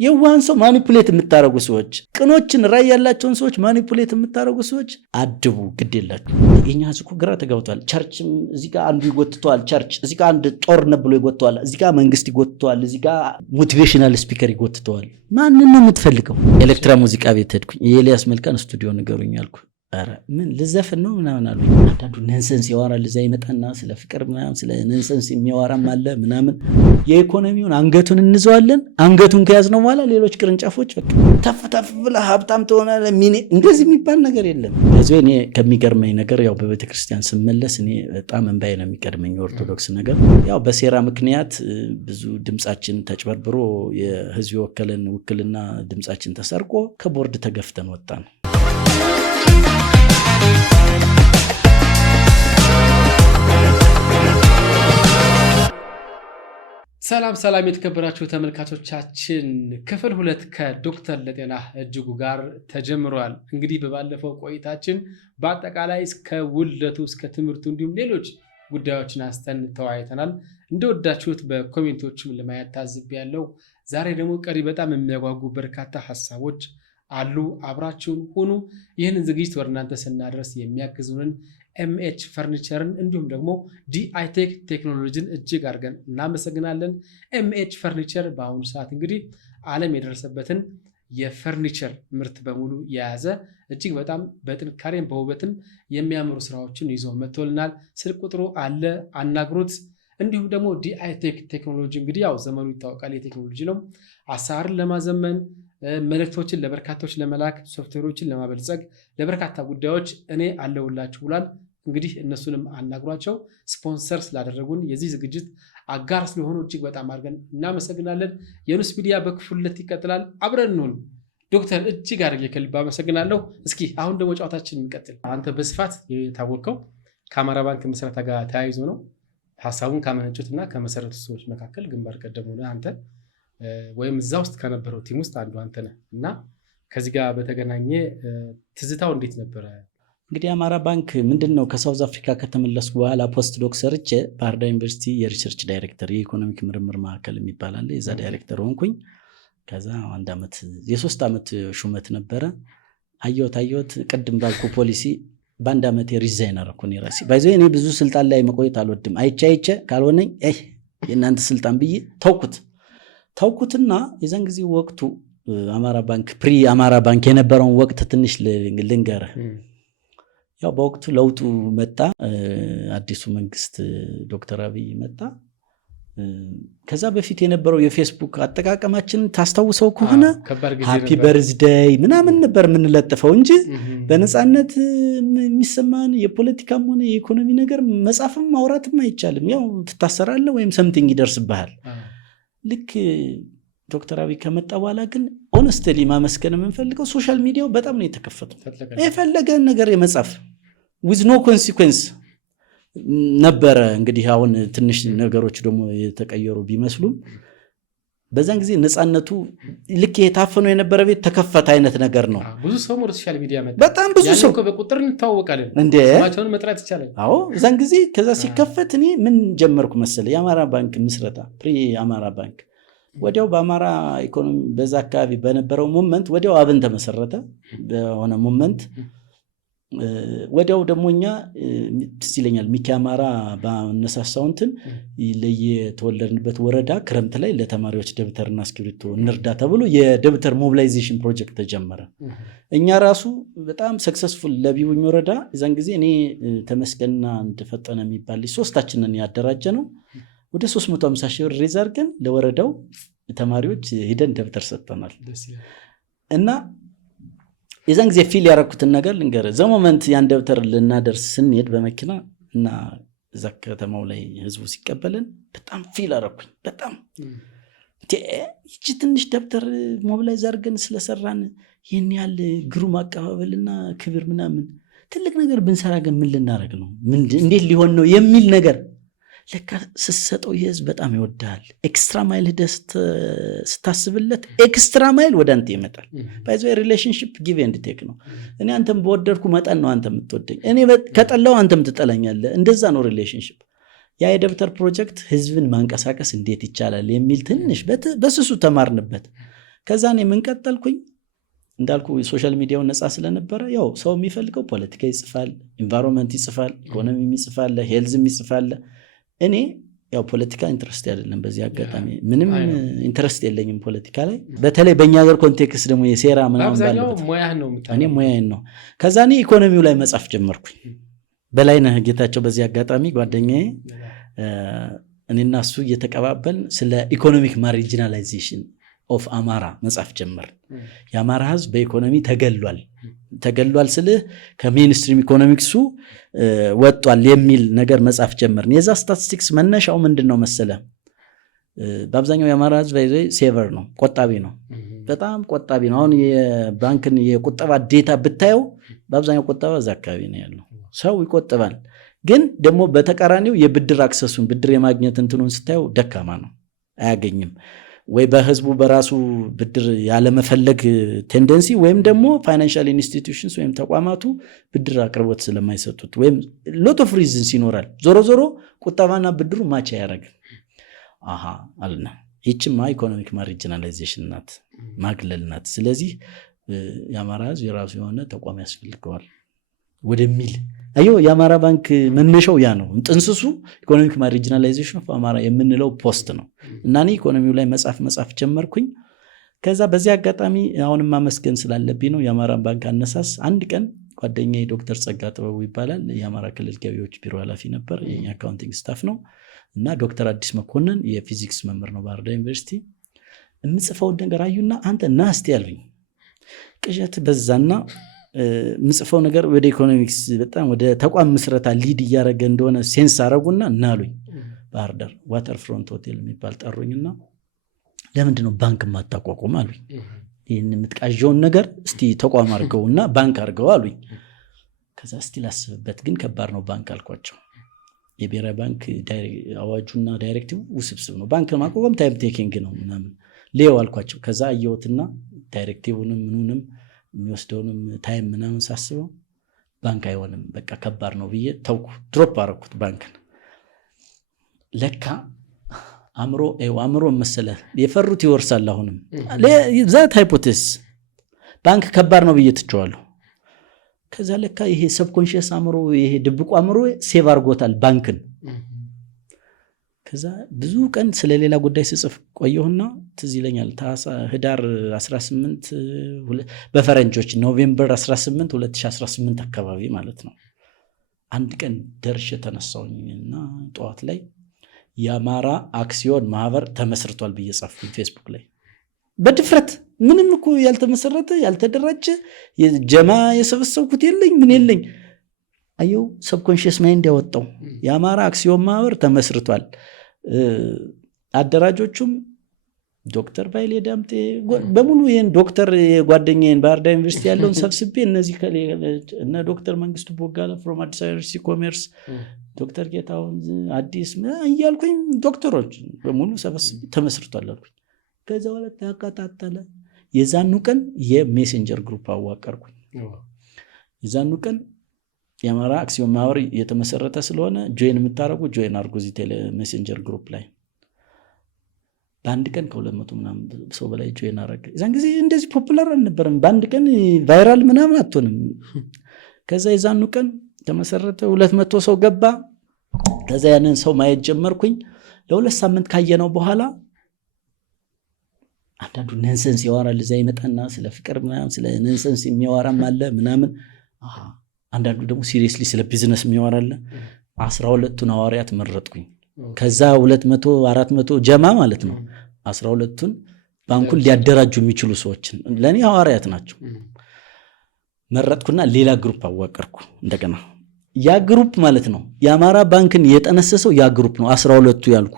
የዋን ሰው ማኒፑሌት የምታረጉ ሰዎች፣ ቅኖችን ራይ ያላቸውን ሰዎች ማኒፑሌት የምታረጉ ሰዎች አድቡ፣ ግድ የላችሁ። የኛ ህዝብ ግራ ተጋብቷል። ቸርችም እዚህ ጋር አንዱ ይጎትተዋል፣ ቸርች እዚህ ጋር አንድ ጦርነት ብሎ ይጎትተዋል፣ እዚህ ጋር መንግስት ይጎትተዋል፣ እዚህ ጋር ሞቲቬሽናል ስፒከር ይጎትተዋል። ማንን ነው የምትፈልገው? ኤሌክትራ ሙዚቃ ቤት ሄድኩኝ። የኤልያስ መልካን ስቱዲዮ ንገሩኝ አልኩ። አረ ምን ልዘፍን ነው ምናምን አሉኝ። አንዳንዱ ነንሰንስ ያወራል፣ እዛ ይመጣና ስለ ፍቅር ምናምን ስለ ነንሰንስ የሚያወራም አለ ምናምን። የኢኮኖሚውን አንገቱን እንዘዋለን። አንገቱን ከያዝነው በኋላ ሌሎች ቅርንጫፎች በቃ ተፍ ተፍ ብለህ ሀብታም ትሆናለህ። እንደዚህ የሚባል ነገር የለም። ስለዚህ እኔ ከሚገርመኝ ነገር ያው በቤተክርስቲያን ስመለስ እኔ በጣም እንባዬ ነው የሚቀድመኝ። ኦርቶዶክስ ነገር ያው በሴራ ምክንያት ብዙ ድምጻችን ተጭበርብሮ የህዝብ ወከለን ውክልና ድምጻችን ተሰርቆ ከቦርድ ተገፍተን ወጣን። ሰላም የተከበራችሁ ተመልካቾቻችን፣ ክፍል 2 ከዶክተር ለጤናህ እጅጉ ጋር ተጀምሯል። እንግዲህ በባለፈው ቆይታችን በአጠቃላይ እስከ ውልደቱ እስከ ትምህርቱ እንዲሁም ሌሎች ጉዳዮችን አስተን ተወያይተናል። እንደወዳችሁት በኮሜንቶችም ለማየት ታዝቤያለሁ። ዛሬ ደግሞ ቀሪ በጣም የሚያጓጉ በርካታ ሐሳቦች አሉ። አብራችሁን ሁኑ። ይህንን ዝግጅት ወደ እናንተ ስናደርስ የሚያግዙንን ኤምኤች ፈርኒቸርን እንዲሁም ደግሞ ዲአይቴክ ቴክኖሎጂን እጅግ አድርገን እናመሰግናለን። ኤምኤች ፈርኒቸር በአሁኑ ሰዓት እንግዲህ ዓለም የደረሰበትን የፈርኒቸር ምርት በሙሉ የያዘ እጅግ በጣም በጥንካሬም በውበትም የሚያምሩ ስራዎችን ይዞ መጥቶልናል። ስልክ ቁጥሩ አለ፣ አናግሩት። እንዲሁም ደግሞ ዲአይቴክ ቴክኖሎጂ እንግዲህ ያው ዘመኑ ይታወቃል፣ የቴክኖሎጂ ነው። አሰራርን ለማዘመን መልእክቶችን ለበርካቶች ለመላክ ሶፍትዌሮችን ለማበልጸግ ለበርካታ ጉዳዮች እኔ አለውላችሁ ብሏል። እንግዲህ እነሱንም አናግሯቸው። ስፖንሰር ስላደረጉን የዚህ ዝግጅት አጋር ስለሆኑ እጅግ በጣም አድርገን እናመሰግናለን። የኑስ ሚዲያ በክፍል 2 ይቀጥላል። አብረን እንሁን። ዶክተር እጅግ አድርጌ ከልብ አመሰግናለሁ። እስኪ አሁን ደግሞ ጨዋታችን እንቀጥል። አንተ በስፋት የታወቀው ከአማራ ባንክ ምስረታ ጋር ተያይዞ ነው። ሀሳቡን ካመነጩትና ከመሰረቱ ሰዎች መካከል ግንባር ቀደም ሆነ አንተ ወይም እዛ ውስጥ ከነበረው ቲም ውስጥ አንዱ አንተ ነህ እና ከዚህ ጋር በተገናኘ ትዝታው እንዴት ነበረ? እንግዲህ አማራ ባንክ ምንድነው ከሳውዝ አፍሪካ ከተመለስኩ በኋላ ፖስት ዶክ ሰርቼ ባህር ዳር ዩኒቨርሲቲ የሪሰርች ዳይሬክተር የኢኮኖሚክ ምርምር ማዕከል የሚባል አለ፣ የዛ ዳይሬክተር ሆንኩኝ። ከዛ አንድ አመት የሶስት አመት ሹመት ነበረ። አየሁት ቅድም ባልኩ ፖሊሲ በአንድ አመት ሪዛይን አደረኩ። እኔ ራሴ ባይዘ እኔ ብዙ ስልጣን ላይ መቆየት አልወድም። አይቼ ካልሆነኝ የእናንተ ስልጣን ብዬ ተውኩትና የዛን ጊዜ ወቅቱ አማራ ባንክ ፕሪ አማራ ባንክ የነበረውን ወቅት ትንሽ ልንገርህ። ያው በወቅቱ ለውጡ መጣ፣ አዲሱ መንግስት ዶክተር አብይ መጣ። ከዛ በፊት የነበረው የፌስቡክ አጠቃቀማችን ታስታውሰው ከሆነ ሃፒ በርዝዴይ ምናምን ነበር የምንለጥፈው እንጂ በነፃነት የሚሰማን የፖለቲካም ሆነ የኢኮኖሚ ነገር መጻፍም ማውራትም አይቻልም። ያው ትታሰራለህ ወይም ሰምቲንግ ይደርስብሃል። ልክ ዶክተር አብይ ከመጣ በኋላ ግን ኦነስትሊ ማመስገን የምንፈልገው ሶሻል ሚዲያው በጣም ነው የተከፈተው። የፈለገን ነገር የመጻፍ with no consequence ነበረ። እንግዲህ አሁን ትንሽ ነገሮች ደግሞ የተቀየሩ ቢመስሉም በዛን ጊዜ ነፃነቱ ልክ የታፈነው የነበረ ቤት ተከፈተ አይነት ነገር ነው። ብዙ ሰው ወደ ሶሻል ሚዲያ መጣ። በጣም ብዙ ሰው በቁጥር እንታወቃለን፣ ስማቸውን መጥራት ይቻላል። አዎ እዛን ጊዜ ከዛ ሲከፈት እኔ ምን ጀመርኩ መሰለ የአማራ ባንክ ምስረታ ፕሪ አማራ ባንክ ወዲያው በአማራ ኢኮኖሚ በዛ አካባቢ በነበረው ሞመንት ወዲያው አብን ተመሰረተ። በሆነ ሞመንት ወዲያው ደሞኛ ትስይለኛል ሚኪ አማራ ባነሳሳው እንትን ለየተወለድንበት ወረዳ ክረምት ላይ ለተማሪዎች ደብተርና እስክሪብቶ እንርዳ ተብሎ የደብተር ሞቢላይዜሽን ፕሮጀክት ተጀመረ። እኛ ራሱ በጣም ሰክሰስፉል ለቢውኝ ወረዳ እዛን ጊዜ እኔ ተመስገንና እንደፈጠነ የሚባል ሶስታችንን ያደራጀ ነው። ወደ 350 ሺህ ብር ሬዝ አድርገን ለወረዳው ተማሪዎች ሄደን ደብተር ሰጥተናል። እና የዛን ጊዜ ፊል ያደረኩትን ነገር ልንገርህ። ዘሞመንት ያን ደብተር ልናደርስ ስንሄድ በመኪና እና እዛ ከተማው ላይ ህዝቡ ሲቀበልን በጣም ፊል አደረኩኝ። በጣም ይቺ ትንሽ ደብተር ሞቢላይዝ አድርገን ስለሰራን ይህን ያህል ግሩም አቀባበልና ክብር ምናምን ትልቅ ነገር ብንሰራ ግን ምን ልናደርግ ነው? እንዴት ሊሆን ነው የሚል ነገር ለካ ስሰጠው የህዝብ በጣም ይወዳል። ኤክስትራ ማይል ሄደህ ስታስብለት ኤክስትራ ማይል ወደ አንተ ይመጣል። ባይ ዘ ወይ ሪሌሽንሺፕ ጊቭ ኤንድ ቴክ ነው። እኔ አንተም በወደድኩ መጠን ነው አንተ የምትወደኝ፣ እኔ ከጠላው አንተም ትጠላኛለህ። እንደዛ ነው ሪሌሽንሺፕ። ያ የደብተር ፕሮጀክት ህዝብን ማንቀሳቀስ እንዴት ይቻላል የሚል ትንሽ በስሱ ተማርንበት። ከዛ እኔ ምን ቀጠልኩኝ እንዳልኩ ሶሻል ሚዲያው ነፃ ስለነበረ ያው ሰው የሚፈልገው ፖለቲካ ይጽፋል፣ ኢንቫይሮንመንት ይጽፋል፣ ኢኮኖሚ ይጽፋል፣ ሄልዝ ይጽፋል። እኔ ያው ፖለቲካ ኢንትረስት አይደለም። በዚህ አጋጣሚ ምንም ኢንትረስት የለኝም ፖለቲካ ላይ። በተለይ በእኛ ሀገር ኮንቴክስት ደግሞ የሴራ ምናምን ባለበት እኔ ሙያዬን ነው። ከዛ እኔ ኢኮኖሚው ላይ መጻፍ ጀመርኩኝ። በላይነህ ጌታቸው በዚህ አጋጣሚ ጓደኛዬ፣ እኔና እሱ እየተቀባበልን ስለ ኢኮኖሚክ ማርጂናላይዜሽን ኦፍ አማራ መጻፍ ጀመር። የአማራ ህዝብ በኢኮኖሚ ተገሏል ስልህ ከሜንስትሪም ኢኮኖሚክሱ ወጥቷል የሚል ነገር መጻፍ ጀመርን። የዛ ስታቲስቲክስ መነሻው ምንድነው መሰለ? በአብዛኛው የአማራ ህዝብ ሴቨር ነው፣ ቆጣቢ ነው፣ በጣም ቆጣቢ ነው። አሁን የባንክን የቁጠባ ዴታ ብታየው በአብዛኛው ቁጠባ እዛ አካባቢ ነው ያለው። ሰው ይቆጥባል፣ ግን ደግሞ በተቃራኒው የብድር አክሰሱን ብድር የማግኘት እንትኑን ስታየው ደካማ ነው፣ አያገኝም። ወይ በህዝቡ በራሱ ብድር ያለመፈለግ ቴንደንሲ ወይም ደግሞ ፋይናንሻል ኢንስቲትዩሽንስ ወይም ተቋማቱ ብድር አቅርቦት ስለማይሰጡት ወይም ሎት ኦፍ ሪዝንስ ይኖራል። ዞሮ ዞሮ ቁጠባና ብድሩ ማቻ ያደረግ አልና ይችማ ኢኮኖሚክ ማርጂናላይዜሽን ናት፣ ማግለል ናት። ስለዚህ የአማራ ህዝብ የራሱ የሆነ ተቋም ያስፈልገዋል ወደሚል አዮ የአማራ ባንክ መነሻው ያ ነው። ጥንስሱ ኢኮኖሚክ ማርጂናላይዜሽን ኦፍ አማራ የምንለው ፖስት ነው። እና እኔ ኢኮኖሚው ላይ መጻፍ ጀመርኩኝ። ከዛ በዚህ አጋጣሚ አሁንም ማመስገን ስላለብኝ ነው የአማራ ባንክ አነሳስ። አንድ ቀን ጓደኛዬ ዶክተር ጸጋ ጥበቡ ይባላል፣ የአማራ ክልል ገቢዎች ቢሮ ኃላፊ ነበር፣ የአካውንቲንግ ስታፍ ነው። እና ዶክተር አዲስ መኮንን የፊዚክስ መምህር ነው ባህር ዳር ዩኒቨርሲቲ። የምጽፈውን ነገር አዩና አንተ ናስቲ ያሉኝ። ቅዠት በዛና ምጽፈው ነገር ወደ ኢኮኖሚክስ በጣም ወደ ተቋም ምስረታ ሊድ እያደረገ እንደሆነ ሴንስ አረጉና እናሉኝ። ባህር ዳር ዋተር ፍሮንት ሆቴል የሚባል ጠሩኝና ለምንድነው ባንክ ማታቋቁም አሉኝ። ይህን የምትቃዣውን ነገር እስቲ ተቋም አድርገውና ባንክ አድርገው አሉኝ። ከዛ እስቲ ላስብበት፣ ግን ከባድ ነው ባንክ አልኳቸው። የብሔራዊ ባንክ አዋጁና ዳይሬክቲቭ ውስብስብ ነው፣ ባንክ ማቋቋም ታይም ቴኪንግ ነው ምናምን ሌው አልኳቸው። ከዛ አየሁትና ዳይሬክቲቭንም ምኑንም የሚወስደውንም ታይም ምናምን ሳስበው ባንክ አይሆንም፣ በቃ ከባድ ነው ብዬ ተውኩ፣ ድሮፕ አረኩት ባንክን። ለካ አእምሮ መሰለህ የፈሩት ይወርሳል። አሁንም ዛት ሃይፖቴሲስ ባንክ ከባድ ነው ብዬ ትቸዋለሁ። ከዛ ለካ ይሄ ሰብኮንሽስ አእምሮ፣ ይሄ ድብቁ አእምሮ ሴቭ አድርጎታል ባንክን። ከዛ ብዙ ቀን ስለሌላ ጉዳይ ስጽፍ ቆየሁና ትዝ ይለኛል ህዳር 18 በፈረንጆች ኖቬምበር 18 2018 አካባቢ ማለት ነው። አንድ ቀን ደርሼ ተነሳሁኝና ጠዋት ላይ የአማራ አክሲዮን ማህበር ተመስርቷል ብዬ ጻፍኩኝ ፌስቡክ ላይ በድፍረት። ምንም እኮ ያልተመሰረተ ያልተደራጀ ጀማ የሰበሰብኩት የለኝ ምን የለኝ። አየው ሰብኮንሽስ ማይንድ ያወጣው የአማራ አክሲዮን ማህበር ተመስርቷል። አደራጆቹም ዶክተር ባይሌ ዳምጤ በሙሉ ይሄን ዶክተር የጓደኛዬን ባህር ዳር ዩኒቨርሲቲ ያለውን ሰብስቤ እነዚህ እነ ዶክተር መንግስቱ ቦጋለ ፍሮም አዲስ አበባ ዩኒቨርሲቲ ኮሜርስ፣ ዶክተር ጌታሁን አዲስ እያልኩኝ ዶክተሮች በሙሉ ሰብስቤ ተመስርቷል አልኩኝ። ከዛ በኋላ ተቀጣጠለ። የዛኑ ቀን የሜሴንጀር ግሩፕ አዋቀርኩኝ። የዛኑ ቀን የአማራ አክሲዮን ማህበር የተመሰረተ ስለሆነ ጆይን የምታረጉ ጆይን አርጉ እዚህ ሜሴንጀር ግሩፕ ላይ። በአንድ ቀን ከ200 ምናምን ሰው በላይ ጆይን አረገ። የዛን ጊዜ እንደዚህ ፖፑላር አልነበረም፣ በአንድ ቀን ቫይራል ምናምን አትሆንም። ከዛ የዛኑ ቀን ተመሰረተ፣ 200 ሰው ገባ። ከዛ ያንን ሰው ማየት ጀመርኩኝ። ለ2 ሳምንት ካየነው በኋላ አንዳንዱ ነንሰንስ ያወራል፣ እዛ ይመጣና ስለ ፍቅር ምናምን ስለ ነንሰንስ የሚያወራም አለ ምናምን። አንዳንዱ ደግሞ ሲሪየስሊ ስለ ቢዝነስ የሚያወራል። 12ቱን ሐዋርያት መረጥኩኝ። ከዛ 200 400 ጀማ ማለት ነው። 12ቱን ባንኩን ሊያደራጁ የሚችሉ ሰዎችን ለኔ ሐዋርያት ናቸው መረጥኩና ሌላ ግሩፕ አዋቀርኩ እንደገና። ያ ግሩፕ ማለት ነው የአማራ ባንክን የጠነሰሰው ያ ግሩፕ ነው 12ቱ ያልኩ።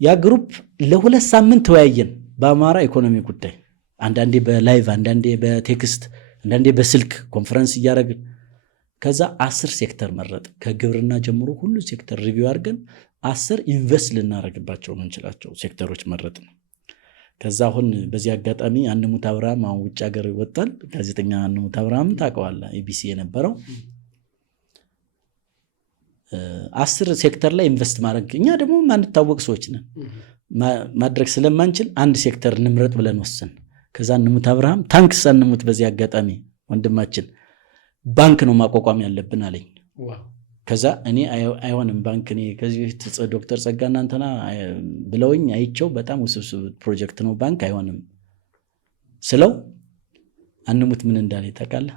ያ ግሩፕ ለ2 ሳምንት ተወያየን በአማራ ኢኮኖሚ ጉዳይ። አንዳንዴ በላይቭ አንዳንዴ በቴክስት አንዳንዴ በስልክ ኮንፈረንስ እያደረግን ከዛ 10 ሴክተር መረጥ ከግብርና ጀምሮ ሁሉ ሴክተር ሪቪው አድርገን 10 ኢንቨስት ልናደርግባቸው የምንችላቸው ሴክተሮች መረጥ ነው። ከዛ አሁን በዚህ አጋጣሚ አንሙት አብርሃም አሁን ውጭ ሀገር ይወጣል። ጋዜጠኛ አንሙት አብርሃም ታውቀዋለህ? ኤቢሲ የነበረው 10 ሴክተር ላይ ኢንቨስት ማድረግ። እኛ ደግሞ ማንታወቅ ሰዎች ነን። ማድረግ ስለማንችል አንድ ሴክተር እንምረጥ ብለን ወሰን። ከዛ እንሙት አብርሃም ታንክስ እንሙት በዚህ አጋጣሚ ወንድማችን ባንክ ነው ማቋቋም ያለብን አለኝ። ከዛ እኔ አይሆንም ባንክ እኔ ከዚህ በፊት ዶክተር ጸጋና አንተና ብለውኝ አይቸው በጣም ውስብስብ ፕሮጀክት ነው ባንክ አይሆንም ስለው አንሙት ምን እንዳለ ታውቃለህ?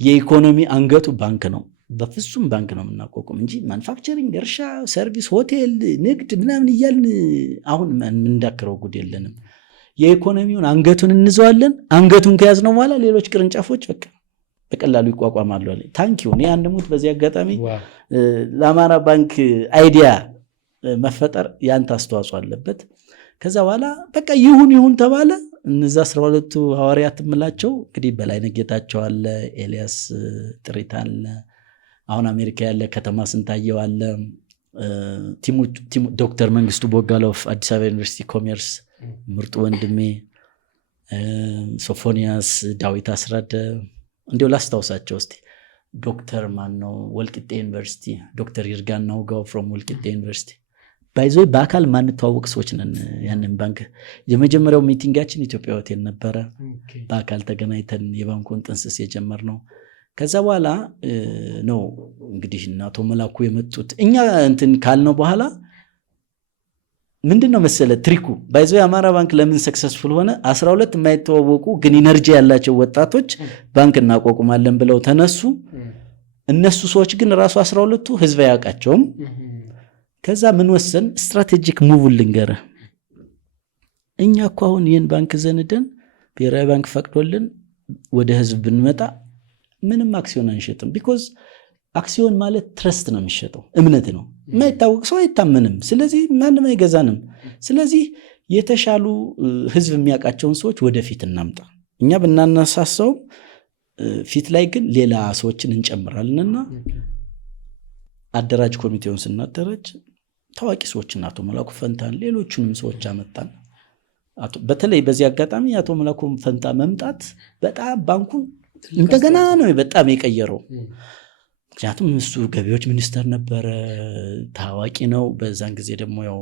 የኢኮኖሚ አንገቱ ባንክ ነው፣ በፍጹም ባንክ ነው የምናቋቁም እንጂ ማኑፋክቸሪንግ፣ እርሻ፣ ሰርቪስ፣ ሆቴል፣ ንግድ ምናምን እያልን አሁን የምንዳክረው ጉድ የለንም። የኢኮኖሚውን አንገቱን እንዘዋለን። አንገቱን ከያዝነው በኋላ ሌሎች ቅርንጫፎች በቃ በቀላሉ ይቋቋማሉ አለ። ታንኪዩ። እኔ አንሙት በዚህ አጋጣሚ ለአማራ ባንክ አይዲያ መፈጠር ያንተ አስተዋጽኦ አለበት። ከዛ በኋላ በቃ ይሁን ተባለ። እነዛ 12ቱ ሐዋርያት የምላቸው እንግዲህ በላይነህ ጌታቸው አለ፣ ኤልያስ ጥሪት አለ፣ አሁን አሜሪካ ያለ ከተማ ስንታየው አለ፣ ዶክተር መንግስቱ ቦጋለው አዲስ አበባ ዩኒቨርሲቲ ኮሜርስ ምርጡ ወንድሜ፣ ሶፎኒያስ ዳዊት አስራደ፣ እንዲሁ ላስታውሳቸው እስቲ ዶክተር ማን ነው ወልቂጤ ዩኒቨርሲቲ፣ ዶክተር ይርጋን ናውጋው ፍሮም ወልቂጤ ዩኒቨርሲቲ ባይዞ በአካል ማንተዋወቅ ሰዎች ነን። ያንን ባንክ የመጀመሪያው ሚቲንጋችን ኢትዮጵያ ሆቴል ነበረ። በአካል ተገናኝተን የባንኩን ጥንስስ የጀመርነው ከዛ በኋላ ነው እንግዲህ አቶ መላኩ የመጡት። እኛ እንትን ካልነው በኋላ ምንድነው መሰለ ትሪኩ ባይዞ የአማራ ባንክ ለምን ሰክሰስፉል ሆነ? 12 የማይተዋወቁ ግን ኢነርጂ ያላቸው ወጣቶች ባንክ እናቋቁማለን ብለው ተነሱ። እነሱ ሰዎች ግን ራሱ 12ቱ ህዝብ አያውቃቸውም። ከዛ ምን ወሰን ስትራቴጂክ ሙቭ ልንገርህ። እኛ እኮ አሁን ይህን ባንክ ዘንደን ብሔራዊ ባንክ ፈቅዶልን ወደ ህዝብ ብንመጣ ምንም አክሲዮን አንሸጥም። ቢኮዝ አክሲዮን ማለት ትረስት ነው የሚሸጠው፣ እምነት ነው። የማይታወቅ ሰው አይታመንም። ስለዚህ ማንም አይገዛንም። ስለዚህ የተሻሉ ህዝብ የሚያውቃቸውን ሰዎች ወደፊት እናምጣ። እኛ ብናነሳሳውም ፊት ላይ ግን ሌላ ሰዎችን እንጨምራልንና አደራጅ ኮሚቴውን ስናደራጅ ታዋቂ ሰዎችን አቶ መላኩ ፈንታን ሌሎቹንም ሰዎች አመጣን። በተለይ በዚህ አጋጣሚ አቶ መላኩ ፈንታ መምጣት በጣም ባንኩን እንደገና ነው በጣም የቀየረው። ምክንያቱም እሱ ገቢዎች ሚኒስተር ነበረ፣ ታዋቂ ነው። በዛን ጊዜ ደግሞ ያው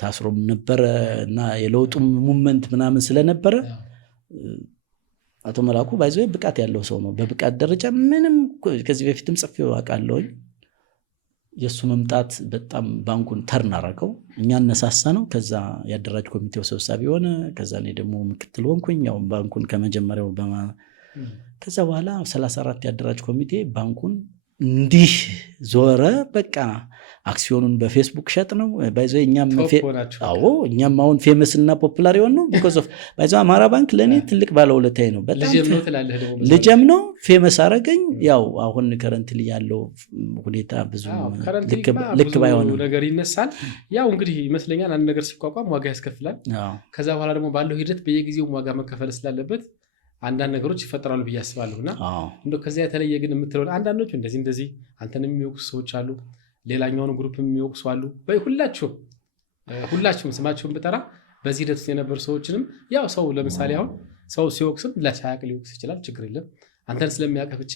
ታስሮም ነበረ እና የለውጡም ሙቭመንት ምናምን ስለነበረ አቶ መላኩ ባይዞ ብቃት ያለው ሰው ነው። በብቃት ደረጃ ምንም ከዚህ በፊትም ጽፌው አውቃለሁ። የሱ መምጣት በጣም ባንኩን ተርን አደረገው። እኛ አነሳሳ ነው። ከዛ ያደራጅ ኮሚቴው ሰብሳቢ ሆነ። ከዛ እኔ ደግሞ ምክትል ሆንኩኝ። ያው ባንኩን ከመጀመሪያው ከዛ በኋላ 34 ያደራጅ ኮሚቴ ባንኩን እንዲህ ዞረ። በቃ አክሲዮኑን በፌስቡክ ሸጥ ነው ባይዞ። እኛም አሁን ፌመስ እና ፖፑላር የሆን ነው ቢኮዝ ኦፍ ባይዞ። አማራ ባንክ ለእኔ ትልቅ ባለውለታዬ ነው። በጣም ልጀም ነው፣ ፌመስ አረገኝ። ያው አሁን ከረንትሊ ያለው ሁኔታ ብዙ ልክ ባይሆንም ነገር ይነሳል። ያው እንግዲህ ይመስለኛል አንድ ነገር ሲቋቋም ዋጋ ያስከፍላል። ከዛ በኋላ ደግሞ ባለው ሂደት በየጊዜው ዋጋ መከፈል ስላለበት አንዳንድ ነገሮች ይፈጠራሉ ብዬ አስባለሁና እንደው ከዚያ የተለየ ግን የምትለው አንዳንዶቹ እንደዚህ አንተንም የሚወቅሱ ሰዎች አሉ፣ ሌላኛውን ግሩፕ የሚወቅሱ አሉ። ሁላችሁም ስማችሁን ብጠራ በዚህ ሂደት ውስጥ የነበሩ ሰዎችንም ያው ሰው ለምሳሌ አሁን ሰው ሲወቅስም ለሳያቅ ሊወቅስ ይችላል፣ ችግር የለም። አንተን ስለሚያውቅ ብቻ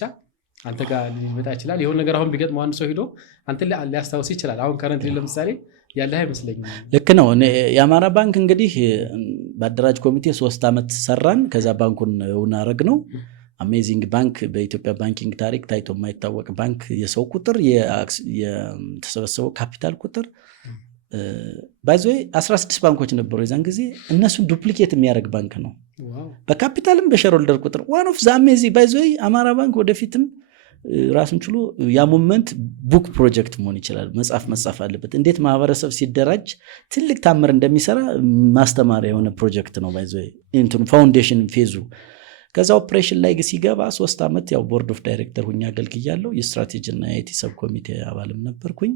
አንተ ጋር ሊመጣ ይችላል። የሆነ ነገር አሁን ቢገጥመው አንድ ሰው ሄዶ አንተን ሊያስታውስ ይችላል። አሁን ከረንትሊ ለምሳሌ ያለህ አይመስለኝም። ልክ ነው። የአማራ ባንክ እንግዲህ በአደራጅ ኮሚቴ 3 ዓመት ሰራን። ከዛ ባንኩን ውናረግ ነው። አሜዚንግ ባንክ፣ በኢትዮጵያ ባንኪንግ ታሪክ ታይቶ የማይታወቅ ባንክ። የሰው ቁጥር፣ የተሰበሰበው ካፒታል ቁጥር ባይዞ 16 ባንኮች ነበሩ የዛን ጊዜ። እነሱን ዱፕሊኬት የሚያደርግ ባንክ ነው በካፒታልም በሼርሆልደር ቁጥር። ዋን ኦፍ ዘ አሜዚንግ ባይዞ አማራ ባንክ ወደፊትም ራሱን ችሎ ያ ሞመንት ቡክ ፕሮጀክት መሆን ይችላል። መጻፍ አለበት። እንዴት ማህበረሰብ ሲደራጅ ትልቅ ታምር እንደሚሰራ ማስተማሪያ የሆነ ፕሮጀክት ነው ባይዞ እንትኑ ፋውንዴሽን ፌዙ። ከዛ ኦፕሬሽን ላይ ሲገባ 3 ዓመት ያው ቦርድ ኦፍ ዳይሬክተር ሁኛ አገልግያለሁ። የስትራቴጂ እና የአይቲ ሰብ ኮሚቴ አባልም ነበርኩኝ።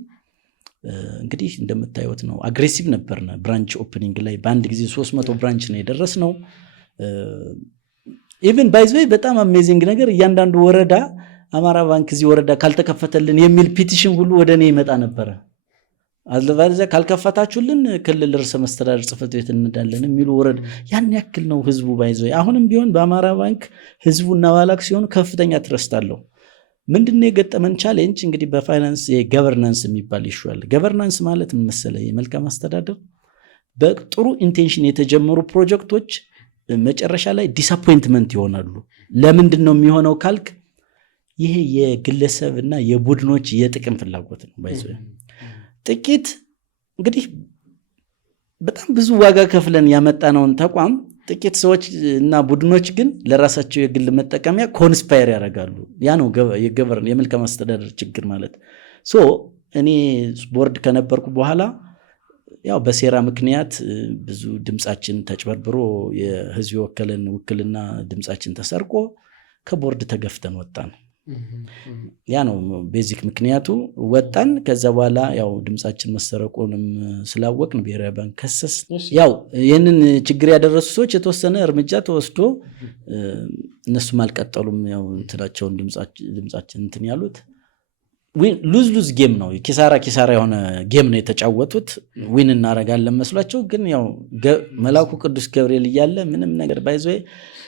እንግዲህ እንደምታዩት ነው። አግሬሲቭ ነበርና ብራንች ኦፕኒንግ ላይ በአንድ ጊዜ 300 ብራንች ነው የደረስነው። ኢቭን ባይዞ በጣም አሜዚንግ ነገር እያንዳንዱ ወረዳ አማራ ባንክ እዚህ ወረዳ ካልተከፈተልን የሚል ፒቲሽን ሁሉ ወደ እኔ ይመጣ ነበረ። አለበለዚያ ካልከፈታችሁልን ክልል ርዕሰ መስተዳድር ጽሕፈት ቤት እንዳለን የሚሉ ወረዳ። ያን ያክል ነው ህዝቡ ባይዞ። አሁንም ቢሆን በአማራ ባንክ ህዝቡና ባላክ ሲሆኑ ከፍተኛ ትረስት አለው። ምንድነው የገጠመን ቻሌንጅ? እንግዲህ በፋይናንስ የገቨርናንስ የሚባል ይሻል። ገቨርናንስ ማለት ምን መሰለህ? የመልካም አስተዳደር በጥሩ ኢንቴንሽን የተጀመሩ ፕሮጀክቶች መጨረሻ ላይ ዲስአፖይንትመንት ይሆናሉ። ለምንድን ነው የሚሆነው ካልክ ይሄ የግለሰብና የቡድኖች የጥቅም ፍላጎት ነው። ባይዘው ጥቂት እንግዲህ በጣም ብዙ ዋጋ ከፍለን ያመጣነውን ተቋም ጥቂት ሰዎች እና ቡድኖች ግን ለራሳቸው የግል መጠቀሚያ ኮንስፓየር ያደርጋሉ። ያ ነው የመልካም አስተዳደር ችግር ማለት። ሶ እኔ ቦርድ ከነበርኩ በኋላ ያው በሴራ ምክንያት ብዙ ድምጻችን ተጭበርብሮ የህዝብ ወከለን ውክልና ድምጻችን ተሰርቆ ከቦርድ ተገፍተን ወጣን። ያ ነው ቤዚክ ምክንያቱ። ወጣን። ከዛ በኋላ ያው ድምጻችን መሰረቁንም ስላወቅን ብሔራዊ ባንክ ከሰስ። ያው ይህንን ችግር ያደረሱ ሰዎች የተወሰነ እርምጃ ተወስዶ እነሱም አልቀጠሉም። ያው እንትናቸውን ድምጻችን እንትን ያሉት ሉዝ ጌም ነው። ኪሳራ የሆነ ጌም ነው የተጫወቱት። ዊን እናረጋለን መስሏቸው ግን ያው መልአኩ ቅዱስ ገብርኤል እያለ ምንም ነገር ባይዘው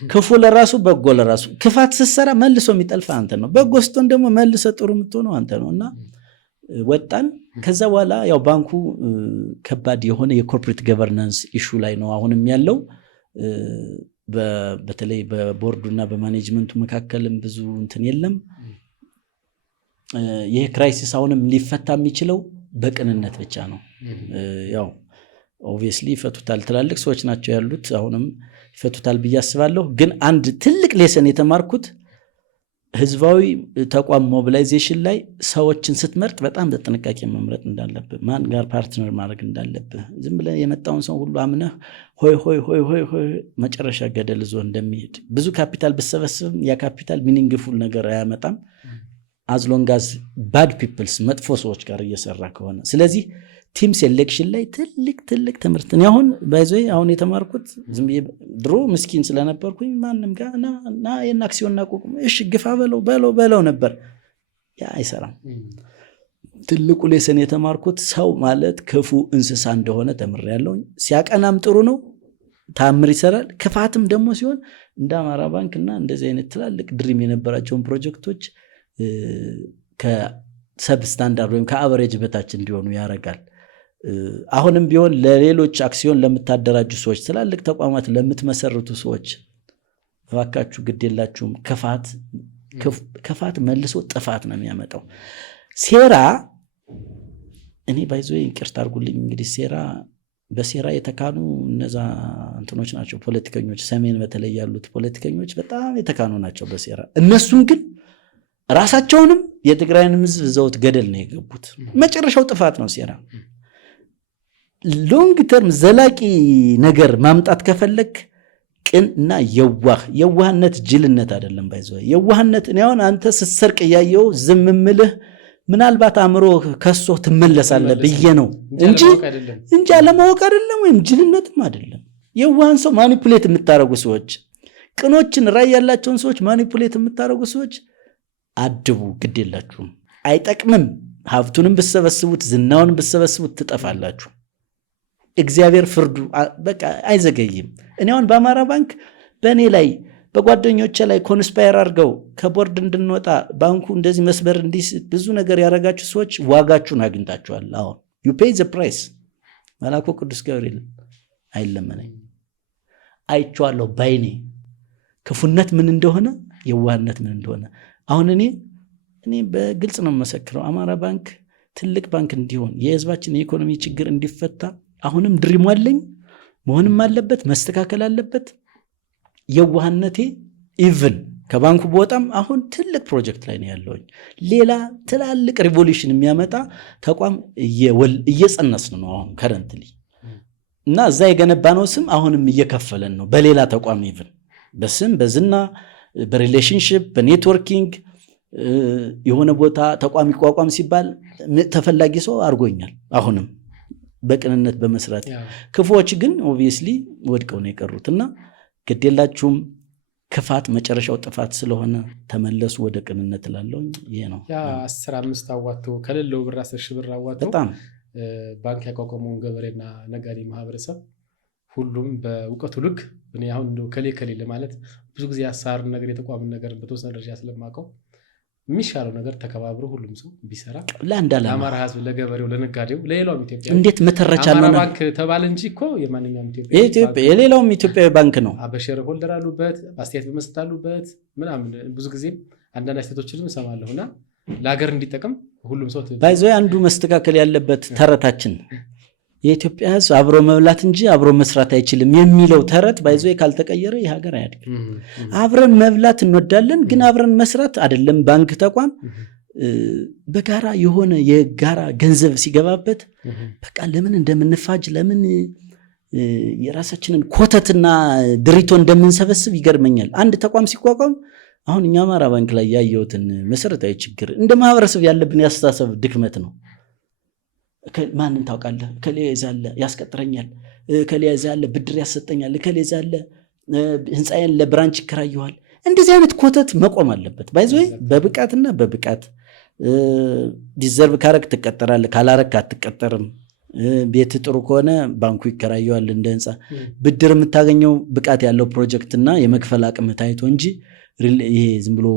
ክፉ ለራሱ በጎ ለራሱ። ክፋት ስትሰራ መልሶ የሚጠልፍ አንተ ነው። በጎ ስትሆን ደግሞ መልሰ ጥሩ የምትሆነው አንተ ነው። እና ወጣን። ከዛ በኋላ ያው ባንኩ ከባድ የሆነ የኮርፖሬት ገቨርናንስ ኢሹ ላይ ነው አሁንም ያለው። በተለይ በቦርዱና በማኔጅመንቱ መካከልም ብዙ እንትን የለም። ይሄ ክራይሲስ አሁንም ሊፈታ የሚችለው በቅንነት ብቻ ነው። ያው ኦብቪየስሊ ይፈቱታል፣ ትላልቅ ሰዎች ናቸው ያሉት፣ አሁንም ይፈቱታል ብዬ አስባለሁ። ግን አንድ ትልቅ ሌሰን የተማርኩት ህዝባዊ ተቋም ሞቢላይዜሽን ላይ ሰዎችን ስትመርጥ በጣም በጥንቃቄ መምረጥ እንዳለብህ፣ ማን ጋር ፓርትነር ማድረግ እንዳለብህ። ዝም ብለህ የመጣውን ሰው ሁሉ አምነህ ሆይ ሆይ ሆይ ሆይ ሆይ መጨረሻ ገደል ዞ እንደሚሄድ። ብዙ ካፒታል ብሰበስብም ያ ካፒታል ሚኒንግፉል ነገር አያመጣም as long as bad peoples መጥፎ ሰዎች ጋር እየሰራ ከሆነ። ስለዚህ ቲም ሴሌክሽን ላይ ትልቅ ትምህርት ነው። አሁን የተማርኩት ዝም ብዬ ድሮ ምስኪን ስለነበርኩኝ ማንም ጋር ና የና አክሲዮን ናቆቁም እሺ ግፋ በለው ነበር። ያ አይሰራም። ትልቁ ሌሰን የተማርኩት ሰው ማለት ክፉ እንስሳ እንደሆነ ተምሬያለሁ። ሲያቀናም ጥሩ ነው፣ ታምር ይሰራል። ክፋትም ደግሞ ሲሆን እንደ አማራ ባንክና እንደዚህ አይነት ትላልቅ ድሪም የነበራቸውን ፕሮጀክቶች ከሰብ ስታንዳርድ ወይም ከአቨሬጅ በታች እንዲሆኑ ያደርጋል። አሁንም ቢሆን ለሌሎች አክሲዮን ለምታደራጁ ሰዎች፣ ትላልቅ ተቋማት ለምትመሰርቱ ሰዎች እባካችሁ ግድ የላችሁም። ክፋት መልሶ ጥፋት ነው የሚያመጣው። ሴራ እኔ ባይዞ ይቅርታ አድርጉልኝ እንግዲህ በሴራ የተካኑ እነዛ እንትኖች ናቸው ፖለቲከኞች። ሰሜን በተለይ ያሉት ፖለቲከኞች በጣም የተካኑ ናቸው በሴራ። እነሱም ግን ራሳቸውንም የትግራይንም ህዝብ ዘውት ገደል ነው የገቡት። መጨረሻው ጥፋት ነው ሴራ። ሎንግ ተርም ዘላቂ ነገር ማምጣት ከፈለክ ቅንና የዋህነት ጅልነት አይደለም። ባይዘው የዋህነት እኔ አሁን አንተ ስትሰርቅ እያየው ዝም ምልህ ምናልባት አእምሮ ከሶ ትመለሳለህ ብዬ ነው እንጂ አለማወቅ አይደለም፣ ወይም ጅልነትም አይደለም። የዋህን ሰው ማኒፑሌት የምታረጉ ሰዎች፣ ቅኖችን ራይ ያላቸውን ሰዎች ማኒፑሌት የምታረጉ ሰዎች አድቡ፣ ግድ የላችሁም። አይጠቅምም። ሀብቱንም ብሰበስቡት ዝናውን ብሰበስቡት ትጠፋላችሁ። እግዚአብሔር ፍርዱ በቃ አይዘገይም። እኔ አሁን በአማራ ባንክ በእኔ ላይ በጓደኞቼ ላይ ኮንስፓየር አድርገው ከቦርድ እንድንወጣ ባንኩ እንደዚህ መስበር እንዲህ ብዙ ነገር ያደረጋችሁ ሰዎች ዋጋችሁን አግኝታችኋል። አሁን you pay the price። መልአኩ ቅዱስ ገብርኤል አይለመነኝ፣ አይቼዋለሁ ባይኔ ክፉነት ምን እንደሆነ፣ የዋህነት ምን እንደሆነ። አሁን እኔ በግልጽ ነው መሰክረው አማራ ባንክ ትልቅ ባንክ እንዲሆን የህዝባችን የኢኮኖሚ ችግር እንዲፈታ አሁንም ድሪም አለኝ። መሆንም አለበት፣ መስተካከል አለበት። የዋህነቴ ኢቭን ከባንኩ በወጣም አሁን ትልቅ ፕሮጀክት ላይ ነው ያለውኝ። ሌላ ትላልቅ ሪቮሉሽን የሚያመጣ ተቋም እየጸነስን ነው አሁን ከረንትሊ። እና እዛ የገነባነው ስም አሁንም እየከፈለን ነው በሌላ ተቋም ኢቭን በስም በዝና በሪሌሽንሽፕ በኔትወርኪንግ የሆነ ቦታ ተቋም ይቋቋም ሲባል ተፈላጊ ሰው አድርጎኛል። አሁንም በቅንነት በመስራት ክፉዎች ግን ኦብቪየስሊ ወድቀው ነው የቀሩትና ግድ የላችሁም። ክፋት መጨረሻው ጥፋት ስለሆነ ተመለሱ ወደ ቅንነት እላለሁ። ይሄ ነው። ያ 15 አዋቶ ከሌለው ብር 10 ሺህ ብር አዋቶ በጣም ባንክ ያቋቋመውን ገበሬና ነጋዴ ማህበረሰብ ሁሉም በእውቀቱ ልክ እኔ አሁን እንደው ከሌ ለማለት ብዙ ጊዜ ያሳር ነገር የተቋም ነገር በተወሰነ ደረጃ ስለማቀው የሚሻለው ነገር ተከባብሮ ሁሉም ሰው ቢሰራ ለአንድ ዓላማ ለአማራ ህዝብ፣ ለገበሬው፣ ለነጋዴው፣ ለሌላውም ኢትዮጵያ እንዴት መተረቻ ነው አማራ ባንክ ተባለ እንጂ እኮ የማንኛውም ኢትዮጵያ የሌላውም ኢትዮጵያዊ ባንክ ነው። በሼር ሆልደር አሉበት፣ አስተያየት በመስጠት አሉበት ምናምን ብዙ ጊዜ አንዳንድ አስተያየቶችንም እሰማለሁና ለሀገር እንዲጠቅም ሁሉም ሰው ባይዘው አንዱ መስተካከል ያለበት ተረታችን የኢትዮጵያ ህዝብ አብሮ መብላት እንጂ አብሮ መስራት አይችልም የሚለው ተረት ባይዘው ካልተቀየረ የሀገር አያድግም። አብረን መብላት እንወዳለን፣ ግን አብረን መስራት አይደለም። ባንክ ተቋም በጋራ የሆነ የጋራ ገንዘብ ሲገባበት በቃ ለምን እንደምንፋጅ ለምን የራሳችንን ኮተትና ድሪቶ እንደምንሰበስብ ይገርመኛል። አንድ ተቋም ሲቋቋም አሁን እኛ አማራ ባንክ ላይ ያየሁትን መሰረታዊ ችግር እንደ ማህበረሰብ ያለብን ያስተሳሰብ ድክመት ነው። ማንን ታውቃለህ? ከሌ ይዛለ ያስቀጥረኛል፣ ከሌ ይዛለ ብድር ያሰጠኛል፣ ከሌ ይዛለ ህንፃዬን ለብራንች ይከራየዋል። እንደዚህ አይነት ኮተት መቆም አለበት። ባይዘይ በብቃትና በብቃት ዲዘርቭ ካረክ ትቀጠራለህ፣ ካላረክ አትቀጠርም። ቤት ጥሩ ከሆነ ባንኩ ይከራየዋል እንደ ህንፃ። ብድር የምታገኘው ብቃት ያለው ፕሮጀክትና የመክፈል አቅም ታይቶ እንጂ ይሄ ዝም ብሎ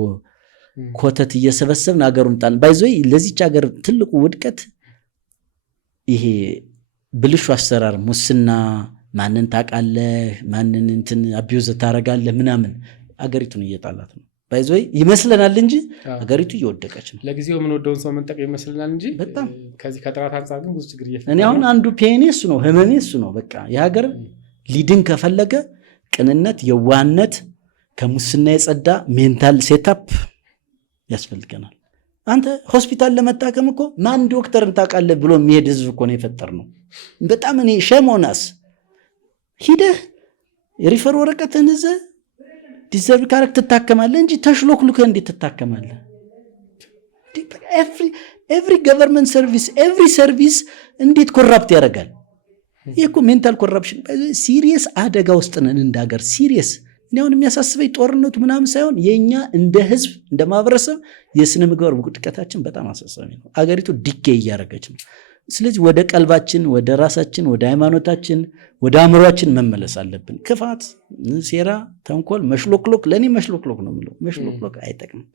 ኮተት እየሰበሰብን ሀገሩን ጣል። ባይዘይ ለዚች ሀገር ትልቁ ውድቀት ይሄ ብልሹ አሰራር፣ ሙስና፣ ማንን ታውቃለህ፣ ማንን እንትን አቢዩዝ ታረጋለህ ምናምን አገሪቱን እየጣላት ነው። ባይዘይ ይመስለናል እንጂ አገሪቱ እየወደቀች ነው። ለጊዜው ምን ወደውን ሰው መንጠቅ ይመስለናል እንጂ በጣም ከዚህ ከጥራት አንጻር ግን ብዙ ችግር እኔ አሁን አንዱ ፔኔ እሱ ነው፣ ህመሜ እሱ ነው። በቃ የሀገር ሊድን ከፈለገ ቅንነት፣ የዋህነት፣ ከሙስና የጸዳ ሜንታል ሴታፕ ያስፈልገናል። አንተ ሆስፒታል ለመታከም እኮ ማን ዶክተርን ታውቃለህ ብሎ የሚሄድ ህዝብ እኮ ነው የፈጠርነው። በጣም እኔ ሸሞናስ ሂደህ የሪፈር ወረቀትህን ይዘህ ዲዘርቭ ካረክ ትታከማለህ እንጂ ተሽሎክሉከህ እንዴት ትታከማለህ? ኤቭሪ ገቨርንመንት ሰርቪስ ኤቭሪ ሰርቪስ እንዴት ኮራፕት ያደርጋል? ይህ እኮ ሜንታል ኮራፕሽን ሲሪየስ አደጋ ውስጥ ነን እንደ ሀገር ሲሪየስ። እኔ አሁን የሚያሳስበኝ ጦርነቱ ምናምን ሳይሆን የእኛ እንደ ህዝብ እንደ ማህበረሰብ የስነ ምግባር ውድቀታችን በጣም አሳሳቢ ነው። አገሪቱ ዲኬ እያደረገች ነው። ስለዚህ ወደ ቀልባችን፣ ወደ ራሳችን፣ ወደ ሃይማኖታችን፣ ወደ አእምሯችን መመለስ አለብን። ክፋት፣ ሴራ፣ ተንኮል፣ መሽሎክሎክ ለእኔ መሽሎክሎክ ነው የምለው። መሽሎክሎክ አይጠቅምም።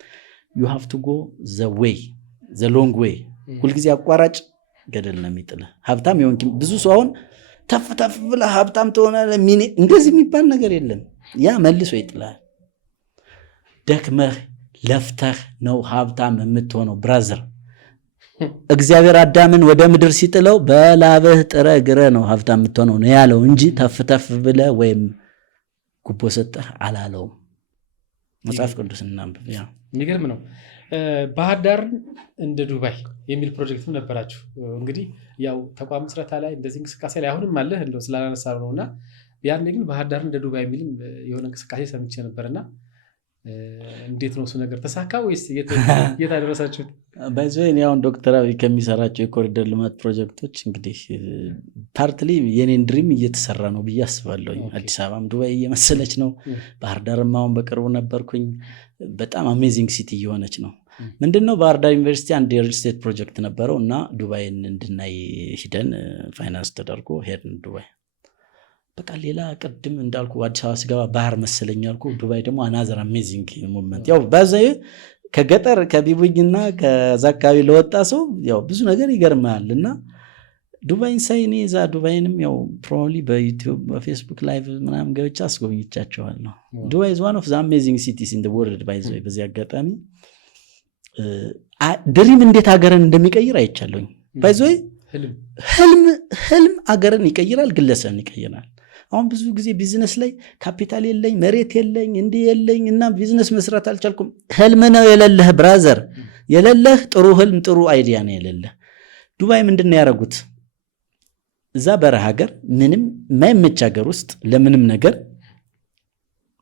ዩ ሃቭ ቱ ጎ ዘ ዌይ ዘ ሎንግ ዌይ። ሁልጊዜ አቋራጭ ገደል ነው የሚጥልህ። ሀብታም የሆንክ ብዙ ሰው አሁን ተፍ ተፍ ብለህ ሀብታም ትሆናለህ እንደዚህ የሚባል ነገር የለም። ያ መልሶ ይጥላል። ደክመህ ለፍተህ ነው ሀብታም የምትሆነው ብራዘር። እግዚአብሔር አዳምን ወደ ምድር ሲጥለው በላብህ ጥረህ ግረህ ነው ሀብታም የምትሆነው ነው ያለው እንጂ ተፍ ተፍ ብለህ ወይም ጉቦ ሰጠህ አላለውም። መጽሐፍ ቅዱስ እናንብብ። ያ የሚገርም ነው። ባህር ዳርን እንደ ዱባይ የሚል ፕሮጀክትም ነበራችሁ። እንግዲህ ያው ተቋም ምስረታ ላይ እንደዚህ እንቅስቃሴ ላይ አሁንም አለህ እንደው ስላላነሳ ነውና ያኔ ግን ባህር ዳር እንደ ዱባይ የሚልም የሆነ እንቅስቃሴ ሰምቼ ነበርና እንዴት ነው እሱ ነገር ተሳካ ወይስ የት አደረሳችሁት? ባይዘይ እኔ አሁን ዶክተር አብይ ከሚሰራቸው የኮሪደር ልማት ፕሮጀክቶች እንግዲህ ፓርትሊ የኔን ድሪም እየተሰራ ነው ብዬ አስባለሁ። አዲስ አበባም ዱባይ እየመሰለች ነው። ባህር ዳርም አሁን በቅርቡ ነበርኩኝ። በጣም አሜዚንግ ሲቲ እየሆነች ነው። ምንድነው ባህር ዳር ዩኒቨርሲቲ አንድ የሪል ስቴት ፕሮጀክት ነበረው እና ዱባይን እንድናይ ሂደን ፋይናንስ ተደርጎ ሄድን ዱባይ። በቃ ሌላ ቅድም እንዳልኩ አዲስ አበባ ስገባ ባህር መሰለኝ አልኩ። ዱባይ ደግሞ አናዘር አሜዚንግ ሞመንት። ያው ባዛይ ከገጠር ከቢቡኝና ከዛ አካባቢ ለወጣ ሰው ያው ብዙ ነገር ይገርማል እና ዱባይን ሳይ እኔ እዛ ዱባይንም ያው ፕሮባብሊ በዩቲዩብ በፌስቡክ ላይቭ ምናምን ገብቻ አስጎብኝቻቸዋለሁ። ዱባይ is one of the amazing cities in the world by the way። በዚህ አጋጣሚ ድሪም እንዴት ሀገርን እንደሚቀይር አይቻለሁኝ። by the way ህልም ሀገርን ይቀይራል፣ ግለሰብን ይቀይራል። አሁን ብዙ ጊዜ ቢዝነስ ላይ ካፒታል የለኝ መሬት የለኝ እንዲህ የለኝ እና ቢዝነስ መስራት አልቻልኩም። ህልም ነው የሌለህ ብራዘር፣ የሌለህ ጥሩ ህልም ጥሩ አይዲያ ነው የሌለህ። ዱባይ ምንድን ነው ያደረጉት? እዛ በረሃ ሀገር ምንም የማይመች ሀገር ውስጥ ለምንም ነገር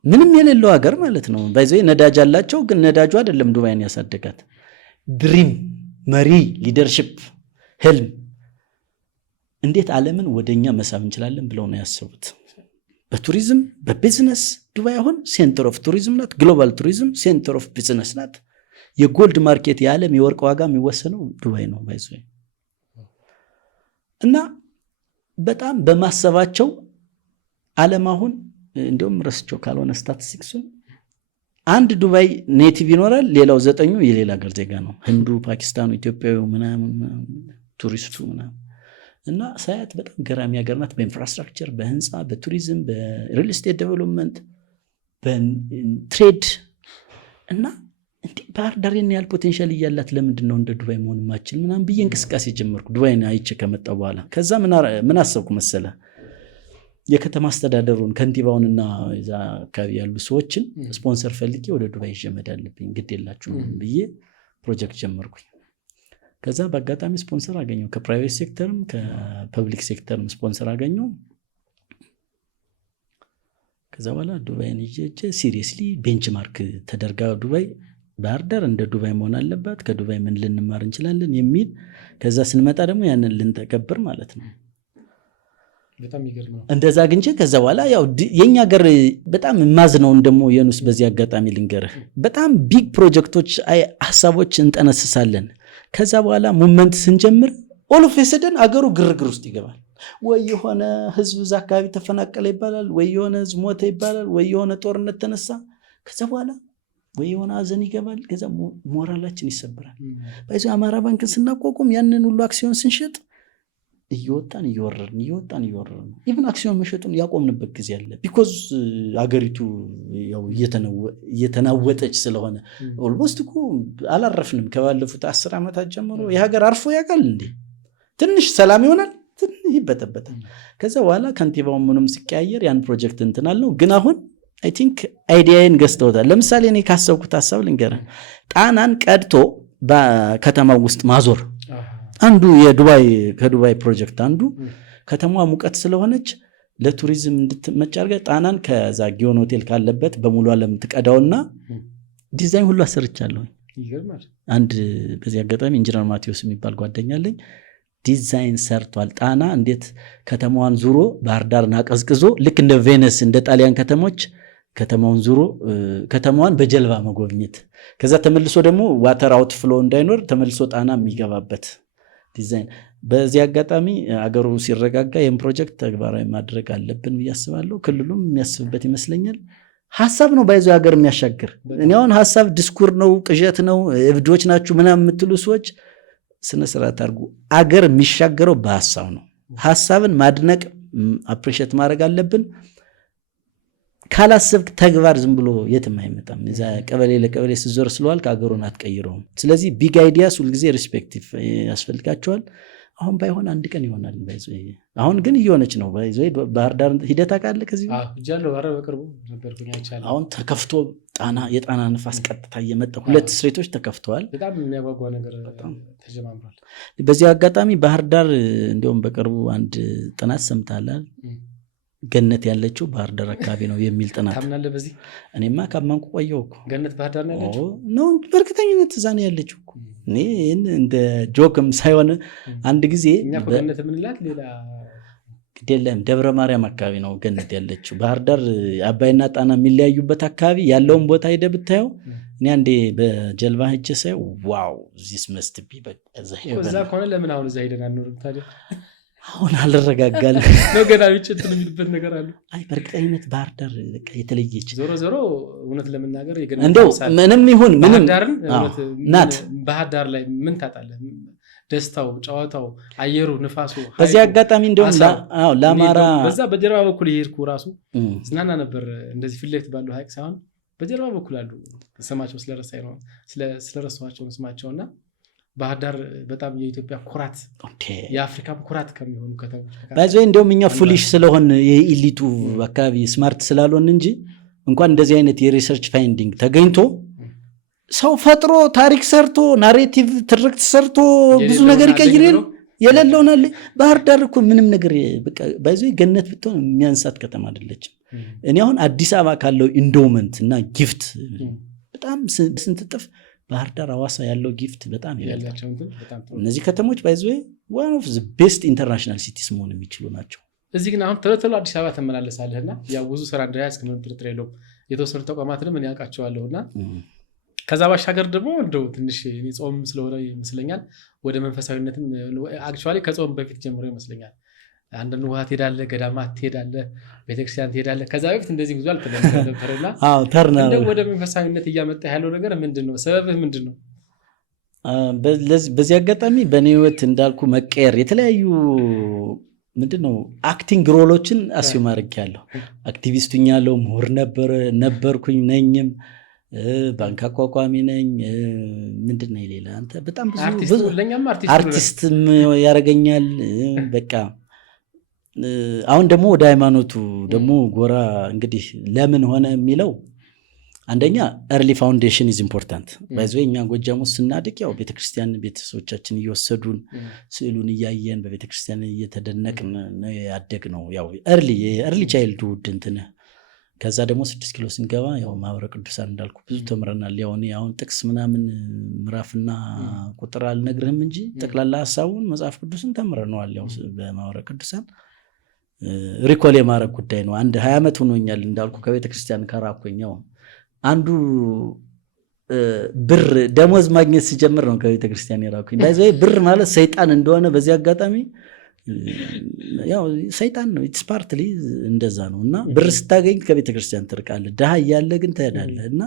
ምንም የሌለው ሀገር ማለት ነው። ባይዘይ ነዳጅ አላቸው፣ ግን ነዳጁ አይደለም ዱባይን ያሳደጋት። ድሪም፣ መሪ፣ ሊደርሺፕ፣ ህልም እንዴት ዓለምን ወደኛ መሳብ እንችላለን ብለው ነው ያሰቡት። በቱሪዝም በቢዝነስ ዱባይ አሁን ሴንተር ኦፍ ቱሪዝም ናት። ግሎባል ቱሪዝም ሴንተር ኦፍ ቢዝነስ ናት። የጎልድ ማርኬት የዓለም የወርቅ ዋጋ የሚወሰነው ዱባይ ነው ባይዘይ እና በጣም በማሰባቸው ዓለም አሁን እንደውም ረስቸው ካልሆነ ስታቲስቲክሱን አንድ ዱባይ ኔቲቭ ይኖራል፣ ሌላው 9 የሌላ ሀገር ዜጋ ነው። ህንዱ፣ ፓኪስታኑ፣ ኢትዮጵያዊ ምናምን ቱሪስቱ ምናምን እና ሳያት በጣም ገራሚ ሀገር ናት። በኢንፍራስትራክቸር፣ በህንፃ፣ በቱሪዝም፣ በሪል ስቴት ዴቨሎፕመንት፣ በትሬድ እና ባህር ዳር ያህል ፖቴንሻል እያላት ለምንድን ነው እንደ ዱባይ መሆን ማችል ምናምን ብዬ እንቅስቃሴ ጀመርኩ። ዱባይን አይቼ ከመጣሁ በኋላ ከዛ ምን አሰብኩ መሰለ የከተማ አስተዳደሩን ከንቲባውንና እዛ አካባቢ ያሉ ሰዎችን ስፖንሰር ፈልጌ ወደ ዱባይ ይዤ መሄድ አለብኝ ግድ የላችሁም ብዬ ፕሮጀክት ጀመርኩኝ። ከዛ በአጋጣሚ ስፖንሰር አገኘው፣ ከፕራይቬት ሴክተርም ከፐብሊክ ሴክተርም ስፖንሰር አገኘው። ከዛ በኋላ ዱባይን ይዤ ሲሪየስሊ ቤንችማርክ ተደርጋ ዱባይ ባህር ዳር እንደ ዱባይ መሆን አለባት፣ ከዱባይ ምን ልንማር እንችላለን የሚል ከዛ ስንመጣ ደግሞ ያንን ልንተገብር ማለት ነው። በጣም ይገርም ነው እንደዛ ግንጀ ከዛ በኋላ ያው የኛ ሀገር በጣም ማዝነው እንደሞ የኑስ በዚህ አጋጣሚ ልንገርህ በጣም ቢግ ፕሮጀክቶች ሐሳቦች እንጠነስሳለን። ከዛ በኋላ ሞመንት ስንጀምር ኦል ኦፍ ሰደን አገሩ ግርግር ውስጥ ይገባል። ወይ የሆነ ህዝብ እዛ አካባቢ ተፈናቀለ ይባላል፣ ወይ የሆነ ህዝብ ሞተ ይባላል፣ ወይ የሆነ ጦርነት ተነሳ። ከዛ በኋላ ወይ የሆነ አዘን ይገባል። ከዛ ሞራላችን ይሰበራል። በዚህ አማራ ባንክን ስናቋቁም ያንን ሁሉ አክሲዮን ስንሸጥ እየወጣን እየወረድን ኢቭን አክሲዮን መሸጡን ያቆምንበት ጊዜ አለ። ቢኮዝ አገሪቱ ያው እየተናወጠች ስለሆነ ኦልሞስት እኮ አላረፍንም። ከባለፉት 10 ዓመታት ጀምሮ የሀገር አርፎ ያውቃል እንዴ? ትንሽ ሰላም ይሆናል፣ ትንሽ ይበጠበጣል። ከዛ በኋላ ከንቲባው ምንም ሲቀያየር ያን ፕሮጀክት እንትናለው። ግን አሁን አይ ቲንክ አይዲያዬን ገዝተውታል። ለምሳሌ እኔ ካሰብኩት ሐሳብ ልንገርህ። ጣናን ቀድቶ በከተማው ውስጥ ማዞር አንዱ ከዱባይ ፕሮጀክት አንዱ ከተማዋ ሙቀት ስለሆነች ለቱሪዝም እንድትመች አድርገህ ጣናን ከዛ ጊዮን ሆቴል ካለበት በሙሉ ዓለም ትቀዳውና ዲዛይን ሁሉ አሰርቻለሁ። አንድ በዚህ አጋጣሚ ኢንጂነር ማቴዎስ የሚባል ጓደኛ አለኝ። ዲዛይን ሰርቷል። ጣና እንዴት ከተማዋን ዙሮ ባህር ዳርን አቀዝቅዞ ልክ እንደ ቬነስ እንደ ጣሊያን ከተሞች ከተማውን ዙሮ ከተማዋን በጀልባ መጎብኘት፣ ከዛ ተመልሶ ደግሞ ዋተር አውት ፍሎ እንዳይኖር ተመልሶ ጣና የሚገባበት ዲዛይን። በዚህ አጋጣሚ አገሩ ሲረጋጋ ይህን ፕሮጀክት ተግባራዊ ማድረግ አለብን ብዬ አስባለሁ። ክልሉም የሚያስብበት ይመስለኛል። ሀሳብ ነው ባይዞ ሀገር የሚያሻግር። እኔ አሁን ሀሳብ ዲስኩር ነው ቅዠት ነው እብዶች ናችሁ ምናምን የምትሉ ሰዎች ስነስርዓት አድርጉ። አገር የሚሻገረው በሀሳብ ነው። ሀሳብን ማድነቅ አፕሪሼት ማድረግ አለብን። ካላሰብክ ተግባር ዝም ብሎ የትም አይመጣም። እዛ ቀበሌ ለቀበሌ ስዞር ስለዋል ከአገሩን አትቀይረውም። ስለዚህ ቢግ አይዲያስ ሁልጊዜ ሪስፔክቲቭ ያስፈልጋቸዋል። አሁን ባይሆን አንድ ቀን ይሆናል። አሁን ግን እየሆነች ነው። ባህር ዳር ሂደት አቃለ ከዚህ አሁን ተከፍቶ የጣና ንፋስ ቀጥታ እየመጣ 2 ስትሬቶች ተከፍተዋል። በጣም የሚያጓጓ ነገር ተጀማምሯል። በዚህ አጋጣሚ ባህር ዳር እንዲሁም በቅርቡ አንድ ጥናት ሰምታል። ገነት ያለችው ባህር ዳር አካባቢ ነው የሚል ጥናት ታምናለህ? በዚህ እኔማ ካመንኩ ቆየሁ እኮ። ገነት ባህር ዳር ነው ያለችው ነው በእርግጠኝነት እዛ ነው ያለችው እኮ። እኔ እንደ ጆክም ሳይሆን አንድ ጊዜ እኛ እኮ ገነት የምንላት ሌላ ግዴለም ደብረ ማርያም አካባቢ ነው ገነት ያለችው። ባህር ዳር አባይና ጣና የሚለያዩበት አካባቢ ያለውን ቦታ ሄደህ ብታየው እኔ አንዴ በጀልባ ሄጄ ሳየው ዋው ዚስ መስት ቢ በዛ ከሆነ ለምን አሁን እዛ ሄደን አንኖርም ታዲያ? አሁን አልረጋጋል ነገራዊች እንትን የሚልበት ነገር አለ። አይ በእርግጠኝነት ባህር ዳር በቃ የተለየች ዞሮ እውነት ለመናገር እንደው ምንም ይሁን ምንም ናት። ባህር ዳር ላይ ምን ታጣለህ? ደስታው፣ ጨዋታው፣ አየሩ፣ ንፋሱ። በዚህ አጋጣሚ እንደውም ለአማራ በዛ በጀርባ በኩል ይሄድኩ ራሱ ዝናና ነበር። እንደዚህ ፊት ለፊት ባለው ሀይቅ ሳይሆን በጀርባ በኩል አሉ። ስማቸው ስለረሳኋቸው ስማቸውና ባህር ዳር በጣም የኢትዮጵያ ኩራት የአፍሪካ ኩራት ከሚሆኑ ከተሞች ባይዘይ እንደውም እኛ ፉሊሽ ስለሆን የኢሊቱ አካባቢ ስማርት ስላልሆን እንጂ እንኳን እንደዚህ አይነት የሪሰርች ፋይንዲንግ ተገኝቶ ሰው ፈጥሮ ታሪክ ሰርቶ ናሬቲቭ ትርክት ሰርቶ ብዙ ነገር ይቀይራል። የሌለውና ባህር ዳር እኮ ምንም ነገር በቃ ባይዘይ ገነት ብትሆን የሚያንሳት ከተማ አይደለችም። እኔ አሁን አዲስ አበባ ካለው ኢንዶመንት እና ጊፍት በጣም ስንት እጥፍ ባህር ዳር ሐዋሳ ያለው ጊፍት በጣም ይበልጣል። እነዚህ ከተሞች ባይዘይ one of the best international cities መሆን የሚችሉ ናቸው። እዚህ ግን አሁን ተለተለ አዲስ አበባ ተመላለሳለህና ያው ብዙ ስራ እንደያዝክ ምንም ጥርጥር የለውም። የተወሰኑ ተቋማትንም እኔ ያውቃቸዋለሁና ከዛ ባሻገር ደግሞ እንደው ትንሽ ጾም ስለሆነ ይመስለኛል ወደ መንፈሳዊነትም አክቹአሊ ከጾም በፊት ጀምሮ ይመስለኛል አንድን ውሃ ትሄዳለህ፣ ገዳማት ትሄዳለህ፣ ቤተክርስቲያን ትሄዳለህ። ከዛ በፊት እንደዚህ ብዙ አልተለመደም ነበርና እንደው ወደ መንፈሳዊነት እያመጣ ያለው ነገር ምንድነው? ሰበብህ ምንድነው? በዚህ አጋጣሚ በእኔ ህይወት እንዳልኩ መቀየር የተለያዩ ምንድነው አክቲንግ ሮሎችን አስዩም አድርጌያለሁ። አክቲቪስቱኛለሁ፣ ምሁር ነበርኩኝ፣ ነኝም፣ ባንክ አቋቋሚ ነኝ። ምንድነው ሌላ አንተ በጣም ብዙ አርቲስት ያደርገኛል። በቃ አሁን ደግሞ ወደ ሃይማኖቱ ደግሞ ጎራ እንግዲህ ለምን ሆነ የሚለው አንደኛ early foundation is important ባይዘው እኛ ጎጃም ውስጥ ስናድግ ያው ቤተክርስቲያን ቤተሰቦቻችን እየወሰዱን ስዕሉን እያየን በቤተክርስቲያን እየተደነቅን ነው ያደግነው። ያው early childhood እንትን ከዛ ደግሞ 6 ኪሎ ስንገባ ያው ማህበረ ቅዱሳን እንዳልኩ ብዙ ተምረናል። ያው አሁን ጥቅስ ምናምን ምዕራፍና ቁጥር አልነግርህም እንጂ ጠቅላላ ሐሳቡን መጽሐፍ ቅዱስን ተምረናል። ያው በማህበረ ቅዱሳን ሪኮል የማድረግ ጉዳይ ነው። አንድ 20 ዓመት ሆኖኛል እንዳልኩ ከቤተክርስቲያን ከራኩኝ። ያው አንዱ ብር ደሞዝ ማግኘት ሲጀምር ነው ከቤተክርስቲያን የራኩኝ። ባይዘይ ብር ማለት ሰይጣን እንደሆነ በዚህ አጋጣሚ ያው ሰይጣን ነው። ኢትስ ፓርትሊ እንደዛ ነው። እና ብር ስታገኝ ከቤተክርስቲያን ትርቃለህ፣ ድሃ እያለ ግን ትሄዳለህ። እና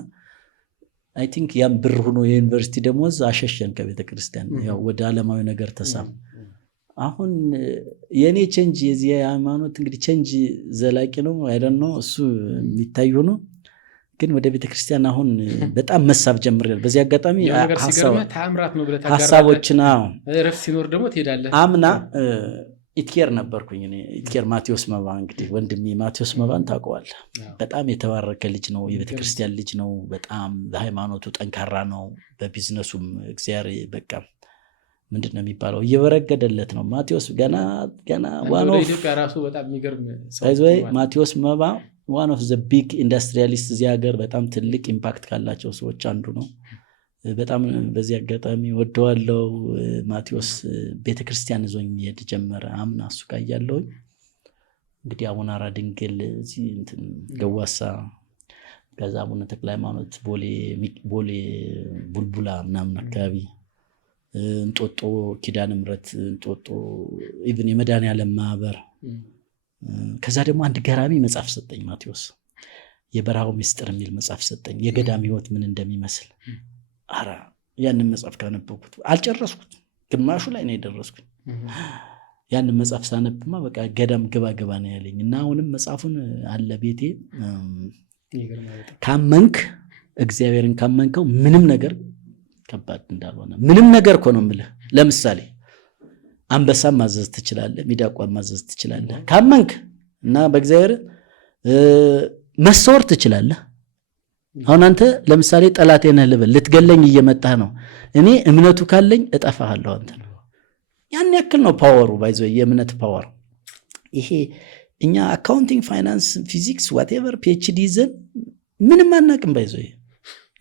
አይ ቲንክ ያም ብር ሆኖ የዩኒቨርሲቲ ደሞዝ አሸሸን ከቤተክርስቲያን ያው ወደ ዓለማዊ ነገር ተሳም። አሁን የኔ ቼንጅ የዚህ ሃይማኖት እንግዲህ ቼንጅ ዘላቂ ነው አይደል? እሱ የሚታይ ሆኖ ግን ወደ ቤተክርስቲያን አሁን በጣም መሳብ ጀምሬያለሁ። በዚህ አጋጣሚ ሐሳቦችና ረፍት ሲኖር ደግሞ ትሄዳለህ። አምና ኢትኬር ነበርኩኝ እኔ ኢትኬር ማቴዎስ መባ እንግዲህ ወንድሜ ማቴዎስ መባን ታውቀዋለህ። በጣም የተባረከ ልጅ ነው፣ የቤተክርስቲያን ልጅ ነው። በጣም በሃይማኖቱ ጠንካራ ነው። በቢዝነሱም እግዚአብሔር በቃ ምንድነው የሚባለው እየበረገደለት ነው። ማቴዎስ ገና ወደ ኢትዮጵያ ራሱ በጣም የሚገርም ሰው ማቴዎስ መባ one of the big industrialists እዚህ ሀገር በጣም ትልቅ ኢምፓክት ካላቸው ሰዎች አንዱ ነው። በጣም በዚህ አጋጣሚ ወደዋለው። ማቴዎስ ቤተክርስቲያን ይዞኝ ሄድ ጀመረ አምና እሱ ጋር ያለው እንግዲህ አቡነ አራ ድንግል እዚህ እንትን ገዋሳ ከዛ አቡነ ተክለ ሃይማኖት ቦሌ ቡልቡላ ምናምን አካባቢ እንጦጦ ኪዳነ ምሕረት እንጦጦ ኢቭን የመድኃኔዓለም ማህበር ከዛ ደግሞ አንድ ገራሚ መጽሐፍ ሰጠኝ ማቴዎስ የበረሃው ምስጢር የሚል መጽሐፍ ሰጠኝ። የገዳም ህይወት ምን እንደሚመስል አራ ያንን መጽሐፍ ካነበብኩት አልጨረስኩት፣ ግማሹ ላይ ነው የደረስኩት። ያንን መጽሐፍ ሳነብማ በቃ ገዳም ገባ ነው ያለኝ። እና አሁንም መጽሐፉን አለ ቤቴ። ካመንክ እግዚአብሔርን ካመንከው ምንም ነገር ከባድ እንዳልሆነ ምንም ነገር እኮ ነው የምልህ። ለምሳሌ አንበሳም ማዘዝ ትችላለህ፣ ሚዳቋም ማዘዝ ትችላለህ ካመንክ እና በእግዚአብሔር መሰወር ትችላለህ። አሁን አንተ ለምሳሌ ጠላቴ ነህ ልበል፣ ልትገለኝ እየመጣህ ነው። እኔ እምነቱ ካለኝ እጠፋሃለሁ አንተ ነው። ያን ያክል ነው ፓወሩ። ባይዞ የእምነት ፓወር ይሄ እኛ አካውንቲንግ፣ ፋይናንስ፣ ፊዚክስ ዋትኤቨር ፒኤችዲ ይዘን ምንም አናውቅም። ባይዞ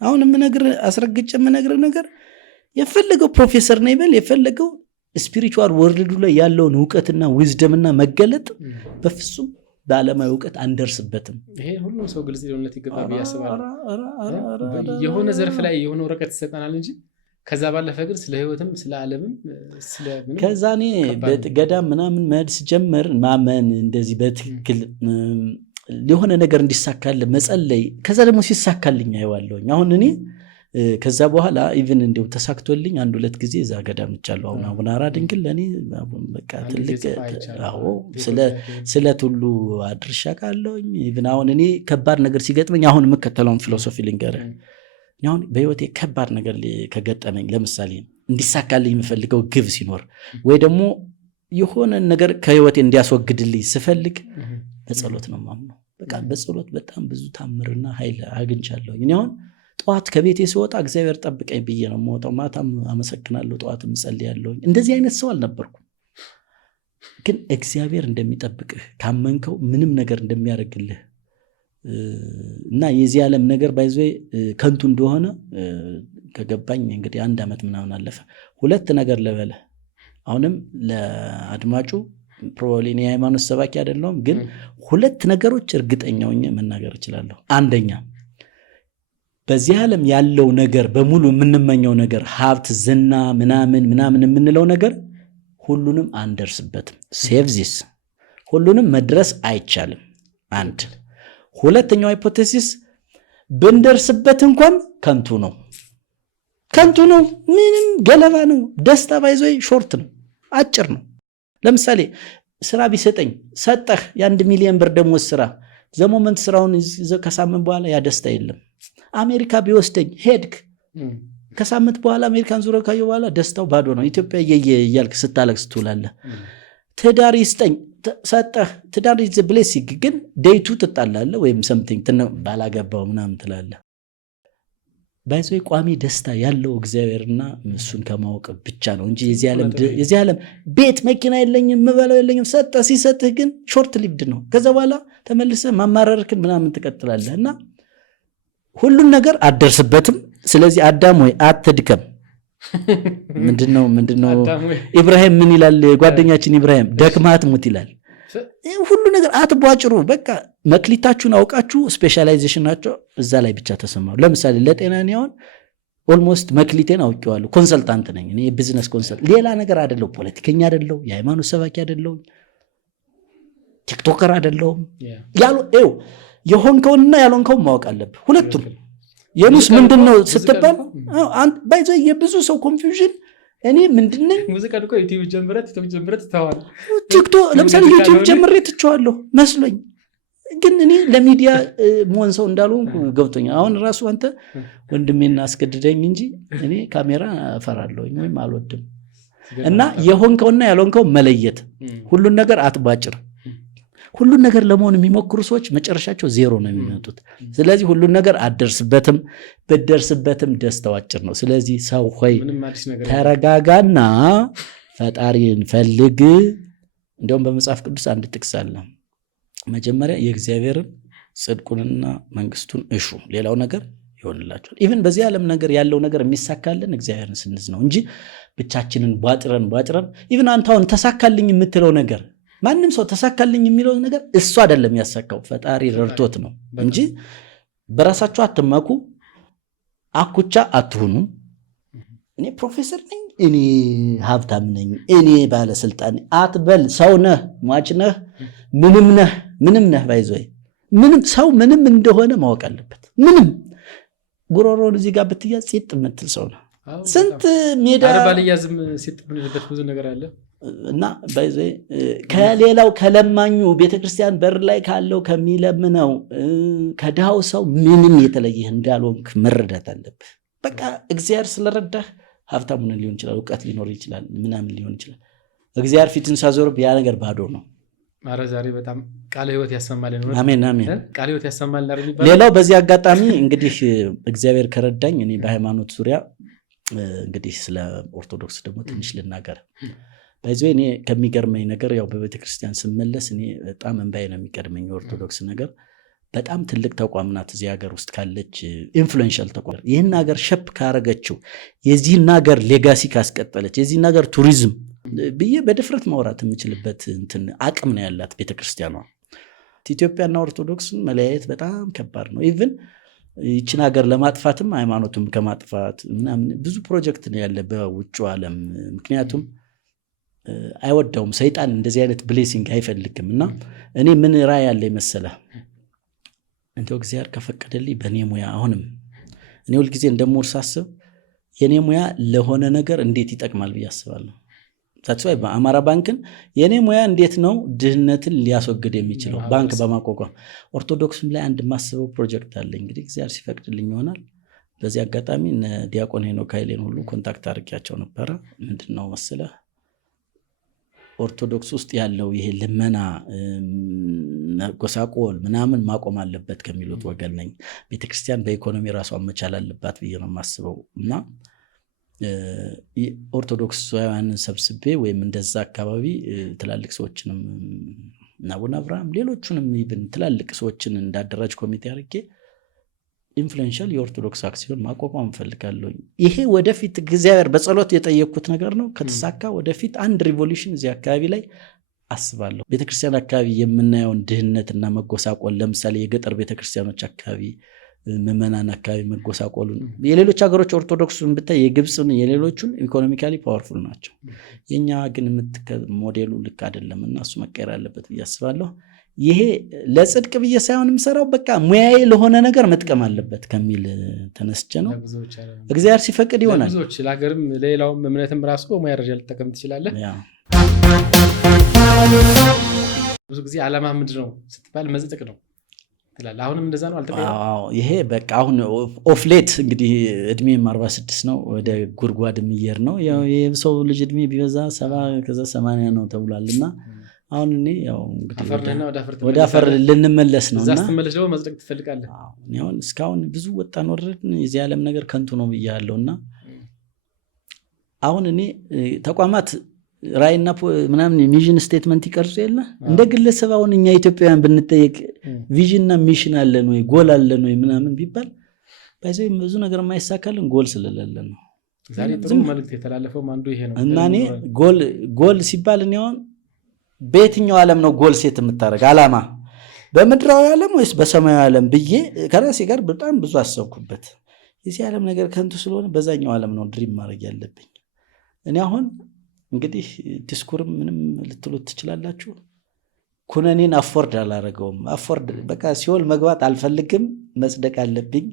አሁን የምነግርህ አስረግጬ የምነግርህ ነገር የፈለገው ፕሮፌሰር ነው ይበል የፈለገው ስፒሪቹዋል ወርልዱ ላይ ያለውን እውቀትና ዊዝደምና መገለጥ በፍጹም በዓለማዊ እውቀት አንደርስበትም። ይሄ ሁሉም ሰው ግልጽ ሊሆንለት ይገባል ብዬ አስባለሁ። የሆነ ዘርፍ ላይ የሆነ ወረቀት ይሰጠናል እንጂ ከዛ ባለፈ ግን ስለ ህይወትም ስለ ዓለምም ስለ ምንም ከዛ እኔ ገዳም ምናምን መሄድ ስጀምር ማመን እንደዚህ በትክክል የሆነ ነገር እንዲሳካል መጸለይ፣ ከዛ ደግሞ ሲሳካልኝ አየዋለሁኝ። አሁን እኔ ከዛ በኋላ ኢቭን እንደው ተሳክቶልኝ 1-2 ጊዜ እዛ ገዳም እጫለሁ። አሁን አቡነ አራ ድንግል ለኔ በቃ ትልቅ ስለ ሁሉ አድርሻ ካለውኝ ኢቭን አሁን እኔ ከባድ ነገር ሲገጥመኝ አሁን የምከተለውን ፊሎሶፊ ልንገርህ። አሁን በህይወቴ ከባድ ነገር ከገጠመኝ ለምሳሌ እንዲሳካልኝ የምፈልገው ግብ ሲኖር ወይ ደግሞ የሆነ ነገር ከህይወቴ እንዲያስወግድልኝ ስፈልግ በጸሎት ነው የማምነው። በቃ በጸሎት በጣም ብዙ ታምርና ኃይል አግኝቻለሁ። እኔ አሁን ጠዋት ከቤቴ ስወጣ እግዚአብሔር ጠብቀኝ ብዬ ነው የምወጣው። ማታም አመሰግናለሁ፣ ጠዋትም ጸልያለሁ። እንደዚህ አይነት ሰው አልነበርኩም። ግን እግዚአብሔር እንደሚጠብቅህ ካመንከው ምንም ነገር እንደሚያደርግልህ እና የዚህ ዓለም ነገር ባይዞ ከንቱ እንደሆነ ከገባኝ እንግዲህ 1 ዓመት ምናምን አለፈ። 2 ነገር ልበለ አሁንም ለአድማጩ ፕሮባብሊ እኔ የሃይማኖት ሰባኪ አይደለሁም፣ ግን 2 ነገሮች እርግጠኛ ሆኜ መናገር እችላለሁ። አንደኛ በዚህ ዓለም ያለው ነገር በሙሉ የምንመኘው ነገር ሀብት፣ ዝና ምናምን የምንለው ነገር ሁሉንም አንደርስበትም። ሴቭ ዚስ ሁሉንም መድረስ አይቻልም። አንድ ሁለተኛው ሃይፖቴሲስ ብንደርስበት እንኳን ከንቱ ነው፣ ምንም ገለባ ነው። ደስታ ባይዞይ ሾርት ነው፣ አጭር ነው። ለምሳሌ ስራ ቢሰጠኝ ሰጠህ የ1 ሚሊዮን ብር ደሞዝ ስራ ዘሞመንት ስራውን ከሳምንት በኋላ ያ ደስታ የለም። አሜሪካ ቢወስደኝ ሄድክ ከሳምንት በኋላ አሜሪካን ዙረ ካየው በኋላ ደስታው ባዶ ነው። ኢትዮጵያ እያልክ ስታለቅስ ትውላለህ። ትዳር ይስጠኝ ሰጠህ፣ ትዳር ይዘ ብሌሲንግ ግን ዴይቱ ትጣላለህ ወይም ሰምቲንግ ባላገባው ምናምን ትላለህ። ባይዘይ ቋሚ ደስታ ያለው እግዚአብሔርና እሱን ከማወቅ ብቻ ነው እንጂ የዚህ ዓለም ቤት መኪና የለኝም ምበለው የለኝም ሲሰጥህ ግን ሾርት ሊቭድ ነው። ከዛ በኋላ ተመልሰህ ማማረርክን ምናምን ትቀጥላለህ እና ሁሉን ነገር አደርስበትም። ስለዚህ አዳም ሆይ አትድከም። ምንድነው ኢብራሂም ምን ይላል? ጓደኛችን ኢብራሂም ደክመህ አትሙት ይላል። ሁሉ ነገር አትቧጭሩ። በቃ መክሊታችሁን አውቃችሁ ስፔሻላይዜሽን ናቸው እዛ ላይ ብቻ ተሰማሩ። ለምሳሌ ለጤና ኒያውን ኦልሞስት መክሊቴን አውቄዋለሁ። ኮንሰልታንት ነኝ እኔ፣ የቢዝነስ ኮንሰልት። ሌላ ነገር አይደለሁ፣ ፖለቲከኛ አይደለሁ፣ የሃይማኖት ሰባኪ አይደለሁ፣ ቲክቶከር አይደለሁ። የሆንከውንና ያልሆንከውን ማወቅ አለብህ። ሁለቱም የኑስ ምንድነው ስትባል ባይዘ የብዙ ሰው ኮንፊውዥን እኔ ምንድነኝ ሙዚቃ እኮ ዩቲዩብ ጀምረት ተዋል ቲክቶክ ለምሳሌ ዩቲዩብ ጀምሬ ትቸዋለሁ መስሎኝ፣ ግን እኔ ለሚዲያ መሆን ሰው እንዳልሆንኩ ገብቶኛል። አሁን ራሱ አንተ ወንድሜና አስገድደኝ እንጂ እኔ ካሜራ እፈራለሁ ወይም አልወድም። እና የሆንከውና ያልሆንከው መለየት፣ ሁሉን ነገር አትባጭር። ሁሉን ነገር ለመሆን የሚሞክሩ ሰዎች መጨረሻቸው ዜሮ ነው የሚመጡት። ስለዚህ ሁሉን ነገር አደርስበትም፣ በደርስበትም ደስታው አጭር ነው። ስለዚህ ሰው ሆይ ተረጋጋና ፈጣሪን ፈልግ። እንደውም በመጽሐፍ ቅዱስ አንድ ጥቅስ አለ፣ መጀመሪያ የእግዚአብሔርን ጽድቁንና መንግስቱን እሹ፣ ሌላው ነገር ይሆንላችኋል። ኢቭን በዚህ ዓለም ነገር ያለው ነገር የሚሳካልን እግዚአብሔርን ስንዝ ነው እንጂ ብቻችንን ቧጥረን ኢቭን አንተ አሁን ተሳካልኝ የምትለው ነገር ማንም ሰው ተሳካልኝ የሚለው ነገር እሱ አይደለም ያሳካው፣ ፈጣሪ ረድቶት ነው እንጂ በራሳችሁ አትመኩ፣ አኩቻ አትሁኑ። እኔ ፕሮፌሰር ነኝ፣ እኔ ሀብታም ነኝ፣ እኔ ባለስልጣን አትበል። ሰው ነህ፣ ሟች ነህ፣ ምንም ነህ። ባይዞይ ምንም ሰው ምንም እንደሆነ ማወቅ አለበት። ምንም ጉሮሮን እዚህ ጋር ብትያዝ ሴት የምትል ሰው ነው። ስንት ሜዳ ባልያዝም ሴት የምንልበት ብዙ ነገር አለ እና ባይዘይ ከሌላው ከለማኙ ቤተክርስቲያን በር ላይ ካለው ከሚለምነው ከድሃው ሰው ምንም የተለየ እንዳልሆንክ መረዳት አለብህ። በቃ እግዚአብሔር ስለረዳህ ሀብታም ሆነህ ሊሆን ይችላል፣ እውቀት ሊኖር ይችላል፣ ምናምን ሊሆን ይችላል። እግዚአብሔር ፊትን ሳዞር ያ ነገር ባዶ ነው። አረ ዛሬ በጣም ቃለ ሕይወት ያሰማልን ነው። አሜን። ቃለ ሕይወት ያሰማልን አይደል? ሌላው በዚህ አጋጣሚ እንግዲህ እግዚአብሔር ከረዳኝ እኔ በሃይማኖት ዙሪያ እንግዲህ ስለ ኦርቶዶክስ ደግሞ ትንሽ ልናገር። በዚህ እኔ ከሚገርመኝ ነገር ያው በቤተክርስቲያን ስመለስ እኔ በጣም እንባዬ ነው የሚቀድመኝ። የኦርቶዶክስ ነገር በጣም ትልቅ ተቋም ናት፣ እዚህ ሀገር ውስጥ ካለች ኢንፍሉዌንሻል ተቋም። ይህን ሀገር ሸፕ ካረገችው፣ የዚህን ሀገር ሌጋሲ ካስቀጠለች፣ የዚህን ሀገር ቱሪዝም ብዬ በድፍረት ማውራት የምችልበት እንትን አቅም ነው ያላት ቤተክርስቲያኗ። ኢትዮጵያና ኦርቶዶክስን መለያየት በጣም ከባድ ነው። ኢቭን ይችን ሀገር ለማጥፋትም ሃይማኖቱም ከማጥፋት ምናምን ብዙ ፕሮጀክት ነው ያለ በውጭ ዓለም። ምክንያቱም አይወዳውም ሰይጣን እንደዚህ አይነት ብሌሲንግ አይፈልግም። እና እኔ ምን ራዕይ ያለ መሰለ እንደው እግዚአብሔር ከፈቀደልኝ በእኔ ሙያ አሁንም እኔ ሁልጊዜ እንደምወርሳስብ የኔ ሙያ ለሆነ ነገር እንዴት ይጠቅማል ብዬ አስባለሁ። ታጥቷይ በአማራ ባንክን የኔ ሙያ እንዴት ነው ድህነትን ሊያስወግድ የሚችለው ባንክ በማቋቋም ኦርቶዶክስም ላይ አንድ ማስበው ፕሮጀክት አለ። እንግዲህ እግዚአብሔር ሲፈቅድልኝ ይሆናል። በዚህ አጋጣሚ ዲያቆን ሄኖክ ኃይሌን ሁሉ ኮንታክት አድርጌያቸው ነበረ። ምንድነው መሰለህ ኦርቶዶክስ ውስጥ ያለው ይሄ ልመና ጎሳቆል ምናምን ማቆም አለበት ከሚሉት ወገን ነኝ። ቤተክርስቲያን በኢኮኖሚ ራሷን መቻል አለባት ብዬ ነው የማስበው። እና ኦርቶዶክሳውያንን ሰብስቤ ወይም እንደዛ አካባቢ ትላልቅ ሰዎችንም እና አቡነ አብርሃም ሌሎቹንም ይብን ትላልቅ ሰዎችን እንዳደራጅ ኮሚቴ አድርጌ ኢንፍሉዌንሻል የኦርቶዶክስ አክሲዮን ማቋቋም ፈልጋለሁ። ይሄ ወደፊት እግዚአብሔር በጸሎት የጠየቅኩት ነገር ነው። ከተሳካ ወደፊት አንድ ሪቮሉሽን እዚህ አካባቢ ላይ አስባለሁ። ቤተክርስቲያን አካባቢ የምናየውን ድህነትና መጎሳቆል ለምሳሌ የገጠር ቤተክርስቲያኖች አካባቢ ምዕመናን አካባቢ መጎሳቆሉን የሌሎች ሀገሮች ኦርቶዶክሱን ብታይ የግብፅን የሌሎቹን ኢኮኖሚካሊ ፓወርፉል ናቸው። የኛ ግን ሞዴሉ ልክ አይደለም እና እሱ መቀየር አለበት ብዬ አስባለሁ። ይሄ ለጽድቅ ብዬ ሳይሆን የምሰራው በቃ ሙያዬ ለሆነ ነገር መጥቀም አለበት ከሚል ተነስቼ ነው። እግዚአብሔር ሲፈቅድ ይሆናል። ብዙዎች ለሀገርም ለሌላውም እምነትም ራሱ በሙያ ደረጃ ልጠቀም ትችላለህ። ብዙ ጊዜ ዓላማ ምንድን ነው ስትባል መጽደቅ ነው ትላለህ። አሁንም እንደዛ ነው አልተቀየረም። ይሄ በቃ አሁን ኦፍሌት እንግዲህ እድሜም 46 ነው፣ ወደ ጉድጓድ የሚየር ነው። ያው የሰው ልጅ እድሜ ቢበዛ 70 ከዛ 80 ነው ተብሏልና አሁን እኔ ያው እንግዲህ ወደ አፈር ልንመለስ ነው እና ስትመለስ ደግሞ መጽደቅ ትፈልጋለህ። አሁን እስካሁን ብዙ ወጣን ወረድን የዚህ ዓለም ነገር ከንቱ ነው ብያለሁና አሁን እኔ ተቋማት ራይና ምናምን ሚሽን ስቴትመንት ይቀርጹ የለ እንደ ግለሰብ አሁን እኛ ኢትዮጵያውያን ብንጠየቅ ቪዥንና ሚሽን አለን ወይ ጎል አለን ወይ ምናምን ቢባል ባይዘው ብዙ ነገር የማይሳካልን ጎል ስለሌለን ነው። ዛሬ ጥሩ መልእክት የተላለፈው አንዱ ይሄ ነው እና እኔ ጎል ሲባል እኔ አሁን በየትኛው ዓለም ነው ጎል ሴት የምታደርግ ዓላማ በምድራዊ ዓለም ወይስ በሰማያዊ ዓለም ብዬ ከራሴ ጋር በጣም ብዙ አሰብኩበት። የዚህ ዓለም ነገር ከንቱ ስለሆነ በዛኛው ዓለም ነው ድሪም ማድረግ ያለብኝ። እኔ አሁን እንግዲህ ዲስኩርም ምንም ልትሉት ትችላላችሁ። ኩነኔን አፎርድ አላረገውም። አፎርድ በቃ ሲኦል መግባት አልፈልግም፣ መጽደቅ አለብኝ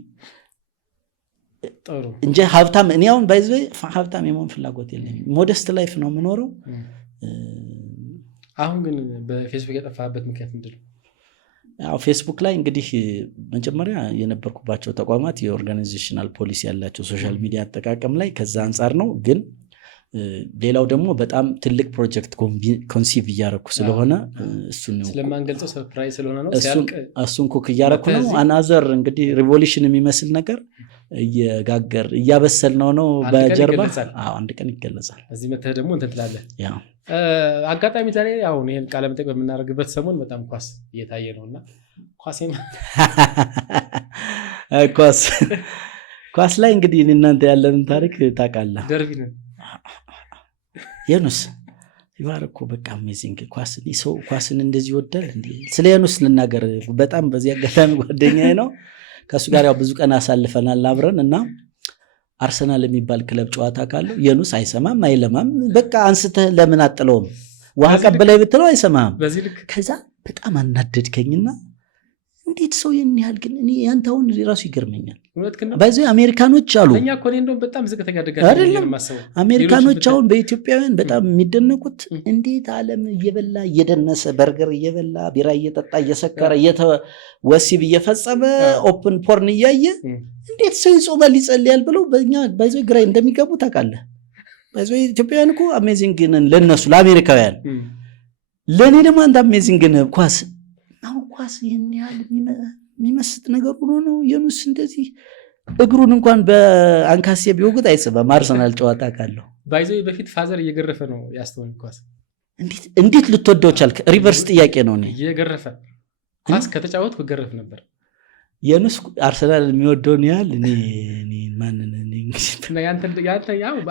እንጂ ሀብታም እኔ አሁን ባይዘ ሀብታም የመሆን ፍላጎት የለኝም። ሞደስት ላይፍ ነው የምኖረው። አሁን ግን በፌስቡክ የጠፋበት ምክንያት ምንድን ነው? ያው ፌስቡክ ላይ እንግዲህ መጀመሪያ የነበርኩባቸው ተቋማት የኦርጋናይዜሽናል ፖሊሲ ያላቸው ሶሻል ሚዲያ አጠቃቀም ላይ ከዛ አንጻር ነው። ግን ሌላው ደግሞ በጣም ትልቅ ፕሮጀክት ኮንሲቭ እያረኩ ስለሆነ እሱን ስለማንገልጸው ሰርፕራይዝ ስለሆነ ነው እሱን ኩክ እያረኩ ነው። አናዘር እንግዲህ ሪቮሉሽን የሚመስል ነገር እየጋገር እያበሰል ነው በጀርባ አንድ ቀን ይገለጻል። እዚህ መተህ ደግሞ እንትን ትላለህ። አጋጣሚ ዛሬ አሁን ይሄን ቃለ መጠይቅ በምናደርግበት ሰሞን በጣም ኳስ እየታየ ነውና ኳስ ላይ እንግዲህ እናንተ ያለንን ታሪክ ታውቃለህ። ደርቢ ነው የኑስ ይባረኩ በቃ አሜዚንግ ኳስ ሰው ኳስን እንደዚህ ይወዳል እንዴ? ስለ የኑስ ልናገር በጣም በዚህ አጋጣሚ ጓደኛዬ ነው። ከሱ ጋር ያው ብዙ ቀን አሳልፈናል አብረን እና አርሰናል የሚባል ክለብ ጨዋታ ካለው የኑስ አይሰማም አይለማም። በቃ አንስተህ ለምን አጥለውም ውሃ ቀበላይ ብትለው አይሰማም። ከዛ በጣም አናደድከኝና እንዴት ሰው ያህል ግን እኔ ያንተውን ራሱ ይገርመኛል። ባይዘ አሜሪካኖች አሉ እኛ እኮ እንደውም በጣም ዝቅተኛ ደጋፊ አይደለም አሜሪካኖች አሁን በኢትዮጵያውያን በጣም የሚደነቁት እንዴት ዓለም እየበላ እየደነሰ በርገር እየበላ ቢራ እየጠጣ እየሰከረ ወሲብ እየፈጸመ ኦፕን ፖርን እያየ እንዴት ሰው ይጾማል ይጸልያል ብለው በእኛ ባይዘ ግራ እንደሚገቡ ታውቃለህ። ባይዘ ኢትዮጵያውያን እኮ አሜዚንግ ነን ለነሱ ለአሜሪካውያን። ለእኔ ደግሞ አንተ አሜዚንግ ነህ ኳስ አሁን ኳስ ይህን ያህል የሚመስጥ ነገር ሆኖ ነው የኑስ እንደዚህ እግሩን እንኳን በአንካሴ ቢወጉት አይስበም። አርሰናል ጨዋታ ካለው ባይዞ በፊት ፋዘር እየገረፈ ነው ያስተውን ኳስ እንዴት ልትወደው ቻልክ? ሪቨርስ ጥያቄ ነው። እየገረፈ ኳስ ከተጫወትኩ ገረፍ ነበር። የኑስ አርሰናል የሚወደውን ያህል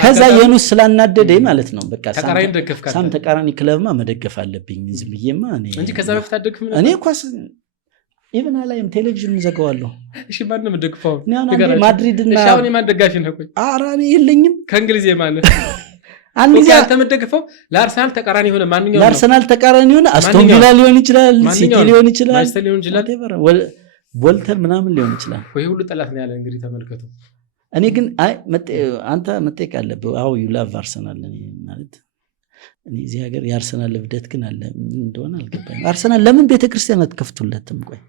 ከዛ የኑስ ስላናደደኝ ማለት ነው በቃ ሳም ተቃራኒ ክለብማ መደገፍ አለብኝ ዝም ብዬማ እንጂ ከዛ በፊት አደግፍ እኔ ኳስ ኢቨን አላይም ቴሌቪዥን ዘጋዋለሁ። እሺ ማን ነው የምትደግፈው? ማድሪድና እሺ አሁን የማን ደጋፊ ነህ? ቆይ ኧረ እኔ የለኝም። ከእንግሊዝ የማን አንድ ጊዜ አንተ የምትደግፈው ለአርሰናል ተቃራኒ ሆነ ማንኛውም ለአርሰናል ተቃራኒ ሆነ አስቶን ቪላ ሊሆን ይችላል፣ ሲቲ ሊሆን ይችላል፣ ማንቸስተር ሊሆን ይችላል፣ ቦልተን ምናምን ሊሆን ይችላል። ወይ ሁሉ ጠላት ነው ያለ እንግዲህ ተመልከቱ። እኔ ግን አንተ መጠየቅ አለብህ። አዎ ዩ ላቭ አርሰናል ማለት እኔ እዚህ ሀገር የአርሰናል ልብደት ግን አለ እንደሆነ አልገባኝም። አርሰናል ለምን ቤተክርስቲያን አትከፍቱለትም? ቆይ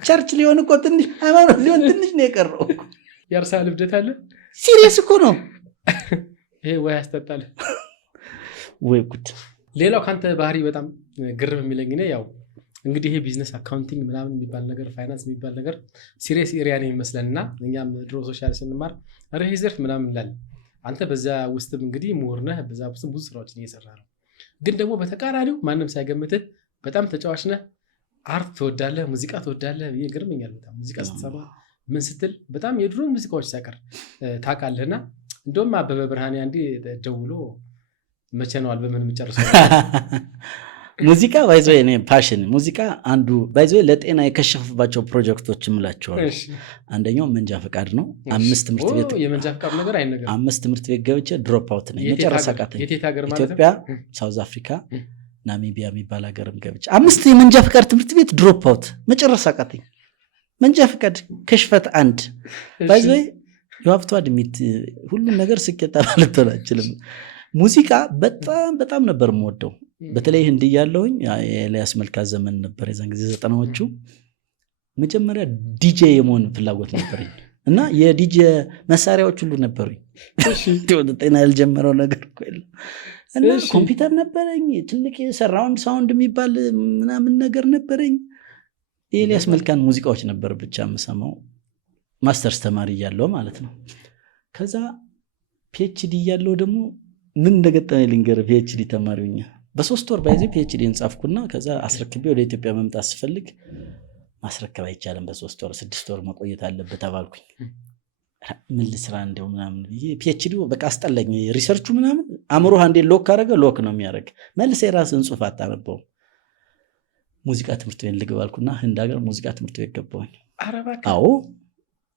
ቸርች ሊሆን እኮ ትንሽ ሃይማኖት ሊሆን ትንሽ ነው የቀረው። የአርሰናል ልብደት አለ። ሲሪየስ እኮ ነው ይሄ። ወይ ያስጠጣል ወይ ጉድ። ሌላው ካንተ ባህሪ በጣም ግርም የሚለኝ ነው ያው እንግዲህ ይሄ ቢዝነስ አካውንቲንግ ምናምን የሚባል ነገር ፋይናንስ የሚባል ነገር ሲሪየስ ኤሪያ ነው የሚመስለንና እኛም ድሮ ሶሻል ስንማር ሪዘርቭ ምናምን እንላለን። አንተ በዛ ውስጥም እንግዲህ ምሁር ነህ፣ በዛ ውስጥም ብዙ ስራዎችን እየሰራ ነው። ግን ደግሞ በተቃራኒው ማንም ሳይገምትህ በጣም ተጫዋች ነህ፣ አርት ትወዳለህ፣ ሙዚቃ ትወዳለህ። ይገርመኛል በጣም ሙዚቃ ስትሰማ ምን ስትል በጣም የድሮ ሙዚቃዎች ሳይቀር ታውቃለህና እንደውም አበበ ብርሃኔ አንዴ ደውሎ መቼ ነው አልበምን የምጨርሰው ሙዚቃ ባይዞ እኔ ፓሽን ሙዚቃ አንዱ ባይዞ ለጤና የከሸፈባቸው ፕሮጀክቶች ምላቸዋል። አንደኛው መንጃ ፈቃድ ነው። 5 ትምህርት ቤት የመንጃ ፈቃድ ነገር አይነገር 5 ትምህርት ቤት ገብቼ ድሮፕ አውት ነኝ። መጨረሻ ቃተኝ ኢትዮጵያ፣ ሳውዝ አፍሪካ፣ ናሚቢያ የሚባል ሀገርም ገብቼ 5 የመንጃ ፈቃድ ትምህርት ቤት ድሮፕ አውት መጨረሻ ቃተኝ። መንጃ ፈቃድ ከሽፈት አንድ ባይዞ የሀብቱ አድሚት ሁሉም ነገር ስኬታማ ልትሆን አትችልም። ሙዚቃ በጣም በጣም ነበር የምወደው። በተለይ ህንድ እያለሁኝ የኤልያስ መልካ ዘመን ነበር የዛን ጊዜ 90ዎቹ። መጀመሪያ ዲጄ የመሆን ፍላጎት ነበረኝ እና የዲጄ መሳሪያዎች ሁሉ ነበሩኝ። ጤና ያልጀመረው ነገር እኮ የለም። እና ኮምፒውተር ነበረኝ፣ ትልቅ ሰራውንድ ሳውንድ የሚባል ምናምን ነገር ነበረኝ። የኤልያስ መልካን ሙዚቃዎች ነበር ብቻ የምሰማው። ማስተርስ ተማሪ እያለሁ ማለት ነው። ከዛ ፒኤችዲ እያለሁ ደግሞ ምን እንደገጠመኝ ልንገርህ። ፒኤችዲ ተማሪውኛ በ3 ወር ባይዜ ፒኤችዲን ጻፍኩና ከዛ አስረክቤ ወደ ኢትዮጵያ መምጣት ስፈልግ ማስረከብ አይቻልም፣ በ3 ወር 6 ወር መቆየት አለበት ተባልኩኝ። ምን ልስራ እንደው ምናምን ብዬ ፒኤችዲው በቃ አስጠላኝ። ሪሰርቹ ምናምን አእምሮህ አንዴ ሎክ ካደረገ ሎክ ነው የሚያደርግ። መልሰህ የራስህን ጽሑፍ አታነበውም። ሙዚቃ ትምህርት ቤት ልግባ አልኩና ህንድ ሀገር ሙዚቃ ትምህርት ቤት ገባሁኝ። አዎ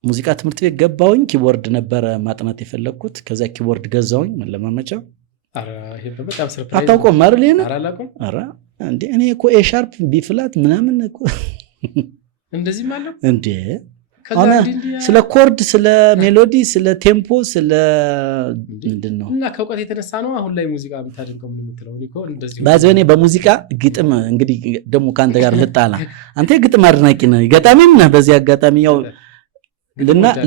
ሙዚቃ ትምህርት ቤት ገባሁኝ። ኪቦርድ ነበረ ማጥናት የፈለግኩት። ከዛ ኪቦርድ ገዛሁኝ መለማመጫ። አታውቀውም አይደል? ኧረ እንዴ እኔ እኮ ኤ ሻርፕ ቢ ፍላት ምናምን እኮ እንደዚህ ማለት እንዴ አሁን ስለ ኮርድ፣ ስለ ሜሎዲ፣ ስለ ቴምፖ፣ ስለ ምንድን ነው እና ከእውቀት የተነሳ ነው አሁን ላይ ሙዚቃ የምታደንቀው ምን የምትለው እኮ እንደዚህ ባይዘው እኔ በሙዚቃ ግጥም እንግዲህ ደግሞ ከአንተ ጋር ልጣላ። አንተ ግጥም አድናቂ ነህ፣ ገጣሚም ነህ። በዚህ አጋጣሚ ያው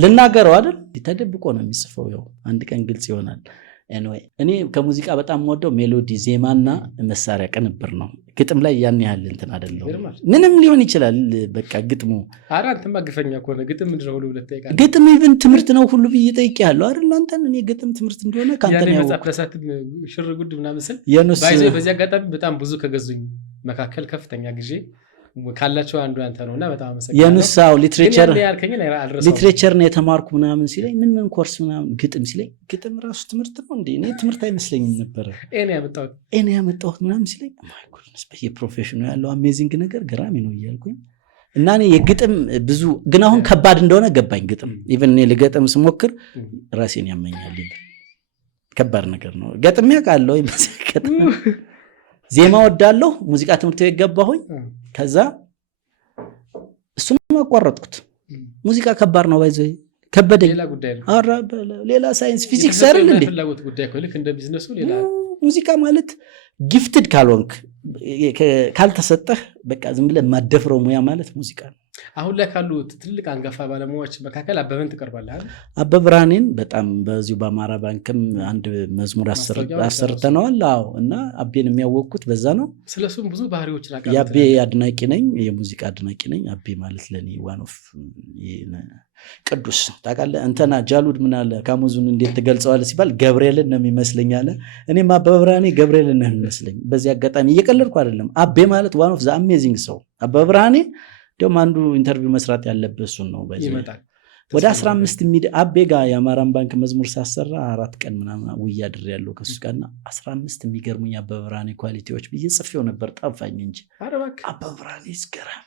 ልናገረው አይደል? ተደብቆ ነው የሚጽፈው። ያው አንድ ቀን ግልጽ ይሆናል። anyway እኔ ከሙዚቃ በጣም ወደው ሜሎዲ፣ ዜማና መሳሪያ ቅንብር ነው። ግጥም ላይ ያን ያህል እንትን አይደለም። ምንም ሊሆን ይችላል በቃ ግጥሙ። ኧረ አንተማ ግፈኛ ከሆነ ግጥም ምንድን ነው ሁሉ ሁለት ጠይቃለህ። ግጥም ኢቭን ትምህርት ነው ሁሉ ብዬ ጠይቄያለሁ አይደል? አንተን እኔ ግጥም ትምህርት እንደሆነ ካንተ ነው ያው መጻፍ ሽር ጉድ ምናምን ስል በዚህ አጋጣሚ በጣም ብዙ ከገዙኝ መካከል ከፍተኛ ጊዜ ካላቸው አንዱ አንተ ነውና በጣም አመሰግናለሁ። የኑሳው ሊትሬቸር ነው የተማርኩ ምናምን ሲለኝ ምን ኮርስ ምናምን ግጥም ሲለኝ ግጥም ራሱ ትምህርት ነው እንዴ? እኔ ትምህርት አይመስለኝም ነበር። እኔ ያመጣሁት ምናምን ሲለኝ ማይ ጎድነስ በየፕሮፌሽኑ ያለው አሜዚንግ ነገር ገራሚ ነው እያልኩኝ እና እኔ የግጥም ብዙ ግን አሁን ከባድ እንደሆነ ገባኝ። ግጥም ኢቭን እኔ ልገጥም ስሞክር ራሴን ያመኛል። ከባድ ነገር ነው። ገጥም ያውቃለሁ ይመስገን። ዜማ ወዳለሁ። ሙዚቃ ትምህርት ቤት ገባሁኝ። ከዛ እሱንም አቋረጥኩት። ሙዚቃ ከባድ ነው ባይዘይ ከበደኝ። ሌላ ሳይንስ ፊዚክስ አይደል እንዴ? ሙዚቃ ማለት ጊፍትድ ካልሆንክ ካልተሰጠህ በቃ ዝም ብለህ ማደፍረው ሙያ ማለት ሙዚቃ ነው። አሁን ላይ ካሉት ትልቅ አንጋፋ ባለሙያዎች መካከል አበበን ትቀርባለህ አይደል? አበበ ብርሃኔን በጣም በዚሁ በአማራ ባንክም አንድ መዝሙር አሰርተነዋል። አዎ እና አቤን የሚያወቅኩት በዛ ነው። ስለሱም ብዙ ባህሪዎችን አቃተለ። የአቤ አድናቂ ነኝ፣ የሙዚቃ አድናቂ ነኝ። አቤ ማለት ለኔ ዋን ኦፍ ቅዱስ ታውቃለህ። እንተና ጃሉድ ምን አለ ካሙዙን እንዴት ትገልጸዋለህ ሲባል ገብርኤልን ነው የሚመስለኝ አለ። እኔም አበበ ብርሃኔ ገብርኤልን ነው የሚመስለኝ። በዚህ አጋጣሚ እየቀለድኩ አይደለም። አቤ ማለት ዋን ኦፍ ዘ አሜዚንግ ሰው አበበ ብርሃኔ። ደግሞ አንዱ ኢንተርቪው መስራት ያለበት እሱን ነው። ወደ 15 አቤ ጋር የአማራን ባንክ መዝሙር ሳሰራ 4 ቀን ምናምን ውዬ አድሬያለሁ ከሱ ጋርና 15 የሚገርሙኝ አበበ ብርሃኔ ኳሊቲዎች ብዬ ጽፌው ነበር። ጠፋኝ እንጂ አበበ ብርሃኔ ገራሚ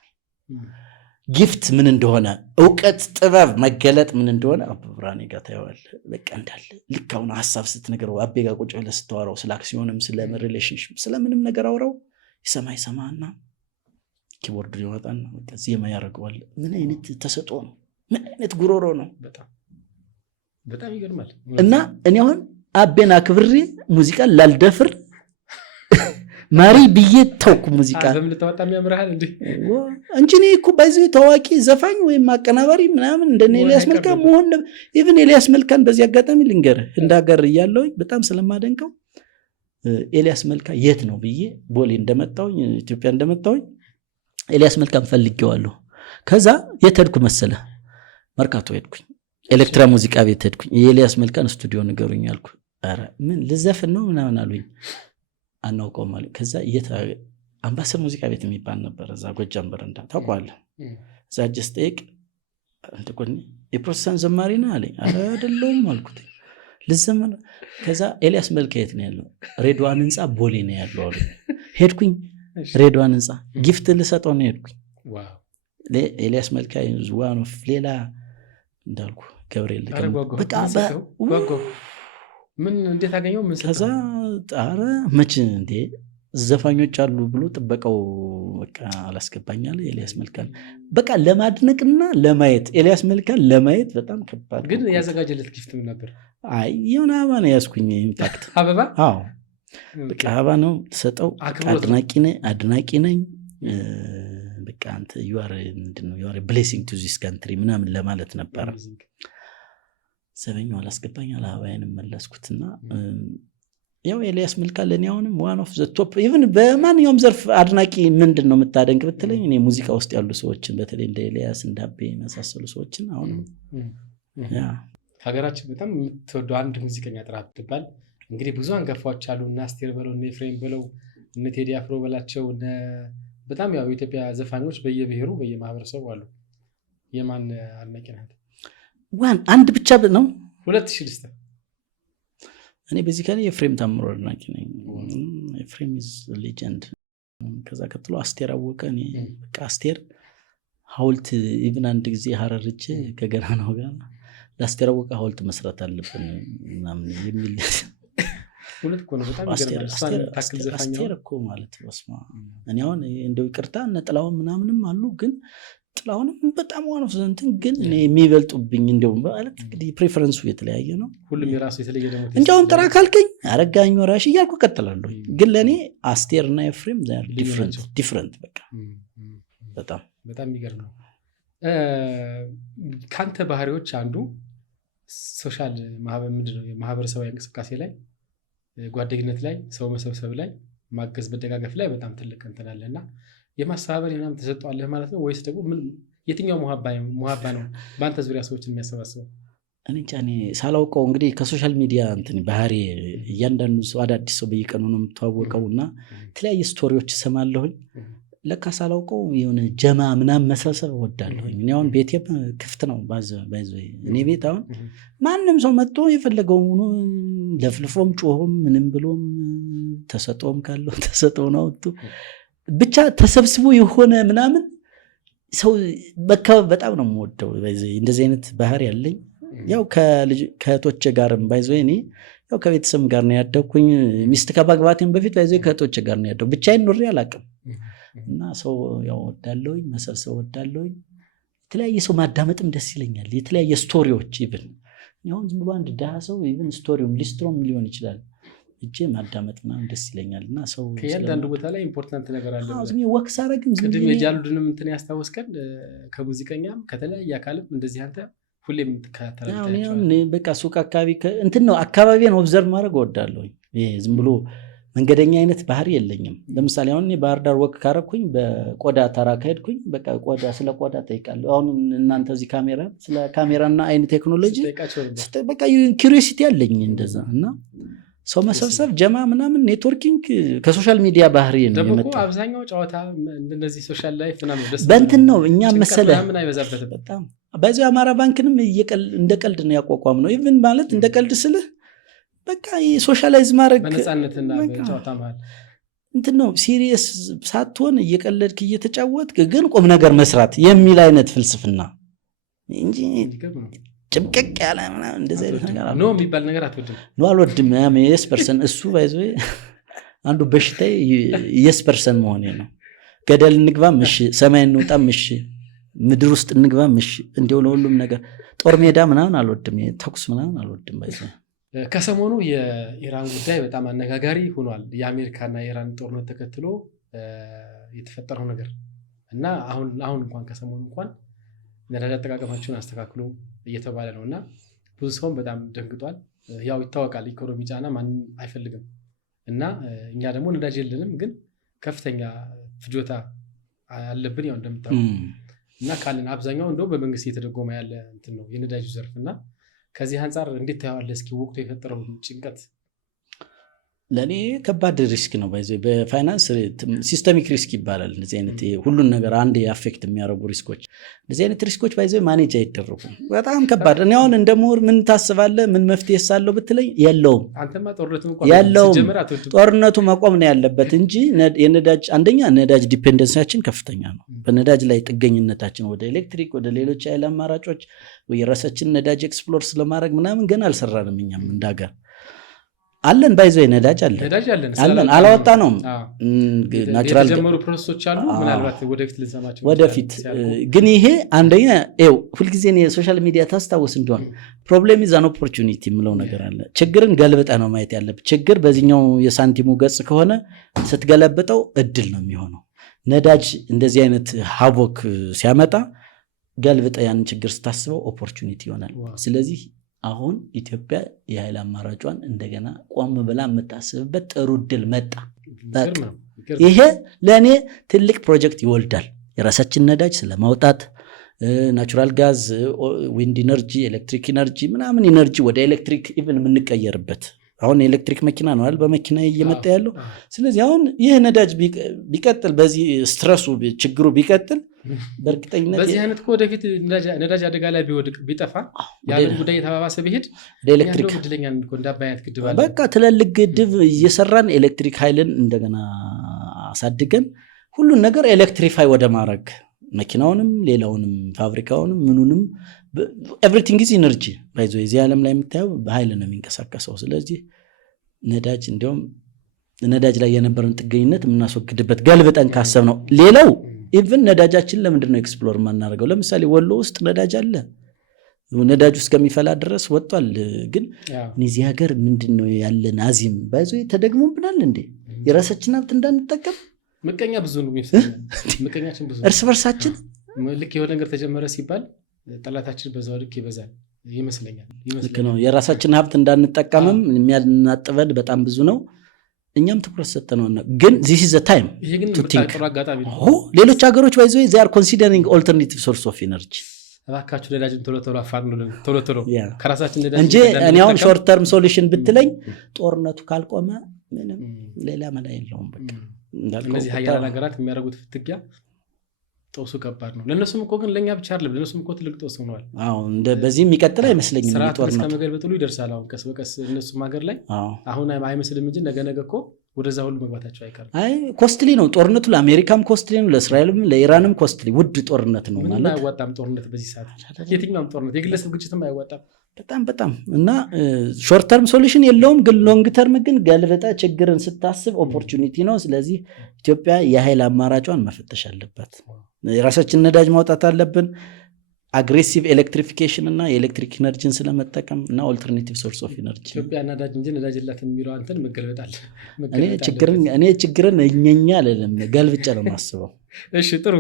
ጊፍት ምን እንደሆነ እውቀት፣ ጥበብ፣ መገለጥ ምን እንደሆነ አበበ ብርሃኔ ጋር ታየዋለህ። በቃ እንዳለ ልክ አሁን ሀሳብ ስትነግረው አቤ ጋር ቁጭ ብለህ ስትዋራው ስለ አክሲዮንም ስለ ሪሌሽንሺፕ ስለምንም ነገር አውራው ይሰማና ኪቦርድ ይወጣና በቃ ዜማ ያደርገዋል። ምን አይነት ተሰጥኦ ነው! ምን አይነት ጉሮሮ ነው! በጣም ይገርማል። እና እኔ አሁን አቤን አክብሬ ሙዚቃን ላልደፍር ማሪ ብዬ ተውኩ። ሙዚቃ ለምን ተወጣም ያምራል እንዴ? እንጂ እኔ እኮ ባይዘው ታዋቂ ዘፋኝ ወይም አቀናባሪ ምናምን እንደኔ ኤልያስ መልካ መሆን ኢቭን ኤልያስ መልካን በዚህ አጋጣሚ ልንገር እንዳገር እያለሁኝ በጣም ስለማደንቀው ኤልያስ መልካ የት ነው ብዬ ቦሌ እንደመጣሁኝ ኢትዮጵያ እንደመጣሁኝ ኤልያስ መልካን ፈልጌዋለሁ። ከዛ የት ሄድኩ መሰለ? መርካቶ ሄድኩኝ። ኤሌክትራ ሙዚቃ ቤት ሄድኩኝ። የኤልያስ መልካን ስቱዲዮ ንገሩኝ አልኩ። ኧረ ምን ልዘፍን ነው ምናምን አሉኝ። አናውቀውም አሉኝ። ከዛ አምባሰል ሙዚቃ ቤት የሚባል ነበር እዛ ጎጃም በረንዳ ታውቀዋለህ? እዛ ጀስት ጠይቅ እንትቆኒ የፕሮቴስታንት ዘማሪ ነህ አለኝ። ኧረ አይደለሁም አልኩት። ልዘመን ከዛ ኤልያስ መልካ የት ነው ያለው? ሬድዋን ህንፃ ቦሌ ነው ያለው አሉኝ። ሄድኩኝ ሬድዋን ህንፃ ጊፍት ልሰጠው ነው ሄድኩኝ። ዋው ኤልያስ መልካ ዝዋን ኦፍ ሌላ እንዳልኩ ገብርኤል በቃ ምን እንዴት አገኘው? ምን ከዛ ጣረ መች እንዴ ዘፋኞች አሉ ብሎ ጥበቃው በቃ አላስገባኛለ። ኤልያስ መልካን በቃ ለማድነቅና ለማየት ኤልያስ መልካን ለማየት በጣም ከባድ። ግን ያዘጋጀለት ጊፍት ምን ነበር? አይ የሆነ አበባ ነው ያዝኩኝ። ኢምፓክት አበባ? አዎ በቃ አበባ ነው ሰጠው። አድናቂ ነኝ በቃ አንተ you are ምንድነው you are a blessing to this country ምናምን ለማለት ነበር። ዘበኛው አላስገባኝ አበባዬንም መለስኩትና ያው ኤልያስ መልካ ለኔ አሁንም one of the top even በማንኛውም ዘርፍ አድናቂ ምንድነው የምታደንቅ ብትለኝ እኔ ሙዚቃ ውስጥ ያሉ ሰዎችን በተለይ እንደ ኤልያስ እንደ አቤ መሳሰሉ ሰዎችን አሁንም ያ ሀገራችን በጣም የምትወደው አንድ ሙዚቀኛ ጥራት ብትባል እንግዲህ ብዙ አንገፋዎች አሉ እና አስቴር በለው እና ኤፍሬም በለው እነ ቴዲ አፍሮ በላቸው በጣም ያው የኢትዮጵያ ዘፋኞች በየብሔሩ በየማህበረሰቡ አሉ። የማን አድናቂ ነህ? አንድ ብቻ ነው 2000 ልስተ እኔ ቤዚካሊ ኤፍሬም ታምሮ አድናቂ ነኝ። ኤፍሬም ኢዝ ሌጀንድ። ከዛ ቀጥሎ አስቴር አወቀ። እኔ በቃ አስቴር ሐውልት ኢቭን አንድ ጊዜ ሀረርቼ ከገናናው ጋር ለአስቴር አወቀ ሐውልት መስራት አለብን ምናምን የሚል ሁለት ኮነ በጣም ይገርማል። አስቴር እኮ ማለት ወስማ እኔ አሁን እንደው ይቅርታ እነ ጥላውን ምናምንም አሉ ግን ጥላውንም በጣም ዋናው እንትን ግን እኔ የሚበልጡብኝ እንደው ማለት እንግዲህ ፕሬፈረንሱ የተለያየ ነው። ሁሉም የራሱ የተለየ ደግሞ እንደውም ጥራ ካልከኝ አረጋኝ ወራሽ እያልኩ ቀጥላለሁ። ግን ለኔ አስቴርና ኤፍሬም ዛር ዲፍረንት በቃ በጣም የሚገርም ነው። ካንተ ባህሪዎች አንዱ ሶሻል ምንድነው የማህበረሰባዊ እንቅስቃሴ ላይ ጓደኝነት ላይ ሰው መሰብሰብ ላይ ማገዝ በደጋገፍ ላይ በጣም ትልቅ እንትን አለና የማስተባበር ምናምን ተሰጥቷለህ ማለት ነው ወይስ ደግሞ ምን የትኛው ሙሃባ ነው በአንተ ዙሪያ ሰዎችን የሚያሰባስበው? እኔ ሳላውቀው እንግዲህ ከሶሻል ሚዲያ እንትን ባህሪ እያንዳንዱ ሰው አዳዲስ ሰው በየቀኑ ነው የምተዋወቀውና የተለያየ ስቶሪዎች እሰማለሁኝ። ለካ ሳላውቀው የሆነ ጀማ ምናምን መሰብሰብ እወዳለሁኝ። እኔ አሁን ቤቴም ክፍት ነው ባይዘ እኔ ቤት አሁን ማንም ሰው መጥቶ የፈለገው ለፍልፎም ጮሆም ምንም ብሎም ተሰጦም ካለው ተሰጦ ነው ብቻ ተሰብስቦ የሆነ ምናምን ሰው መከበብ በጣም ነው የምወደው። እንደዚህ አይነት ባህሪ ያለኝ ያው ከእህቶቼ ጋርም ባይዘ እኔ ያው ከቤተሰብ ጋር ነው ያደግኩኝ። ሚስት ከማግባቴም በፊት ባይዘ ከእህቶቼ ጋር ነው ያደግኩ። ብቻዬን ኖሬ አላውቅም እና ሰው ያው ወዳለሁኝ መሰብሰብ ወዳለሁኝ። የተለያየ ሰው ማዳመጥም ደስ ይለኛል። የተለያየ ስቶሪዎች ኢቭን ያው ዝም ብሎ አንድ ደሃ ሰው ኢቭን ስቶሪውን ሊስትሮም ሊሆን ይችላል እጄ ማዳመጥ ምናምን ደስ ይለኛልና ሰው ከእያንዳንዱ ቦታ ላይ ኢምፖርታንት ነገር አለ። አዎ ዝም ወክስ አረግም ዝም ቅድም የጃሉድንም እንትን ያስታወስከን ከሙዚቀኛም ከተለያየ አካልም እንደዚህ አንተ ሁሌም ተከታተላለህ። በቃ ሱቅ አካባቢ እንትን ነው አካባቢን ኦብዘርቭ ማድረግ እወዳለሁኝ። ይሄ ዝም ብሎ መንገደኛ አይነት ባህሪ የለኝም። ለምሳሌ አሁን እኔ ባህር ዳር ወክ ካረኩኝ በቆዳ ተራ ከሄድኩኝ በቃ ስለ ቆዳ ጠይቃለሁ። አሁን እናንተ እዚህ ካሜራ ስለ ካሜራና አይን ቴክኖሎጂ በቃ ኪዩሪዮሲቲ አለኝ እንደዛ እና ሰው መሰብሰብ ጀማ ምናምን ኔትወርኪንግ ከሶሻል ሚዲያ ባህሪ ነው የመጣው። አብዛኛው ጨዋታ እንደዚህ ሶሻል ላይፍ ምናምን ደስ በእንትን ነው እኛ መሰለ ምናምን አይበዛበትም። በጣም በዚህ አማራ ባንክንም እንደ ቀልድ ነው ያቋቋም ነው። ኢቭን ማለት እንደ ቀልድ ስልህ በቃ ሶሻላይዝ ማድረግ በነፃነትና በጨዋታ መሀል እንትን ነው ሲሪየስ ሳትሆን እየቀለድክ እየተጫወትክ ግን ቁም ነገር መስራት የሚል አይነት ፍልስፍና እንጂ ጭምቅቅ ያለ ምናምን እንደዚህ አይነት ነገር ነው የሚባል ነገር አትወድም? ነው አልወድም። የስ ፐርሰን እሱ ባይዞ አንዱ በሽታዬ የስ ፐርሰን መሆኔ ነው። ገደል እንግባም እሺ፣ ሰማይ እንውጣም እሺ፣ ምድር ውስጥ እንግባም እሺ፣ እንደው ለሁሉም ነገር ጦር ሜዳ ምናምን አልወድም፣ ተኩስ ምናምን አልወድም ባይዞ። ከሰሞኑ የኢራን ጉዳይ በጣም አነጋጋሪ ሆኗል። የአሜሪካና የኢራን ጦርነት ተከትሎ የተፈጠረው ነገር እና አሁን እንኳን ከሰሞኑ እንኳን ነዳጅ አጠቃቀማችሁን አስተካክሎ እየተባለ ነው እና ብዙ ሰውም በጣም ደንግጧል። ያው ይታወቃል ኢኮኖሚ ጫና ማንም አይፈልግም እና እኛ ደግሞ ነዳጅ የለንም ግን ከፍተኛ ፍጆታ አለብን ያው እንደምታውቁ እና ካለን አብዛኛው እንደው በመንግስት እየተደጎመ ያለ እንትን ነው የነዳጅ ዘርፍ እና ከዚህ አንፃር እንዴት ታያለህ? እስኪ ወቅቱ የፈጠረው ጭንቀት ለኔ ከባድ ሪስክ ነው። በፋይናንስ ሲስተሚክ ሪስክ ይባላል። እንደዚህ አይነት ሁሉን ነገር አንድ አፌክት የሚያደርጉ ሪስኮች፣ እንደዚህ አይነት ሪስኮች ማኔጅ አይደረጉም። በጣም ከባድ። እኔ አሁን እንደ ምሁር ምን ታስባለህ፣ ምን መፍትሄ ሳለው ብትለኝ የለውም። ጦርነቱ መቆም ነው ያለበት እንጂ የነዳጅ አንደኛ ነዳጅ ዲፔንደንሳችን ከፍተኛ ነው። በነዳጅ ላይ ጥገኝነታችን ወደ ኤሌክትሪክ ወደ ሌሎች ኃይል አማራጮች የራሳችን ነዳጅ ኤክስፕሎር ስለማድረግ ምናምን ገና አልሰራንም። እኛም እንዳገር አለን ነዳጅ አለን አላወጣ ነው። ናቹራል የተጀመሩ ፕሮሰሶች አሉ። ምናልባት ወደፊት ልንሰማቸው ወደፊት ግን ይሄ አንደኛ ሁልጊዜ የሶሻል ሚዲያ ታስታውስ እንደሆነ ፕሮብሌም ኢዝ አን ኦፖርቹኒቲ የምለው ነገር አለ። ችግርን ገልብጠ ነው ማየት ያለብህ። ችግር በዚህኛው የሳንቲሙ ገጽ ከሆነ ስትገለብጠው እድል ነው የሚሆነው። ነዳጅ እንደዚህ አይነት ሀቦክ ሲያመጣ ገልብጠ ያንን ችግር ስታስበው ኦፖርቹኒቲ ይሆናል። ስለዚህ አሁን ኢትዮጵያ የኃይል አማራጯን እንደገና ቆም ብላ የምታስብበት ጥሩ እድል መጣ። ይሄ ለእኔ ትልቅ ፕሮጀክት ይወልዳል። የራሳችን ነዳጅ ስለማውጣት ናቹራል ጋዝ፣ ዊንድ ኢነርጂ፣ ኤሌክትሪክ ኢነርጂ ምናምን ኢነርጂ ወደ ኤሌክትሪክ ኢቭን የምንቀየርበት አሁን ኤሌክትሪክ መኪና ነው በመኪና እየመጣ ያለው። ስለዚህ አሁን ይህ ነዳጅ ቢቀጥል በዚህ ስትረሱ ችግሩ ቢቀጥል በእርግጠኝነት በዚህ አይነት ወደፊት ነዳጅ አደጋ ላይ ቢጠፋ ያንን ጉዳይ የተባባሰ ቢሄድ ኤሌክትሪክ እድለኛ እንዳባያት ግድብ አለ። በቃ ትልልቅ ግድብ እየሰራን ኤሌክትሪክ ኃይልን እንደገና አሳድገን ሁሉን ነገር ኤሌክትሪፋይ ወደ ማድረግ መኪናውንም ሌላውንም ፋብሪካውንም ምኑንም ኤቭሪቲንግ ኢዝ ኢነርጂ ባይዞ የዚህ ዓለም ላይ የምታየው በኃይል ነው የሚንቀሳቀሰው። ስለዚህ ነዳጅ እንዲያውም ነዳጅ ላይ የነበረን ጥገኝነት የምናስወግድበት ገልብጠን ካሰብ ነው። ሌላው ኢቭን ነዳጃችን ለምንድን ነው ኤክስፕሎር የማናደርገው? ለምሳሌ ወሎ ውስጥ ነዳጅ አለ፣ ነዳጁ እስከሚፈላ ድረስ ወጥቷል። ግን እዚህ ሀገር ምንድን ነው ያለን አዚም ባይዞ ተደግሞብናል እንዴ የራሳችን ሀብት እንዳንጠቀም ምቀኛ ብዙ ነው ምቀኛችን ብዙ እርስ በርሳችን ልክ የሆነ ነገር ተጀመረ ሲባል ጠላታችን በዛው ልክ ይበዛል ይመስለኛል። ልክ ነው። የራሳችን ሀብት እንዳንጠቀምም የሚያናጥበን በጣም ብዙ ነው። እኛም ትኩረት ሰጥተነው ግን this is the time to think። ሌሎች ሀገሮች ባይዞ they are considering alternative source of energy። እባካችሁ ነዳጅን ቶሎ አፋጥኑልን ቶሎ ከራሳችን ነዳጅ እንጂ እኔ አሁን ሾርት ተርም ሶሉሽን ብትለኝ ጦርነቱ ካልቆመ ምንም ሌላ መላ የለውም። በቃ እነዚህ ሀያላን ሀገራት የሚያደርጉት ፍትጊያ ጦሱ ከባድ ነው። ለነሱም እኮ ግን ለኛ ብቻ አይደለም፣ ለነሱም እኮ ትልቅ ጦስ ሆኗል። በዚህ የሚቀጥል አይመስለኝም። ጦርነቱ እስከመገልበጡ ይደርሳል። አሁን ቀስ በቀስ እነሱም ሀገር ላይ አሁን አይመስልም እንጂ ነገ እኮ ወደዛ ሁሉ መግባታቸው አይቀርም። ኮስትሊ ነው ጦርነቱ። ለአሜሪካም ኮስትሊ ነው፣ ለእስራኤልም ለኢራንም ኮስትሊ ውድ ጦርነት ነው ማለት። አይዋጣም ጦርነት በዚህ ሰዓት፣ የትኛውም ጦርነት የግለሰብ ግጭትም አይዋጣም። በጣም እና ሾርት ተርም ሶሉሽን የለውም። ግን ሎንግ ተርም ግን ገልብጠ ችግርን ስታስብ ኦፖርቹኒቲ ነው። ስለዚህ ኢትዮጵያ የኃይል አማራጯን መፈተሽ አለባት። የራሳችን ነዳጅ ማውጣት አለብን። አግሬሲቭ ኤሌክትሪፊኬሽን እና የኤሌክትሪክ ኢነርጂን ስለመጠቀም እና ኦልተርኔቲቭ ሶርስ ኦፍ ኢነርጂ። ኢትዮጵያ ነዳጅ እንጂ ነዳጅ የላትም የሚለው አንተን መገልበጣል። እኔ ችግርን እኛኛ አለለም ገልብጬ ነው የማስበው። እሺ ጥሩ።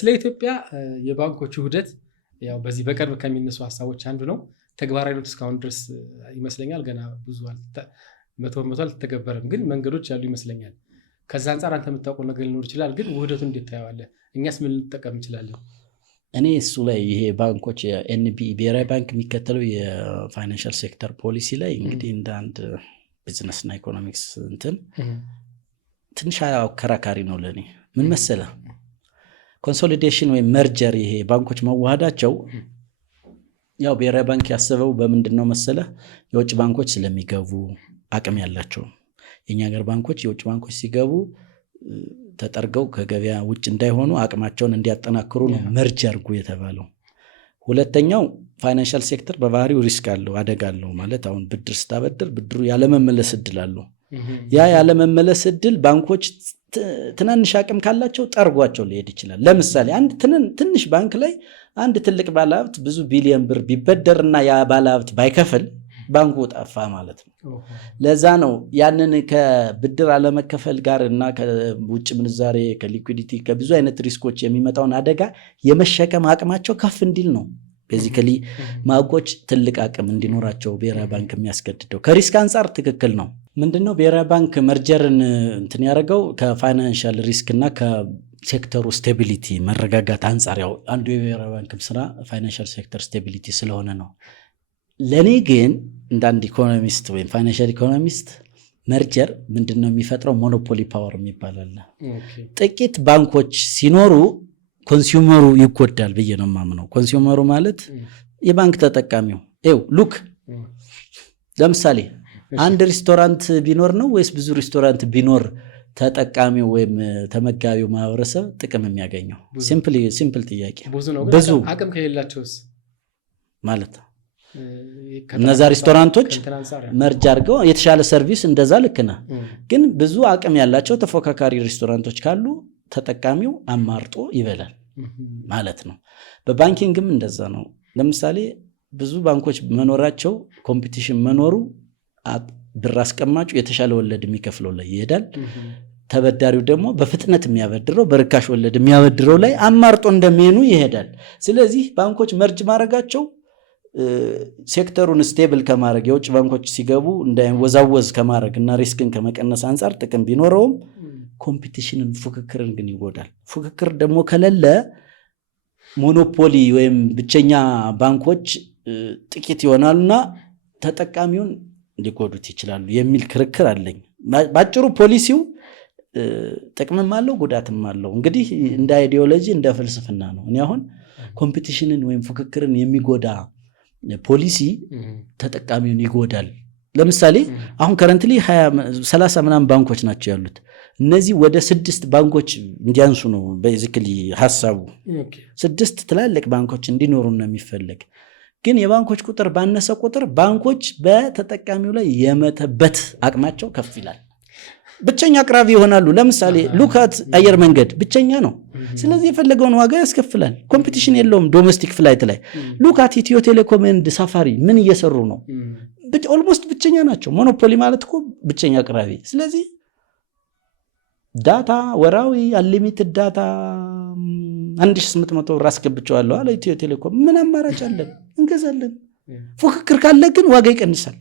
ስለ ኢትዮጵያ የባንኮች ውህደት ያው በዚህ በቅርብ ከሚነሱ ሀሳቦች አንዱ ነው። ተግባራዊነት እስካሁን ድረስ ይመስለኛል ገና ብዙ መቶ አልተገበረም፣ ግን መንገዶች ያሉ ይመስለኛል። ከዛ አንጻር አንተ የምታውቀው ነገር ሊኖር ይችላል። ግን ውህደቱን እንዴት ታየዋለህ? እኛስ ምን ልንጠቀም እንችላለን? እኔ እሱ ላይ ይሄ ባንኮች የኤንቢኢ ብሔራዊ ባንክ የሚከተለው የፋይናንሻል ሴክተር ፖሊሲ ላይ እንግዲህ እንደ አንድ ቢዝነስና ኢኮኖሚክስ እንትን ትንሽ አከራካሪ ነው ለእኔ። ምን መሰለህ፣ ኮንሶሊዴሽን ወይም መርጀር ይሄ ባንኮች መዋሃዳቸው ያው ብሔራዊ ባንክ ያሰበው በምንድን ነው መሰለህ፣ የውጭ ባንኮች ስለሚገቡ አቅም ያላቸው የኛ ሀገር ባንኮች የውጭ ባንኮች ሲገቡ ተጠርገው ከገበያ ውጭ እንዳይሆኑ አቅማቸውን እንዲያጠናክሩ ነው መርጅ አድርጉ የተባለው። ሁለተኛው ፋይናንሻል ሴክተር በባህሪው ሪስክ አለው፣ አደጋ አለው ማለት አሁን ብድር ስታበድር ብድሩ ያለመመለስ እድል አለው። ያ ያለመመለስ እድል ባንኮች ትናንሽ አቅም ካላቸው ጠርጓቸው ሊሄድ ይችላል። ለምሳሌ አንድ ትንሽ ባንክ ላይ አንድ ትልቅ ባለሀብት ብዙ ቢሊዮን ብር ቢበደርና ያ ባለሀብት ባይከፍል ባንኩ ጠፋ ማለት ነው። ለዛ ነው ያንን ከብድር አለመከፈል ጋር እና ከውጭ ምንዛሬ ከሊኩዊዲቲ ከብዙ አይነት ሪስኮች የሚመጣውን አደጋ የመሸከም አቅማቸው ከፍ እንዲል ነው። ቤዚካሊ ባንኮች ትልቅ አቅም እንዲኖራቸው ብሔራዊ ባንክ የሚያስገድደው ከሪስክ አንጻር ትክክል ነው። ምንድነው ብሔራዊ ባንክ መርጀርን እንትን ያደረገው ከፋይናንሻል ሪስክ እና ከሴክተሩ ስቴቢሊቲ መረጋጋት አንጻር፣ ያው አንዱ የብሔራዊ ባንክም ስራ ፋይናንሻል ሴክተር ስቴቢሊቲ ስለሆነ ነው። ለእኔ ግን እንደ አንድ ኢኮኖሚስት ወይም ፋይናንሻል ኢኮኖሚስት መርጀር ምንድነው የሚፈጥረው? ሞኖፖሊ ፓወር የሚባላል። ጥቂት ባንኮች ሲኖሩ ኮንሱመሩ ይጎዳል ብዬ ነው የማምነው። ኮንሱመሩ ማለት የባንክ ተጠቃሚው ሉክ ለምሳሌ አንድ ሬስቶራንት ቢኖር ነው ወይስ ብዙ ሬስቶራንት ቢኖር ተጠቃሚው ወይም ተመጋቢው ማህበረሰብ ጥቅም የሚያገኘው? ሲምፕል ጥያቄ። ብዙ አቅም ከሌላቸውስ ማለት ነው እነዛ ሬስቶራንቶች መርጅ አድርገው የተሻለ ሰርቪስ እንደዛ ልክና፣ ግን ብዙ አቅም ያላቸው ተፎካካሪ ሬስቶራንቶች ካሉ ተጠቃሚው አማርጦ ይበላል ማለት ነው። በባንኪንግም እንደዛ ነው። ለምሳሌ ብዙ ባንኮች መኖራቸው ኮምፒቲሽን መኖሩ ብር አስቀማጩ የተሻለ ወለድ የሚከፍለው ላይ ይሄዳል። ተበዳሪው ደግሞ በፍጥነት የሚያበድረው በርካሽ ወለድ የሚያበድረው ላይ አማርጦ እንደሚሄኑ ይሄዳል። ስለዚህ ባንኮች መርጅ ማድረጋቸው ሴክተሩን ስቴብል ከማድረግ የውጭ ባንኮች ሲገቡ እንዳይወዛወዝ ከማድረግ እና ሪስክን ከመቀነስ አንጻር ጥቅም ቢኖረውም ኮምፒቲሽንን ፉክክርን ግን ይጎዳል። ፉክክር ደግሞ ከሌለ ሞኖፖሊ ወይም ብቸኛ ባንኮች ጥቂት ይሆናሉና ተጠቃሚውን ሊጎዱት ይችላሉ የሚል ክርክር አለኝ። ባጭሩ ፖሊሲው ጥቅምም አለው ጉዳትም አለው። እንግዲህ እንደ አይዲዮሎጂ እንደ ፍልስፍና ነው። እኔ አሁን ኮምፒቲሽንን ወይም ፉክክርን የሚጎዳ ፖሊሲ ተጠቃሚውን ይጎዳል። ለምሳሌ አሁን ከረንትሊ 30 ምናምን ባንኮች ናቸው ያሉት። እነዚህ ወደ 6 ባንኮች እንዲያንሱ ነው ቤዚክሊ ሐሳቡ። 6 ትላልቅ ባንኮች እንዲኖሩ ነው የሚፈልግ። ግን የባንኮች ቁጥር ባነሰ ቁጥር ባንኮች በተጠቃሚው ላይ የመተበት አቅማቸው ከፍ ይላል። ብቸኛ አቅራቢ ይሆናሉ። ለምሳሌ ሉካት አየር መንገድ ብቸኛ ነው። ስለዚህ የፈለገውን ዋጋ ያስከፍላል። ኮምፒቲሽን የለውም። ዶሜስቲክ ፍላይት ላይ ሉካት ኢትዮ ቴሌኮም ኤንድ ሳፋሪ ምን እየሰሩ ነው? ኦልሞስት ብቸኛ ናቸው። ሞኖፖሊ ማለት እኮ ብቸኛ አቅራቢ። ስለዚህ ዳታ ወራዊ አንሊሚትድ ዳታ 1800 ብር አስገብቼዋለሁ አለ ኢትዮ ቴሌኮም። ምን አማራጭ አለን? እንገዛለን። ፉክክር ካለ ግን ዋጋ ይቀንሳል።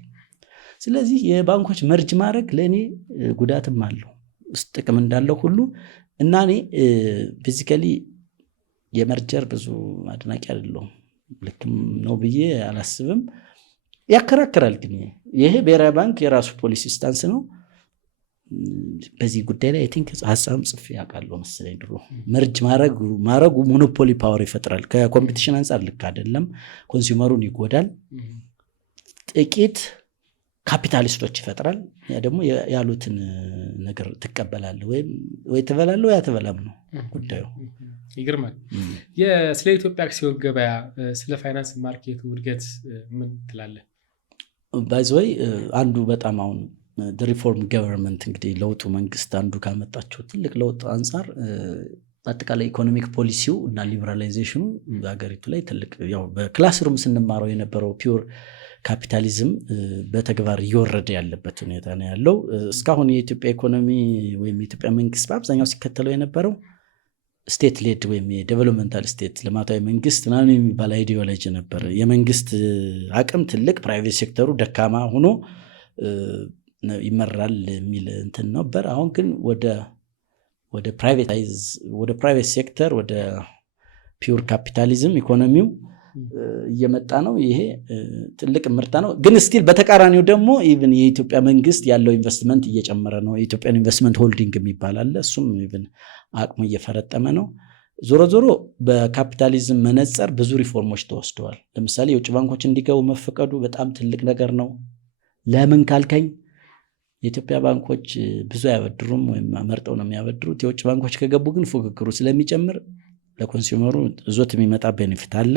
ስለዚህ የባንኮች መርጅ ማድረግ ለእኔ ጉዳትም አለው ጥቅም እንዳለው ሁሉ እና እኔ ፊዚካሊ የመርጀር ብዙ አድናቂ አይደለሁም። ልክም ነው ብዬ አላስብም። ያከራክራል። ግን ይሄ ብሔራዊ ባንክ የራሱ ፖሊሲ ስታንስ ነው። በዚህ ጉዳይ ላይ ቲንክ ሀሳብም ጽፌ ያውቃለሁ መሰለኝ ድሮ። መርጅ ማድረጉ ሞኖፖሊ ፓወር ይፈጥራል። ከኮምፒቲሽን አንጻር ልክ አይደለም። ኮንሱመሩን ይጎዳል። ጥቂት ካፒታሊስቶች ይፈጥራል። ያ ደግሞ ያሉትን ነገር ትቀበላለህ ወይ ትበላለህ ወይ አትበላም ነው ጉዳዩ። ይገርማል። ስለ ኢትዮጵያ አክሲዮን ገበያ፣ ስለ ፋይናንስ ማርኬቱ እድገት ምን ትላለህ? ባይዘይ አንዱ በጣም አሁን ሪፎርም ገቨርንመንት እንግዲህ ለውጡ መንግስት አንዱ ካመጣቸው ትልቅ ለውጥ አንጻር አጠቃላይ ኢኮኖሚክ ፖሊሲው እና ሊበራላይዜሽኑ በሀገሪቱ ላይ ትልቅ ያው በክላስሩም ስንማረው የነበረው ፒውር ካፒታሊዝም በተግባር እየወረደ ያለበት ሁኔታ ነው ያለው። እስካሁን የኢትዮጵያ ኢኮኖሚ ወይም የኢትዮጵያ መንግስት በአብዛኛው ሲከተለው የነበረው ስቴት ሌድ ወይም የዴቨሎፕመንታል ስቴት ልማታዊ መንግስት ምናምን የሚባል አይዲዮሎጂ ነበር። የመንግስት አቅም ትልቅ፣ ፕራይቬት ሴክተሩ ደካማ ሆኖ ይመራል የሚል እንትን ነበር። አሁን ግን ወደ ፕራይቬት ሴክተር ወደ ፒውር ካፒታሊዝም ኢኮኖሚው እየመጣ ነው። ይሄ ትልቅ ምርታ ነው። ግን ስቲል በተቃራኒው ደግሞ ኢቭን የኢትዮጵያ መንግስት ያለው ኢንቨስትመንት እየጨመረ ነው። የኢትዮጵያን ኢንቨስትመንት ሆልዲንግ የሚባል አለ። እሱም ኢቭን አቅሙ እየፈረጠመ ነው። ዞሮ ዞሮ በካፒታሊዝም መነጽር ብዙ ሪፎርሞች ተወስደዋል። ለምሳሌ የውጭ ባንኮች እንዲገቡ መፈቀዱ በጣም ትልቅ ነገር ነው። ለምን ካልከኝ የኢትዮጵያ ባንኮች ብዙ አያበድሩም ወይም መርጠው ነው የሚያበድሩት። የውጭ ባንኮች ከገቡ ግን ፉክክሩ ስለሚጨምር ለኮንሱመሩ ዞት የሚመጣ ቤኔፊት አለ።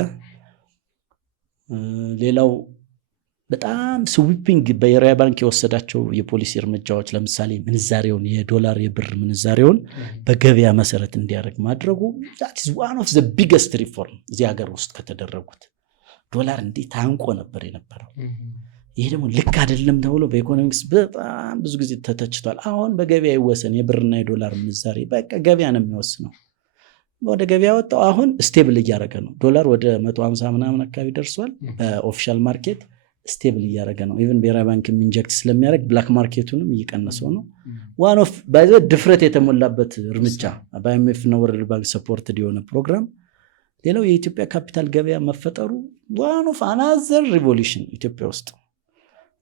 ሌላው በጣም ስዊፒንግ ብሔራዊ ባንክ የወሰዳቸው የፖሊሲ እርምጃዎች ለምሳሌ ምንዛሬውን የዶላር የብር ምንዛሬውን በገበያ መሰረት እንዲያደርግ ማድረጉ that is one of the biggest reform እዚህ ሀገር ውስጥ ከተደረጉት። ዶላር እንዴት ታንቆ ነበር የነበረው። ይሄ ደግሞ ልክ አይደለም ተብሎ በኢኮኖሚክስ በጣም ብዙ ጊዜ ተተችቷል። አሁን በገበያ ይወሰን የብርና የዶላር ምንዛሬ በቃ ገበያ ነው የሚወስነው። ወደ ገበያ ወጣው። አሁን ስቴብል እያደረገ ነው። ዶላር ወደ 150 ምናምን አካባቢ ደርሷል። በኦፊሻል ማርኬት ስቴብል እያደረገ ነው። ኢቭን ብሔራዊ ባንክ ኢንጀክት ስለሚያደርግ ብላክ ማርኬቱንም እየቀነሰው ነው። ዋን ኦፍ ባይዘ ድፍረት የተሞላበት እርምጃ በአይኤምኤፍ እና ወርልድ ባንክ ሰፖርትድ የሆነ ፕሮግራም። ሌላው የኢትዮጵያ ካፒታል ገበያ መፈጠሩ ዋን ኦፍ አናዘር ሪቮሉሽን ኢትዮጵያ ውስጥ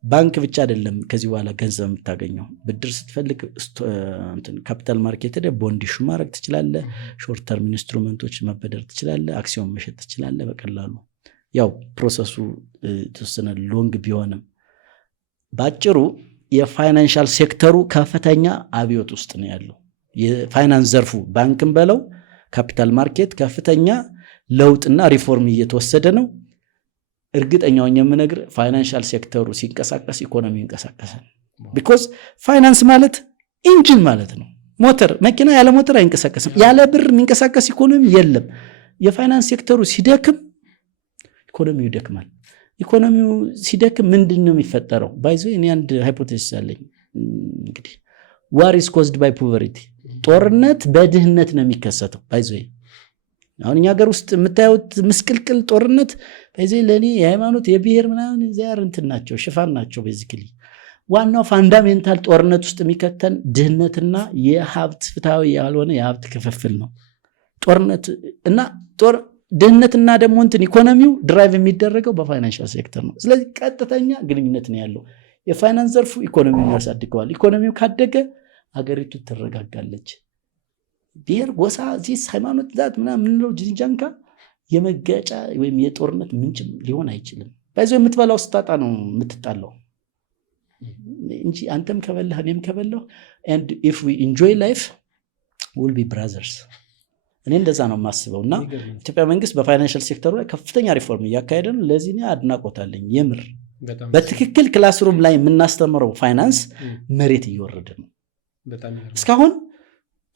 ባንክ ብቻ አይደለም ከዚህ በኋላ ገንዘብ የምታገኘው። ብድር ስትፈልግ ካፒታል ማርኬት ሄደህ ቦንድ ኢሹ ማድረግ ትችላለህ። ሾርት ተርም ኢንስትሩመንቶች መበደር ትችላለህ። አክሲዮን መሸጥ ትችላለህ በቀላሉ። ያው ፕሮሰሱ የተወሰነ ሎንግ ቢሆንም ባጭሩ የፋይናንሻል ሴክተሩ ከፍተኛ አብዮት ውስጥ ነው ያለው። የፋይናንስ ዘርፉ ባንክም በለው ካፒታል ማርኬት ከፍተኛ ለውጥና ሪፎርም እየተወሰደ ነው። እርግጠኛውን የምነግር ፋይናንሻል ሴክተሩ ሲንቀሳቀስ ኢኮኖሚ ይንቀሳቀሳል። ቢኮዝ ፋይናንስ ማለት ኢንጂን ማለት ነው። ሞተር መኪና ያለ ሞተር አይንቀሳቀስም። ያለ ብር የሚንቀሳቀስ ኢኮኖሚ የለም። የፋይናንስ ሴክተሩ ሲደክም ኢኮኖሚው ይደክማል። ኢኮኖሚው ሲደክም ምንድን ነው የሚፈጠረው? ባይዞ እኔ አንድ ሃይፖቴሲስ አለኝ። እንግዲህ ዋር ኢዝ ኮዝድ ባይ ፖቨርቲ፣ ጦርነት በድህነት ነው የሚከሰተው። ባይዞ አሁን እኛ ሀገር ውስጥ የምታዩት ምስቅልቅል ጦርነት በዚህ ለኔ የሃይማኖት የብሔር ምናምን ዚያር እንትን ናቸው፣ ሽፋን ናቸው። ቤዚክሊ ዋናው ፋንዳሜንታል ጦርነት ውስጥ የሚከተን ድህነትና የሀብት ፍትሃዊ ያልሆነ የሀብት ክፍፍል ነው። ጦርነት እና ድህነትና ደግሞ እንትን ኢኮኖሚው ድራይቭ የሚደረገው በፋይናንሻል ሴክተር ነው። ስለዚህ ቀጥተኛ ግንኙነት ነው ያለው። የፋይናንስ ዘርፉ ኢኮኖሚውን ያሳድገዋል። ኢኮኖሚው ካደገ ሀገሪቱ ትረጋጋለች። ብሔር፣ ጎሳ፣ ዚስ፣ ሃይማኖት፣ ዛት ምናምን ምንለው ጅንጃንካ የመጋጫ ወይም የጦርነት ምንጭ ሊሆን አይችልም። ባይዞ የምትበላው ስታጣ ነው የምትጣለው እንጂ አንተም ከበላህ እኔም ከበላሁ and if we enjoy life we'll be brothers። እኔ እንደዛ ነው የማስበው። እና ኢትዮጵያ መንግስት በፋይናንሻል ሴክተሩ ላይ ከፍተኛ ሪፎርም እያካሄደ ነው። ለዚህ እኔ አድናቆታለኝ። የምር በትክክል ክላስሩም ላይ የምናስተምረው ፋይናንስ መሬት እየወረደ ነው። እስካሁን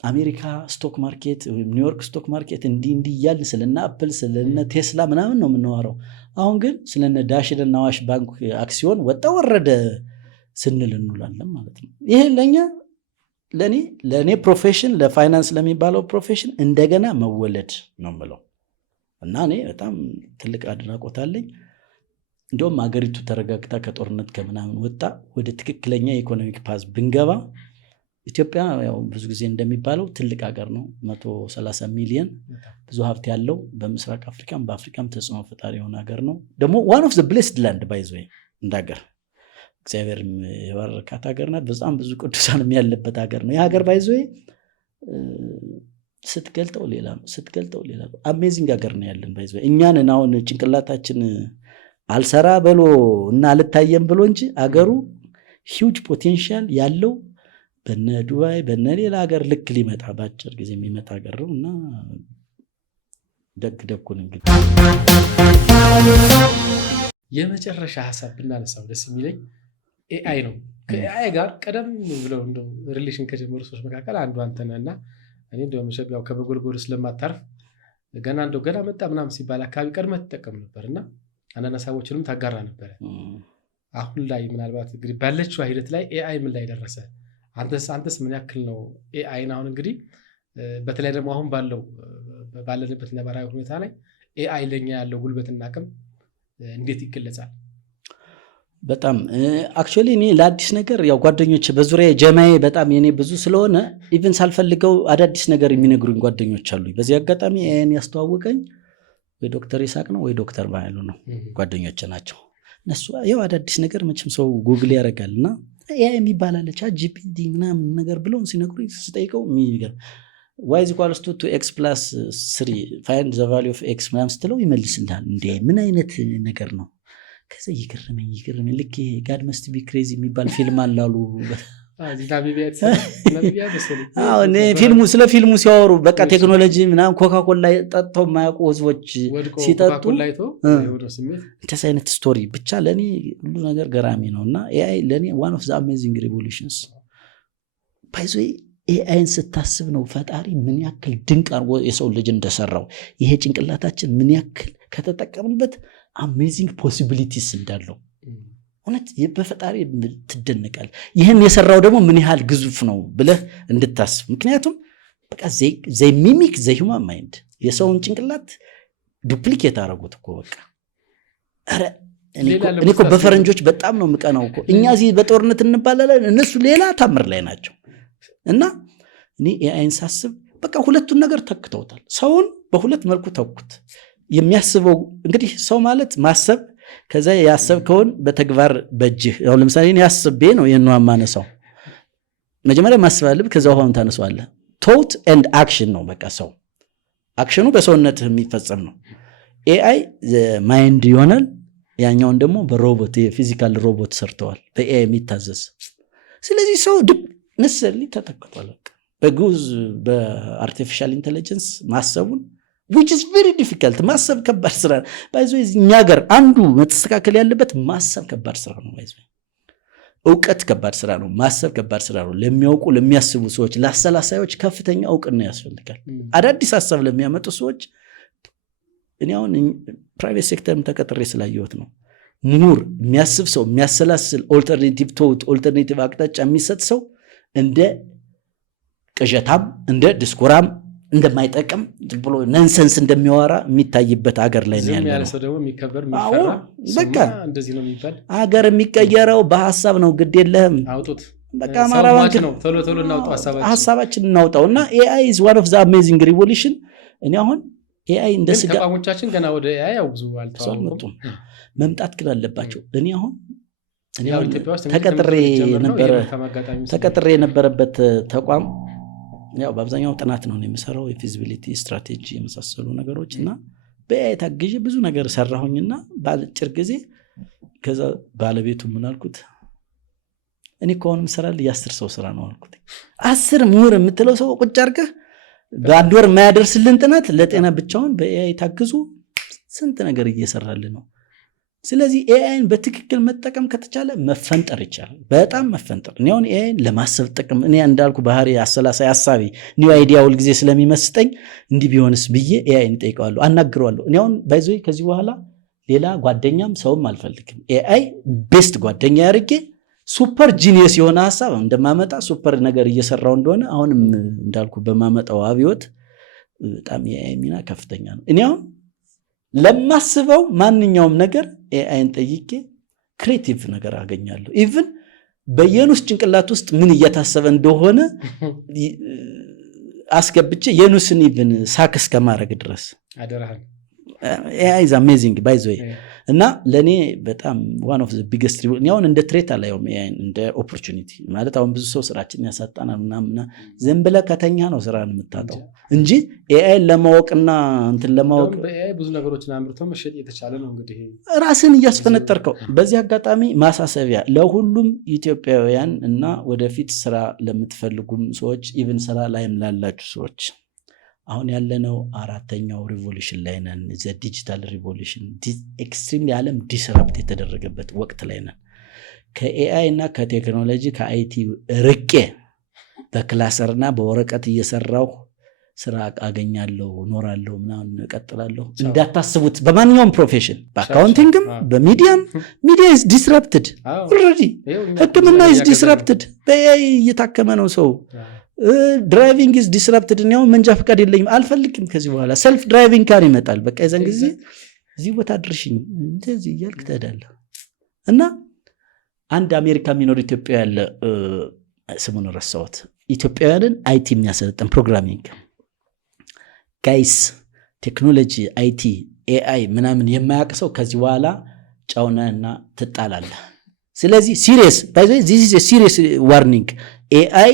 አሜሪካ ስቶክ ማርኬት ወይም ኒውዮርክ ስቶክ ማርኬት እንዲህ እያልን ስለነ አፕል ስለነ ቴስላ ምናምን ነው የምናወራው። አሁን ግን ስለነ ዳሽንና አዋሽ ባንክ አክሲዮን ወጣ ወረደ ስንል እንውላለን ማለት ነው። ይሄ ለእኔ ፕሮፌሽን ለፋይናንስ ለሚባለው ፕሮፌሽን እንደገና መወለድ ነው የምለው እና እኔ በጣም ትልቅ አድናቆት አለኝ። እንዲሁም ሀገሪቱ ተረጋግታ ከጦርነት ከምናምን ወጣ ወደ ትክክለኛ የኢኮኖሚክ ፓዝ ብንገባ ኢትዮጵያ ያው ብዙ ጊዜ እንደሚባለው ትልቅ ሀገር ነው። 130 ሚሊዮን ብዙ ሀብት ያለው በምስራቅ አፍሪካም በአፍሪካም ተጽዕኖ ፈጣሪ የሆነ ሀገር ነው። ደግሞ one of the blessed land by the way እንዳገር እግዚአብሔር የባረካት ሀገር ናት። በጣም ብዙ ቅዱሳንም ያለበት ሀገር ነው። የሀገር by the way ስትገልጠው ሌላ ነው። አሜዚንግ ሀገር ነው ያለን by the way። እኛን አሁን ጭንቅላታችን አልሰራ ብሎ እና አልታየም ብሎ እንጂ ሀገሩ ሂውጅ ፖቴንሻል ያለው በነ ዱባይ በነ ሌላ ሀገር ልክ ሊመጣ ባጭር ጊዜ የሚመጣ ሀገር ነው እና ደግኩን እንግዲህ የመጨረሻ ሀሳብ ብናነሳው ደስ የሚለኝ ኤአይ ነው። ከኤአይ ጋር ቀደም ብለው እንደው ሪሌሽን ከጀመሩ ሰዎች መካከል አንዱ አንተ ነህ እና እኔ እንደው መሸቢያው ከበጎልጎል ስለማታርፍ ገና መጣ ምናምን ሲባል አካባቢ ቀድመህ ትጠቀም ነበርና አንዳንድ ሀሳቦችንም ታጋራ ነበር። አሁን ላይ ምናልባት እንግዲህ ባለችው ሂደት ላይ ኤአይ ምን ላይ ደረሰ? አንተስ ምን ያክል ነው ኤአይን አሁን እንግዲህ በተለይ ደግሞ አሁን ባለንበት ነባራዊ ሁኔታ ላይ ኤአይ ለኛ ያለው ጉልበትና አቅም እንዴት ይገለጻል? በጣም አክቹአሊ እኔ ለአዲስ ነገር ያው ጓደኞች በዙሪያ ጀማዬ በጣም የኔ ብዙ ስለሆነ ኢቭን ሳልፈልገው አዳዲስ ነገር የሚነግሩኝ ጓደኞች አሉ። በዚህ አጋጣሚ ኤአይን ያስተዋወቀኝ ወይ ዶክተር ይሳቅ ነው ወይ ዶክተር ባይሉ ነው፣ ጓደኞች ናቸው እነሱ። ያው አዳዲስ ነገር መቼም ሰው ጉግል ያደርጋልና ኤአይ የሚባል አለ ቻትጂፒቲ ምናምን ነገር ብለው ሲነግሩኝ ስጠይቀው የሚገርም y is equals to 2x plus 3 find the value of x ምናምን ስትለው ይመልስልሃል። እንዴ ምን አይነት ነገር ነው? ከዛ ይገርመኝ ልክ ጋድ መስት ቢ ክሬዚ የሚባል ፊልም አላሉ። እኔ ስለ ፊልሙ ሲያወሩ በቃ ቴክኖሎጂ ምናምን ኮካኮላ ጠጥተው የማያውቁ ህዝቦች ሲጠጡ እንደዚህ አይነት ስቶሪ ብቻ ለእኔ ሁሉ ነገር ገራሚ ነው እና ኤአይ ለእኔ one of the amazing revolutions by the way ኤአይን ስታስብ ነው ፈጣሪ ምን ያክል ድንቅ አድርጎ የሰው ልጅ እንደሰራው ይሄ ጭንቅላታችን ምን ያክል ከተጠቀምንበት አሜዚንግ ፖሲቢሊቲስ እንዳለው እውነት በፈጣሪ ትደነቃል። ይህን የሰራው ደግሞ ምን ያህል ግዙፍ ነው ብለህ እንድታስብ። ምክንያቱም በቃ ዘይ ሚሚክ ዘ ሂውማን ማይንድ የሰውን ጭንቅላት ዱፕሊኬት አደረጉት እኮ በቃ እኔ እኮ በፈረንጆች በጣም ነው የምቀናው እኮ። እኛ እዚህ በጦርነት እንባላለን፣ እነሱ ሌላ ታምር ላይ ናቸው። እና እኔ ኤአይን ሳስብ በቃ ሁለቱን ነገር ተክተውታል። ሰውን በሁለት መልኩ ተኩት። የሚያስበው እንግዲህ ሰው ማለት ማሰብ ከዛ ያሰብከውን በተግባር በእጅህ አሁን ለምሳሌ እኔ ያስቤ ነው የነው ማነሳው መጀመሪያ ማሰብ አለብህ ከዛ ውሃውን ታነሳዋለህ thought and action ነው በቃ ሰው አክሽኑ በሰውነት የሚፈጸም ነው AI ማይንድ ይሆናል ያኛውን ደግሞ በሮቦት የፊዚካል ሮቦት ሰርተዋል በAI የሚታዘዝ ስለዚህ ሰው ነሰሊ ተተክቷል በጉዝ በአርቲፊሻል ኢንተለጀንስ ማሰቡን which is very difficult ማሰብ ከባድ ስራ ባይዞ እኛ ሀገር አንዱ መተስተካከል ያለበት ማሰብ ከባድ ስራ ነው ባይዞ እውቀት ከባድ ስራ ነው ማሰብ ከባድ ስራ ነው ለሚያውቁ ለሚያስቡ ሰዎች ለአሰላሳዮች ከፍተኛ እውቅና ያስፈልጋል አዳዲስ ሐሳብ ለሚያመጡ ሰዎች እኔ አሁን ፕራይቬት ሴክተርም ተቀጥሬ ስላየሁት ነው ምሁር የሚያስብ ሰው የሚያሰላስል ኦልተርኔቲቭ ቶት ኦልተርኔቲቭ አቅጣጫ የሚሰጥ ሰው እንደ ቅዠታም እንደ ዲስኮራም እንደማይጠቅም ብሎ ነንሰንስ እንደሚያወራ የሚታይበት ሀገር ላይ ነው ያለው ያለ ሰው ደግሞ የሚከበር የሚፈራ በቃ እንደዚህ ነው የሚባል ሀገር የሚቀየረው በሐሳብ ነው ግድ የለህም አውጡት በቃ ማራዋንክ ነው ቶሎ እናውጣው ሐሳባችን እናውጣውና AI is one of the amazing revolution እኔ አሁን AI እንደ ስጋ ተቋሞቻችን ገና ወደ AI ያው ብዙ አልተዋወቁም መምጣት ግን አለባቸው እኔ አሁን ያው ኢትዮጵያ ውስጥ ተቀጥሬ የነበረበት ተቋም ያው በአብዛኛው ጥናት ነው የሚሰራው የፊዚቢሊቲ ስትራቴጂ የመሳሰሉ ነገሮች እና በAI ታግዤ ብዙ ነገር ሰራሁኝና ባለጭር ጊዜ ከዛ ባለቤቱ ምን አልኩት እኔ ኮንም ሰራል የ10 ሰው ስራ ነው አልኩት 10 ምሁር የምትለው ሰው ቁጭ አድርገህ በአንድ ወር የማያደርስልን ጥናት ለጤና ብቻውን በAI ታግዙ ስንት ነገር እየሰራልን ነው ስለዚህ AIን በትክክል መጠቀም ከተቻለ መፈንጠር ይቻላል በጣም መፈንጠር እኔ አሁን AIን ለማሰብ ጥቅም እኔ እንዳልኩ ባህሪ አሰላሳይ ሐሳቢ ኒው አይዲያ ሁሉ ጊዜ ስለሚመስጠኝ እንዲህ ቢሆንስ ብዬ AIን ጠይቀዋለሁ አናግረዋለሁ እኔ አሁን ባይዞይ ከዚህ በኋላ ሌላ ጓደኛም ሰውም አልፈልግም AI ቤስት ጓደኛ ያርጌ ሱፐር ጂኒየስ የሆነ ሐሳብ እንደማመጣ ሱፐር ነገር እየሰራው እንደሆነ አሁንም እንዳልኩ በማመጣው አብዮት በጣም AI ሚና ከፍተኛ ነው እኔ አሁን ለማስበው ማንኛውም ነገር AIን ጠይቄ ክሬቲቭ ነገር አገኛለሁ ኢቭን በየኑስ ጭንቅላት ውስጥ ምን እየታሰበ እንደሆነ አስገብቼ የኑስን ኢቭን ሳክስ ከማድረግ ድረስ አደረሃል AI is amazing by the way እና ለኔ በጣም one of the biggest ሪቮሉሽን እንደ ትሬት አላየውም AI እንደ ኦፖርቹኒቲ ማለት አሁን ብዙ ሰው ስራችን ያሳጣናል ምናምን ዝም ብለህ ከተኛ ነው ስራን የምታጣው እንጂ AI ለማወቅና እንትን ለማወቅ በAI ብዙ ነገሮችን አምርቶ መሸጥ የተቻለ ነው እንግዲህ ራስን እያስፈነጠርከው በዚህ አጋጣሚ ማሳሰቢያ ለሁሉም ኢትዮጵያውያን እና ወደፊት ስራ ለምትፈልጉም ሰዎች ኢቭን ስራ ላይም ላላችሁ ሰዎች አሁን ያለነው አራተኛው ሪቮሉሽን ላይ ነን ዘ ዲጂታል ሪቮሉሽን ኤክስትሪምሊ ዓለም ዲስራፕት የተደረገበት ወቅት ላይ ነን ከAI እና ከቴክኖሎጂ ከአይቲ ርቄ በክላሰርና በወረቀት እየሰራው ስራ አገኛለሁ ኖራለሁ ምናምን እቀጥላለሁ እንዳታስቡት በማንኛውም ፕሮፌሽን በአካውንቲንግም በሚዲያም ሚዲያ is disrupted already ህክምና is disrupted በAI እየታከመ ነው ሰው ድራይቪንግ is disrupted ነው መንጃ ፈቃድ የለኝም አልፈልግም ከዚህ በኋላ ሰልፍ ድራይቪንግ ካር ይመጣል በቃ የዛን ጊዜ እዚህ ቦታ ድርሽኝ እንደዚህ እያልክ ትሄዳለህ እና አንድ አሜሪካ የሚኖር ኢትዮጵያ ያለ ስሙን ረሳሁት ኢትዮጵያውያንን አይቲ የሚያሰለጥን ፕሮግራሚንግ ጋይስ ቴክኖሎጂ አይቲ AI ምናምን የማያውቅ ሰው ከዚህ በኋላ ጫውናና ትጣላለህ ስለዚህ ሲሪየስ ባይ ዘ way this is a serious warning AI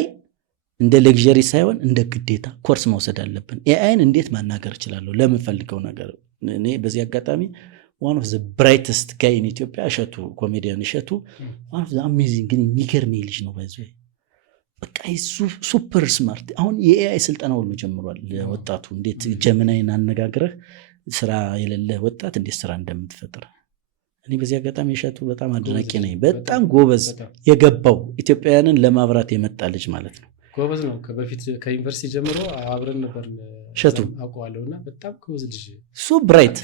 እንደ ሌክዠሪ ሳይሆን እንደ ግዴታ ኮርስ መውሰድ አለብን AIን እንዴት ማናገር እችላለሁ ለምፈልገው ነገር እኔ በዚህ አጋጣሚ one of the brightest guy in Ethiopia እሸቱ ኮሜዲያን እሸቱ one of the amazing ግን የሚገርም ልጅ ነው ባይ ዘ way በቃ ሱፐር ስማርት አሁን የAI ስልጠና ሁሉ ጀምሯል ወጣቱ እንዴት ጀሚናይን አነጋግረህ ስራ የሌለ ወጣት እንዴት ስራ እንደምትፈጥር እኔ በዚህ አጋጣሚ እሸቱ በጣም አድናቂ ነኝ በጣም ጎበዝ የገባው ኢትዮጵያውያንን ለማብራት የመጣ ልጅ ማለት ነው ጎበዝ ነው ከበፊት ከዩኒቨርሲቲ ጀምሮ አብረን ነበር እሸቱ አውቀዋለሁና በጣም ጎበዝ ልጅ ሱ ብራይት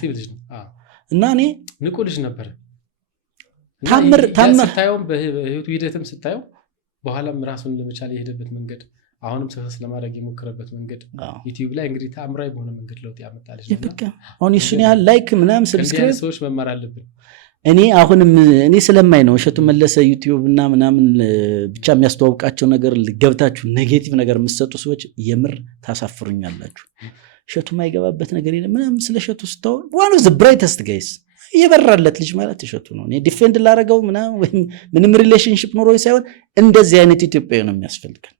እና እኔ ንቁ ልጅ ነበር ታምር ስታየውም በህይወቱ ሂደትም ስታየው በኋላም ራሱን ለመቻል የሄደበት መንገድ አሁንም ሰክሰስ ለማድረግ የሞከረበት መንገድ ዩቲዩብ ላይ እንግዲህ ታምራዊ በሆነ መንገድ ለውጥ ያመጣ ልጅ ነው አሁን እሱን ያህል ላይክ ምናምን ሰብስክራይብ ሰዎች መማር አለብን እኔ አሁንም እኔ ስለማይ ነው እሸቱ መለሰ ዩቲዩብ እና ምናምን ብቻ የሚያስተዋውቃቸው ነገር ገብታችሁ ኔጌቲቭ ነገር የምትሰጡ ሰዎች የምር ታሳፍሩኛላችሁ እሸቱ ማይገባበት ነገር የለም ምናምን ስለ እሸቱ ስታው one of the brightest guys የበራለት ልጅ ማለት እሸቱ ነው። እኔ ዲፌንድ ላደረገው ምንም ሪሌሽንሽፕ ኖሮ ሳይሆን እንደዚህ አይነት ኢትዮጵያዊ ነው የሚያስፈልገን።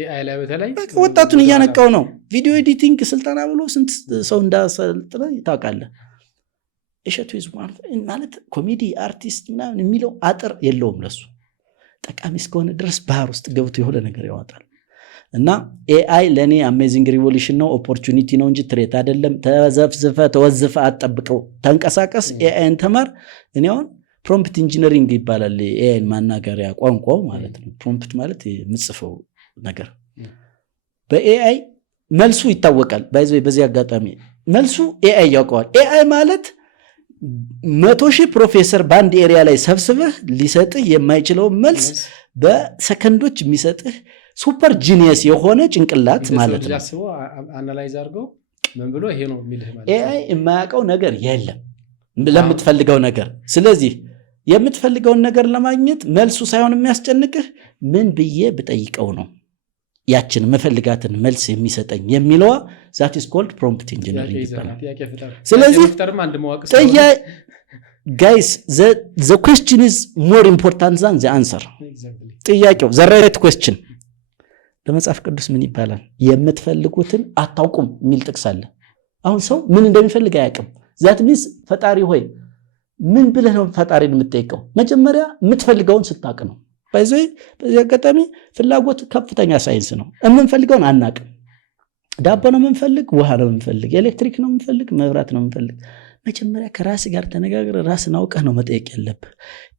ኤአይ ላይ በተለይ ወጣቱን እያነቃው ነው። ቪዲዮ ኤዲቲንግ ስልጠና ብሎ ስንት ሰው እንዳሰልጥነ ታውቃለህ። እሸቱ ማለት ኮሜዲ አርቲስት ምናምን የሚለው አጥር የለውም። ለሱ ጠቃሚ እስከሆነ ድረስ ባህር ውስጥ ገብቶ የሆነ ነገር ያወጣል። እና ኤአይ ለእኔ አሜዚንግ ሪቮሉሽን ነው፣ ኦፖርቹኒቲ ነው እንጂ ትሬት አይደለም። ተዘፍዝፈ ተወዝፈ አጠብቀው ተንቀሳቀስ፣ ኤአይን ተማር። እኔ አሁን ፕሮምፕት ኢንጂነሪንግ ይባላል ኤአይን ማናገሪያ ቋንቋው ማለት ነው። ፕሮምፕት ማለት የምጽፈው ነገር በኤአይ መልሱ ይታወቃል። በዚህ አጋጣሚ መልሱ ኤአይ ያውቀዋል። ኤአይ ማለት 100,000 ፕሮፌሰር በአንድ ኤሪያ ላይ ሰብስበህ ሊሰጥህ የማይችለው መልስ በሰከንዶች የሚሰጥህ ሱፐር ጂኒየስ የሆነ ጭንቅላት ማለት ነው። አናላይዝ አድርገው ምን ብሎ ይሄ ነው የሚልህ ማለት ኤአይ የማያውቀው ነገር የለም ለምትፈልገው ነገር። ስለዚህ የምትፈልገውን ነገር ለማግኘት መልሱ ሳይሆን የሚያስጨንቅህ ምን ብዬ ብጠይቀው ነው ያችን መፈልጋትን መልስ የሚሰጠኝ የሚለዋ ዛት ኢዝ ኮልድ ፕሮምፕት ኢንጂነሪንግ ይባላል። ስለዚህ guys the question is more important than the answer። ጥያቄው the right question። በመጽሐፍ ቅዱስ ምን ይባላል? የምትፈልጉትን አታውቁም የሚል ጥቅስ አለ። አሁን ሰው ምን እንደሚፈልግ አያውቅም። ዛት ሚንስ ፈጣሪ ሆይ ምን ብለህ ነው ፈጣሪን የምትጠይቀው? መጀመሪያ የምትፈልገውን ስታውቅ ነው። በዚህ አጋጣሚ ፍላጎት ከፍተኛ ሳይንስ ነው። የምንፈልገውን አናውቅም። ዳቦ ነው የምንፈልግ፣ ውሃ ነው የምንፈልግ፣ ኤሌክትሪክ ነው የምንፈልግ፣ መብራት ነው የምንፈልግ። መጀመሪያ ከራስ ጋር ተነጋግረ ራስን አውቀህ ነው መጠየቅ ያለብህ።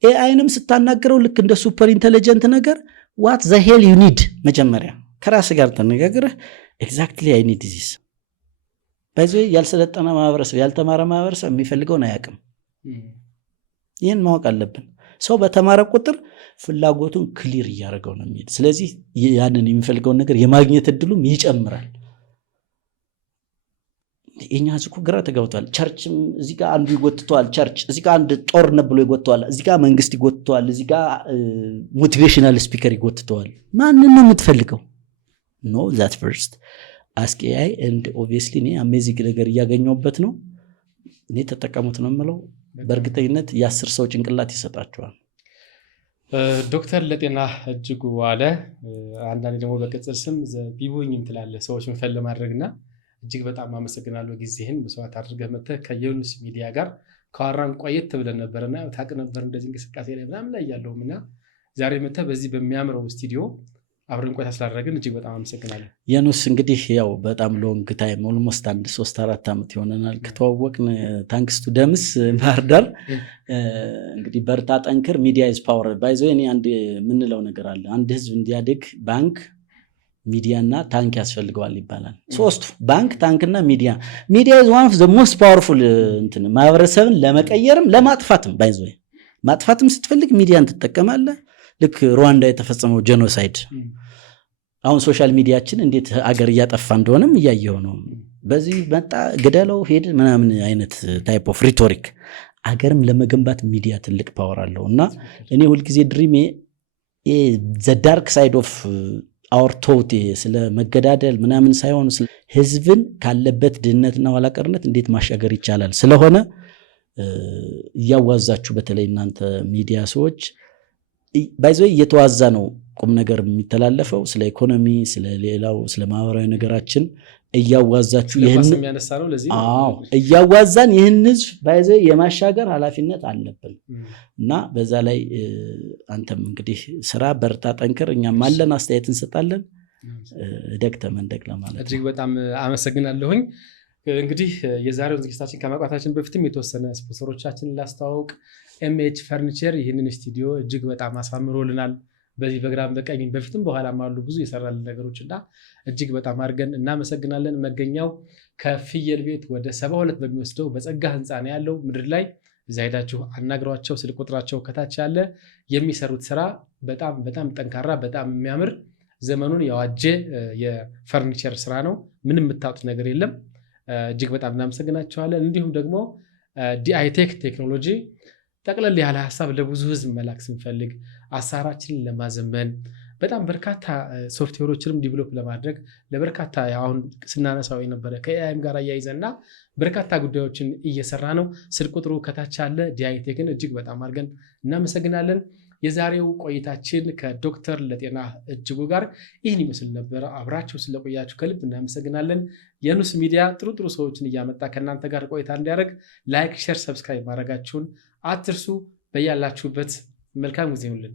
ኤአይንም ስታናግረው ልክ እንደ ሱፐር ኢንተለጀንት ነገር what the hell you need መጀመሪያ ከራስ ጋር ተነጋግረህ exactly I need this። በዚህ ያልሰለጠነ ማህበረሰብ ያልተማረ ማህበረሰብ የሚፈልገውን አያውቅም። ይህን ማወቅ አለብን። ሰው በተማረ ቁጥር ፍላጎቱን ክሊር እያደረገው ነው የሚሄድ። ስለዚህ ያንን የሚፈልገውን ነገር የማግኘት እድሉም ይጨምራል። የኛ ህዝብ ግራ ተጋብቷል። ቸርችም እዚህ ጋር አንዱ ይጎትተዋል፣ ቸርች እዚህ ጋር አንድ ጦርነት ብሎ ይጎትተዋል፣ እዚህ ጋር መንግስት ይጎትተዋል፣ እዚህ ጋር ሞቲቬሽናል ስፒከር ይጎትተዋል። ማንን ነው የምትፈልገው? ኖ ዛት ፈርስት አስክ ኤአይ ኤንድ ኦብቪየስሊ እኔ አሜዚንግ ነገር እያገኘሁበት ነው። እኔ ተጠቀሙት ነው የምለው። በእርግጠኝነት የ10 ሰው ጭንቅላት ይሰጣቸዋል። ዶክተር ለጤና እጅጉ ዋለ፣ አንዳንዴ ደግሞ በቅጽል ስም ቢቦኝም ትላለህ ሰዎች መፈል ለማድረግና እጅግ በጣም አመሰግናለሁ። ጊዜህን መስዋዕት አድርገህ መጥተህ ከዩኒስ ሚዲያ ጋር ከዋራን ቆየት ብለን ነበርና ታውቅ ነበር እንደዚህ እንቅስቃሴ ላይ ምናምን ላይ ያለውምና ዛሬ መጥተህ በዚህ በሚያምረው ስቱዲዮ አብረን ቆይታ ስላደረግን እጅግ በጣም አመሰግናለሁ። የኑስ እንግዲህ ያው በጣም ሎንግ ታይም ኦልሞስት 3-4 ዓመት ይሆነናል ከተዋወቅን። ታንክስ ቱ ደምስ ባህር ዳር። እንግዲህ በርታ ጠንክር። ሚዲያ ኢዝ ፓወር ባይ ዘ ወይ። እኔ አንድ የምንለው ነገር አለ። አንድ ህዝብ እንዲያድግ ባንክ፣ ሚዲያና ታንክ ያስፈልገዋል ይባላል። ሶስቱ ባንክ፣ ታንክና ሚዲያ። ሚዲያ ኢዝ ዋን ኦፍ ዘ ሞስት ፓወርፉል እንትን ማህበረሰብን ለመቀየርም ለማጥፋትም ባይ ዘ ወይ። ማጥፋትም ስትፈልግ ሚዲያን ትጠቀማለህ። ልክ ሩዋንዳ የተፈጸመው ጄኖሳይድ አሁን ሶሻል ሚዲያችን እንዴት አገር እያጠፋ እንደሆነም እያየው ነው። በዚህ መጣ ገደለው ሄድ ምናምን አይነት ታይፕ ኦፍ ሪቶሪክ አገርም ለመገንባት ሚዲያ ትልቅ ፓወር አለው እና እኔ ሁልጊዜ ድሪሜ ዘ ዳርክ ሳይድ ኦፍ አወር ቶት ስለ መገዳደል ምናምን ሳይሆን ህዝብን ካለበት ድህነትና ኋላቀርነት እንዴት ማሻገር ይቻላል ስለሆነ እያዋዛችሁ በተለይ እናንተ ሚዲያ ሰዎች ባይዘይ እየተዋዛ ነው ቁም ነገር የሚተላለፈው ስለ ኢኮኖሚ፣ ስለ ሌላው፣ ስለ ማህበራዊ ነገራችን እያዋዛችሁ እያዋዛን ይህን ህዝብ ባይዘይ የማሻገር ኃላፊነት አለብን እና በዛ ላይ አንተም እንግዲህ ስራ በርታ ጠንክር፣ እኛም አለን አስተያየት እንሰጣለን። ደግተ መንደግ ለማለት እጅግ በጣም አመሰግናለሁኝ። እንግዲህ የዛሬው ዝግጅታችን ከማቋታችን በፊትም የተወሰነ ስፖንሰሮቻችንን ላስተዋውቅ። ኤምኤች ፈርኒቸር ይህንን ስቱዲዮ እጅግ በጣም አሳምሮልናል። በዚህ በግራም በቀኝም በፊትም በኋላም አሉ ብዙ የሰራልን ነገሮች እና እጅግ በጣም አድርገን እናመሰግናለን። መገኛው ከፍየል ቤት ወደ 72 በሚወስደው በጸጋ ህንፃ ነው ያለው ምድር ላይ። እዛ ሄዳችሁ አናግሯቸው፣ ስልክ ቁጥራቸው ከታች ያለ። የሚሰሩት ስራ በጣም በጣም ጠንካራ፣ በጣም የሚያምር ዘመኑን የዋጀ የፈርኒቸር ስራ ነው። ምንም የምታጡት ነገር የለም። እጅግ በጣም እናመሰግናቸዋለን። እንዲሁም ደግሞ ዲአይቴክ ቴክኖሎጂ ጠቅለል ያለ ሀሳብ ለብዙ ህዝብ መላክ ስንፈልግ አሳራችንን ለማዘመን በጣም በርካታ ሶፍትዌሮችንም ዲቨሎፕ ለማድረግ ለበርካታ አሁን ስናነሳው የነበረ ከኤአይም ጋር አያይዘና በርካታ ጉዳዮችን እየሰራ ነው። ስልክ ቁጥሩ ከታች አለ። ዲአይቴክን እጅግ በጣም አድርገን እናመሰግናለን። የዛሬው ቆይታችን ከዶክተር ለጤናህ እጅጉ ጋር ይህን ይመስል ነበር። አብራችሁ ስለቆያችሁ ከልብ እናመሰግናለን። የኑስ ሚዲያ ጥሩ ጥሩ ሰዎችን እያመጣ ከእናንተ ጋር ቆይታ እንዲያደርግ ላይክ፣ ሼር፣ ሰብስክራይብ ማድረጋችሁን አትርሱ። በያላችሁበት መልካም ጊዜ ይሁንልን።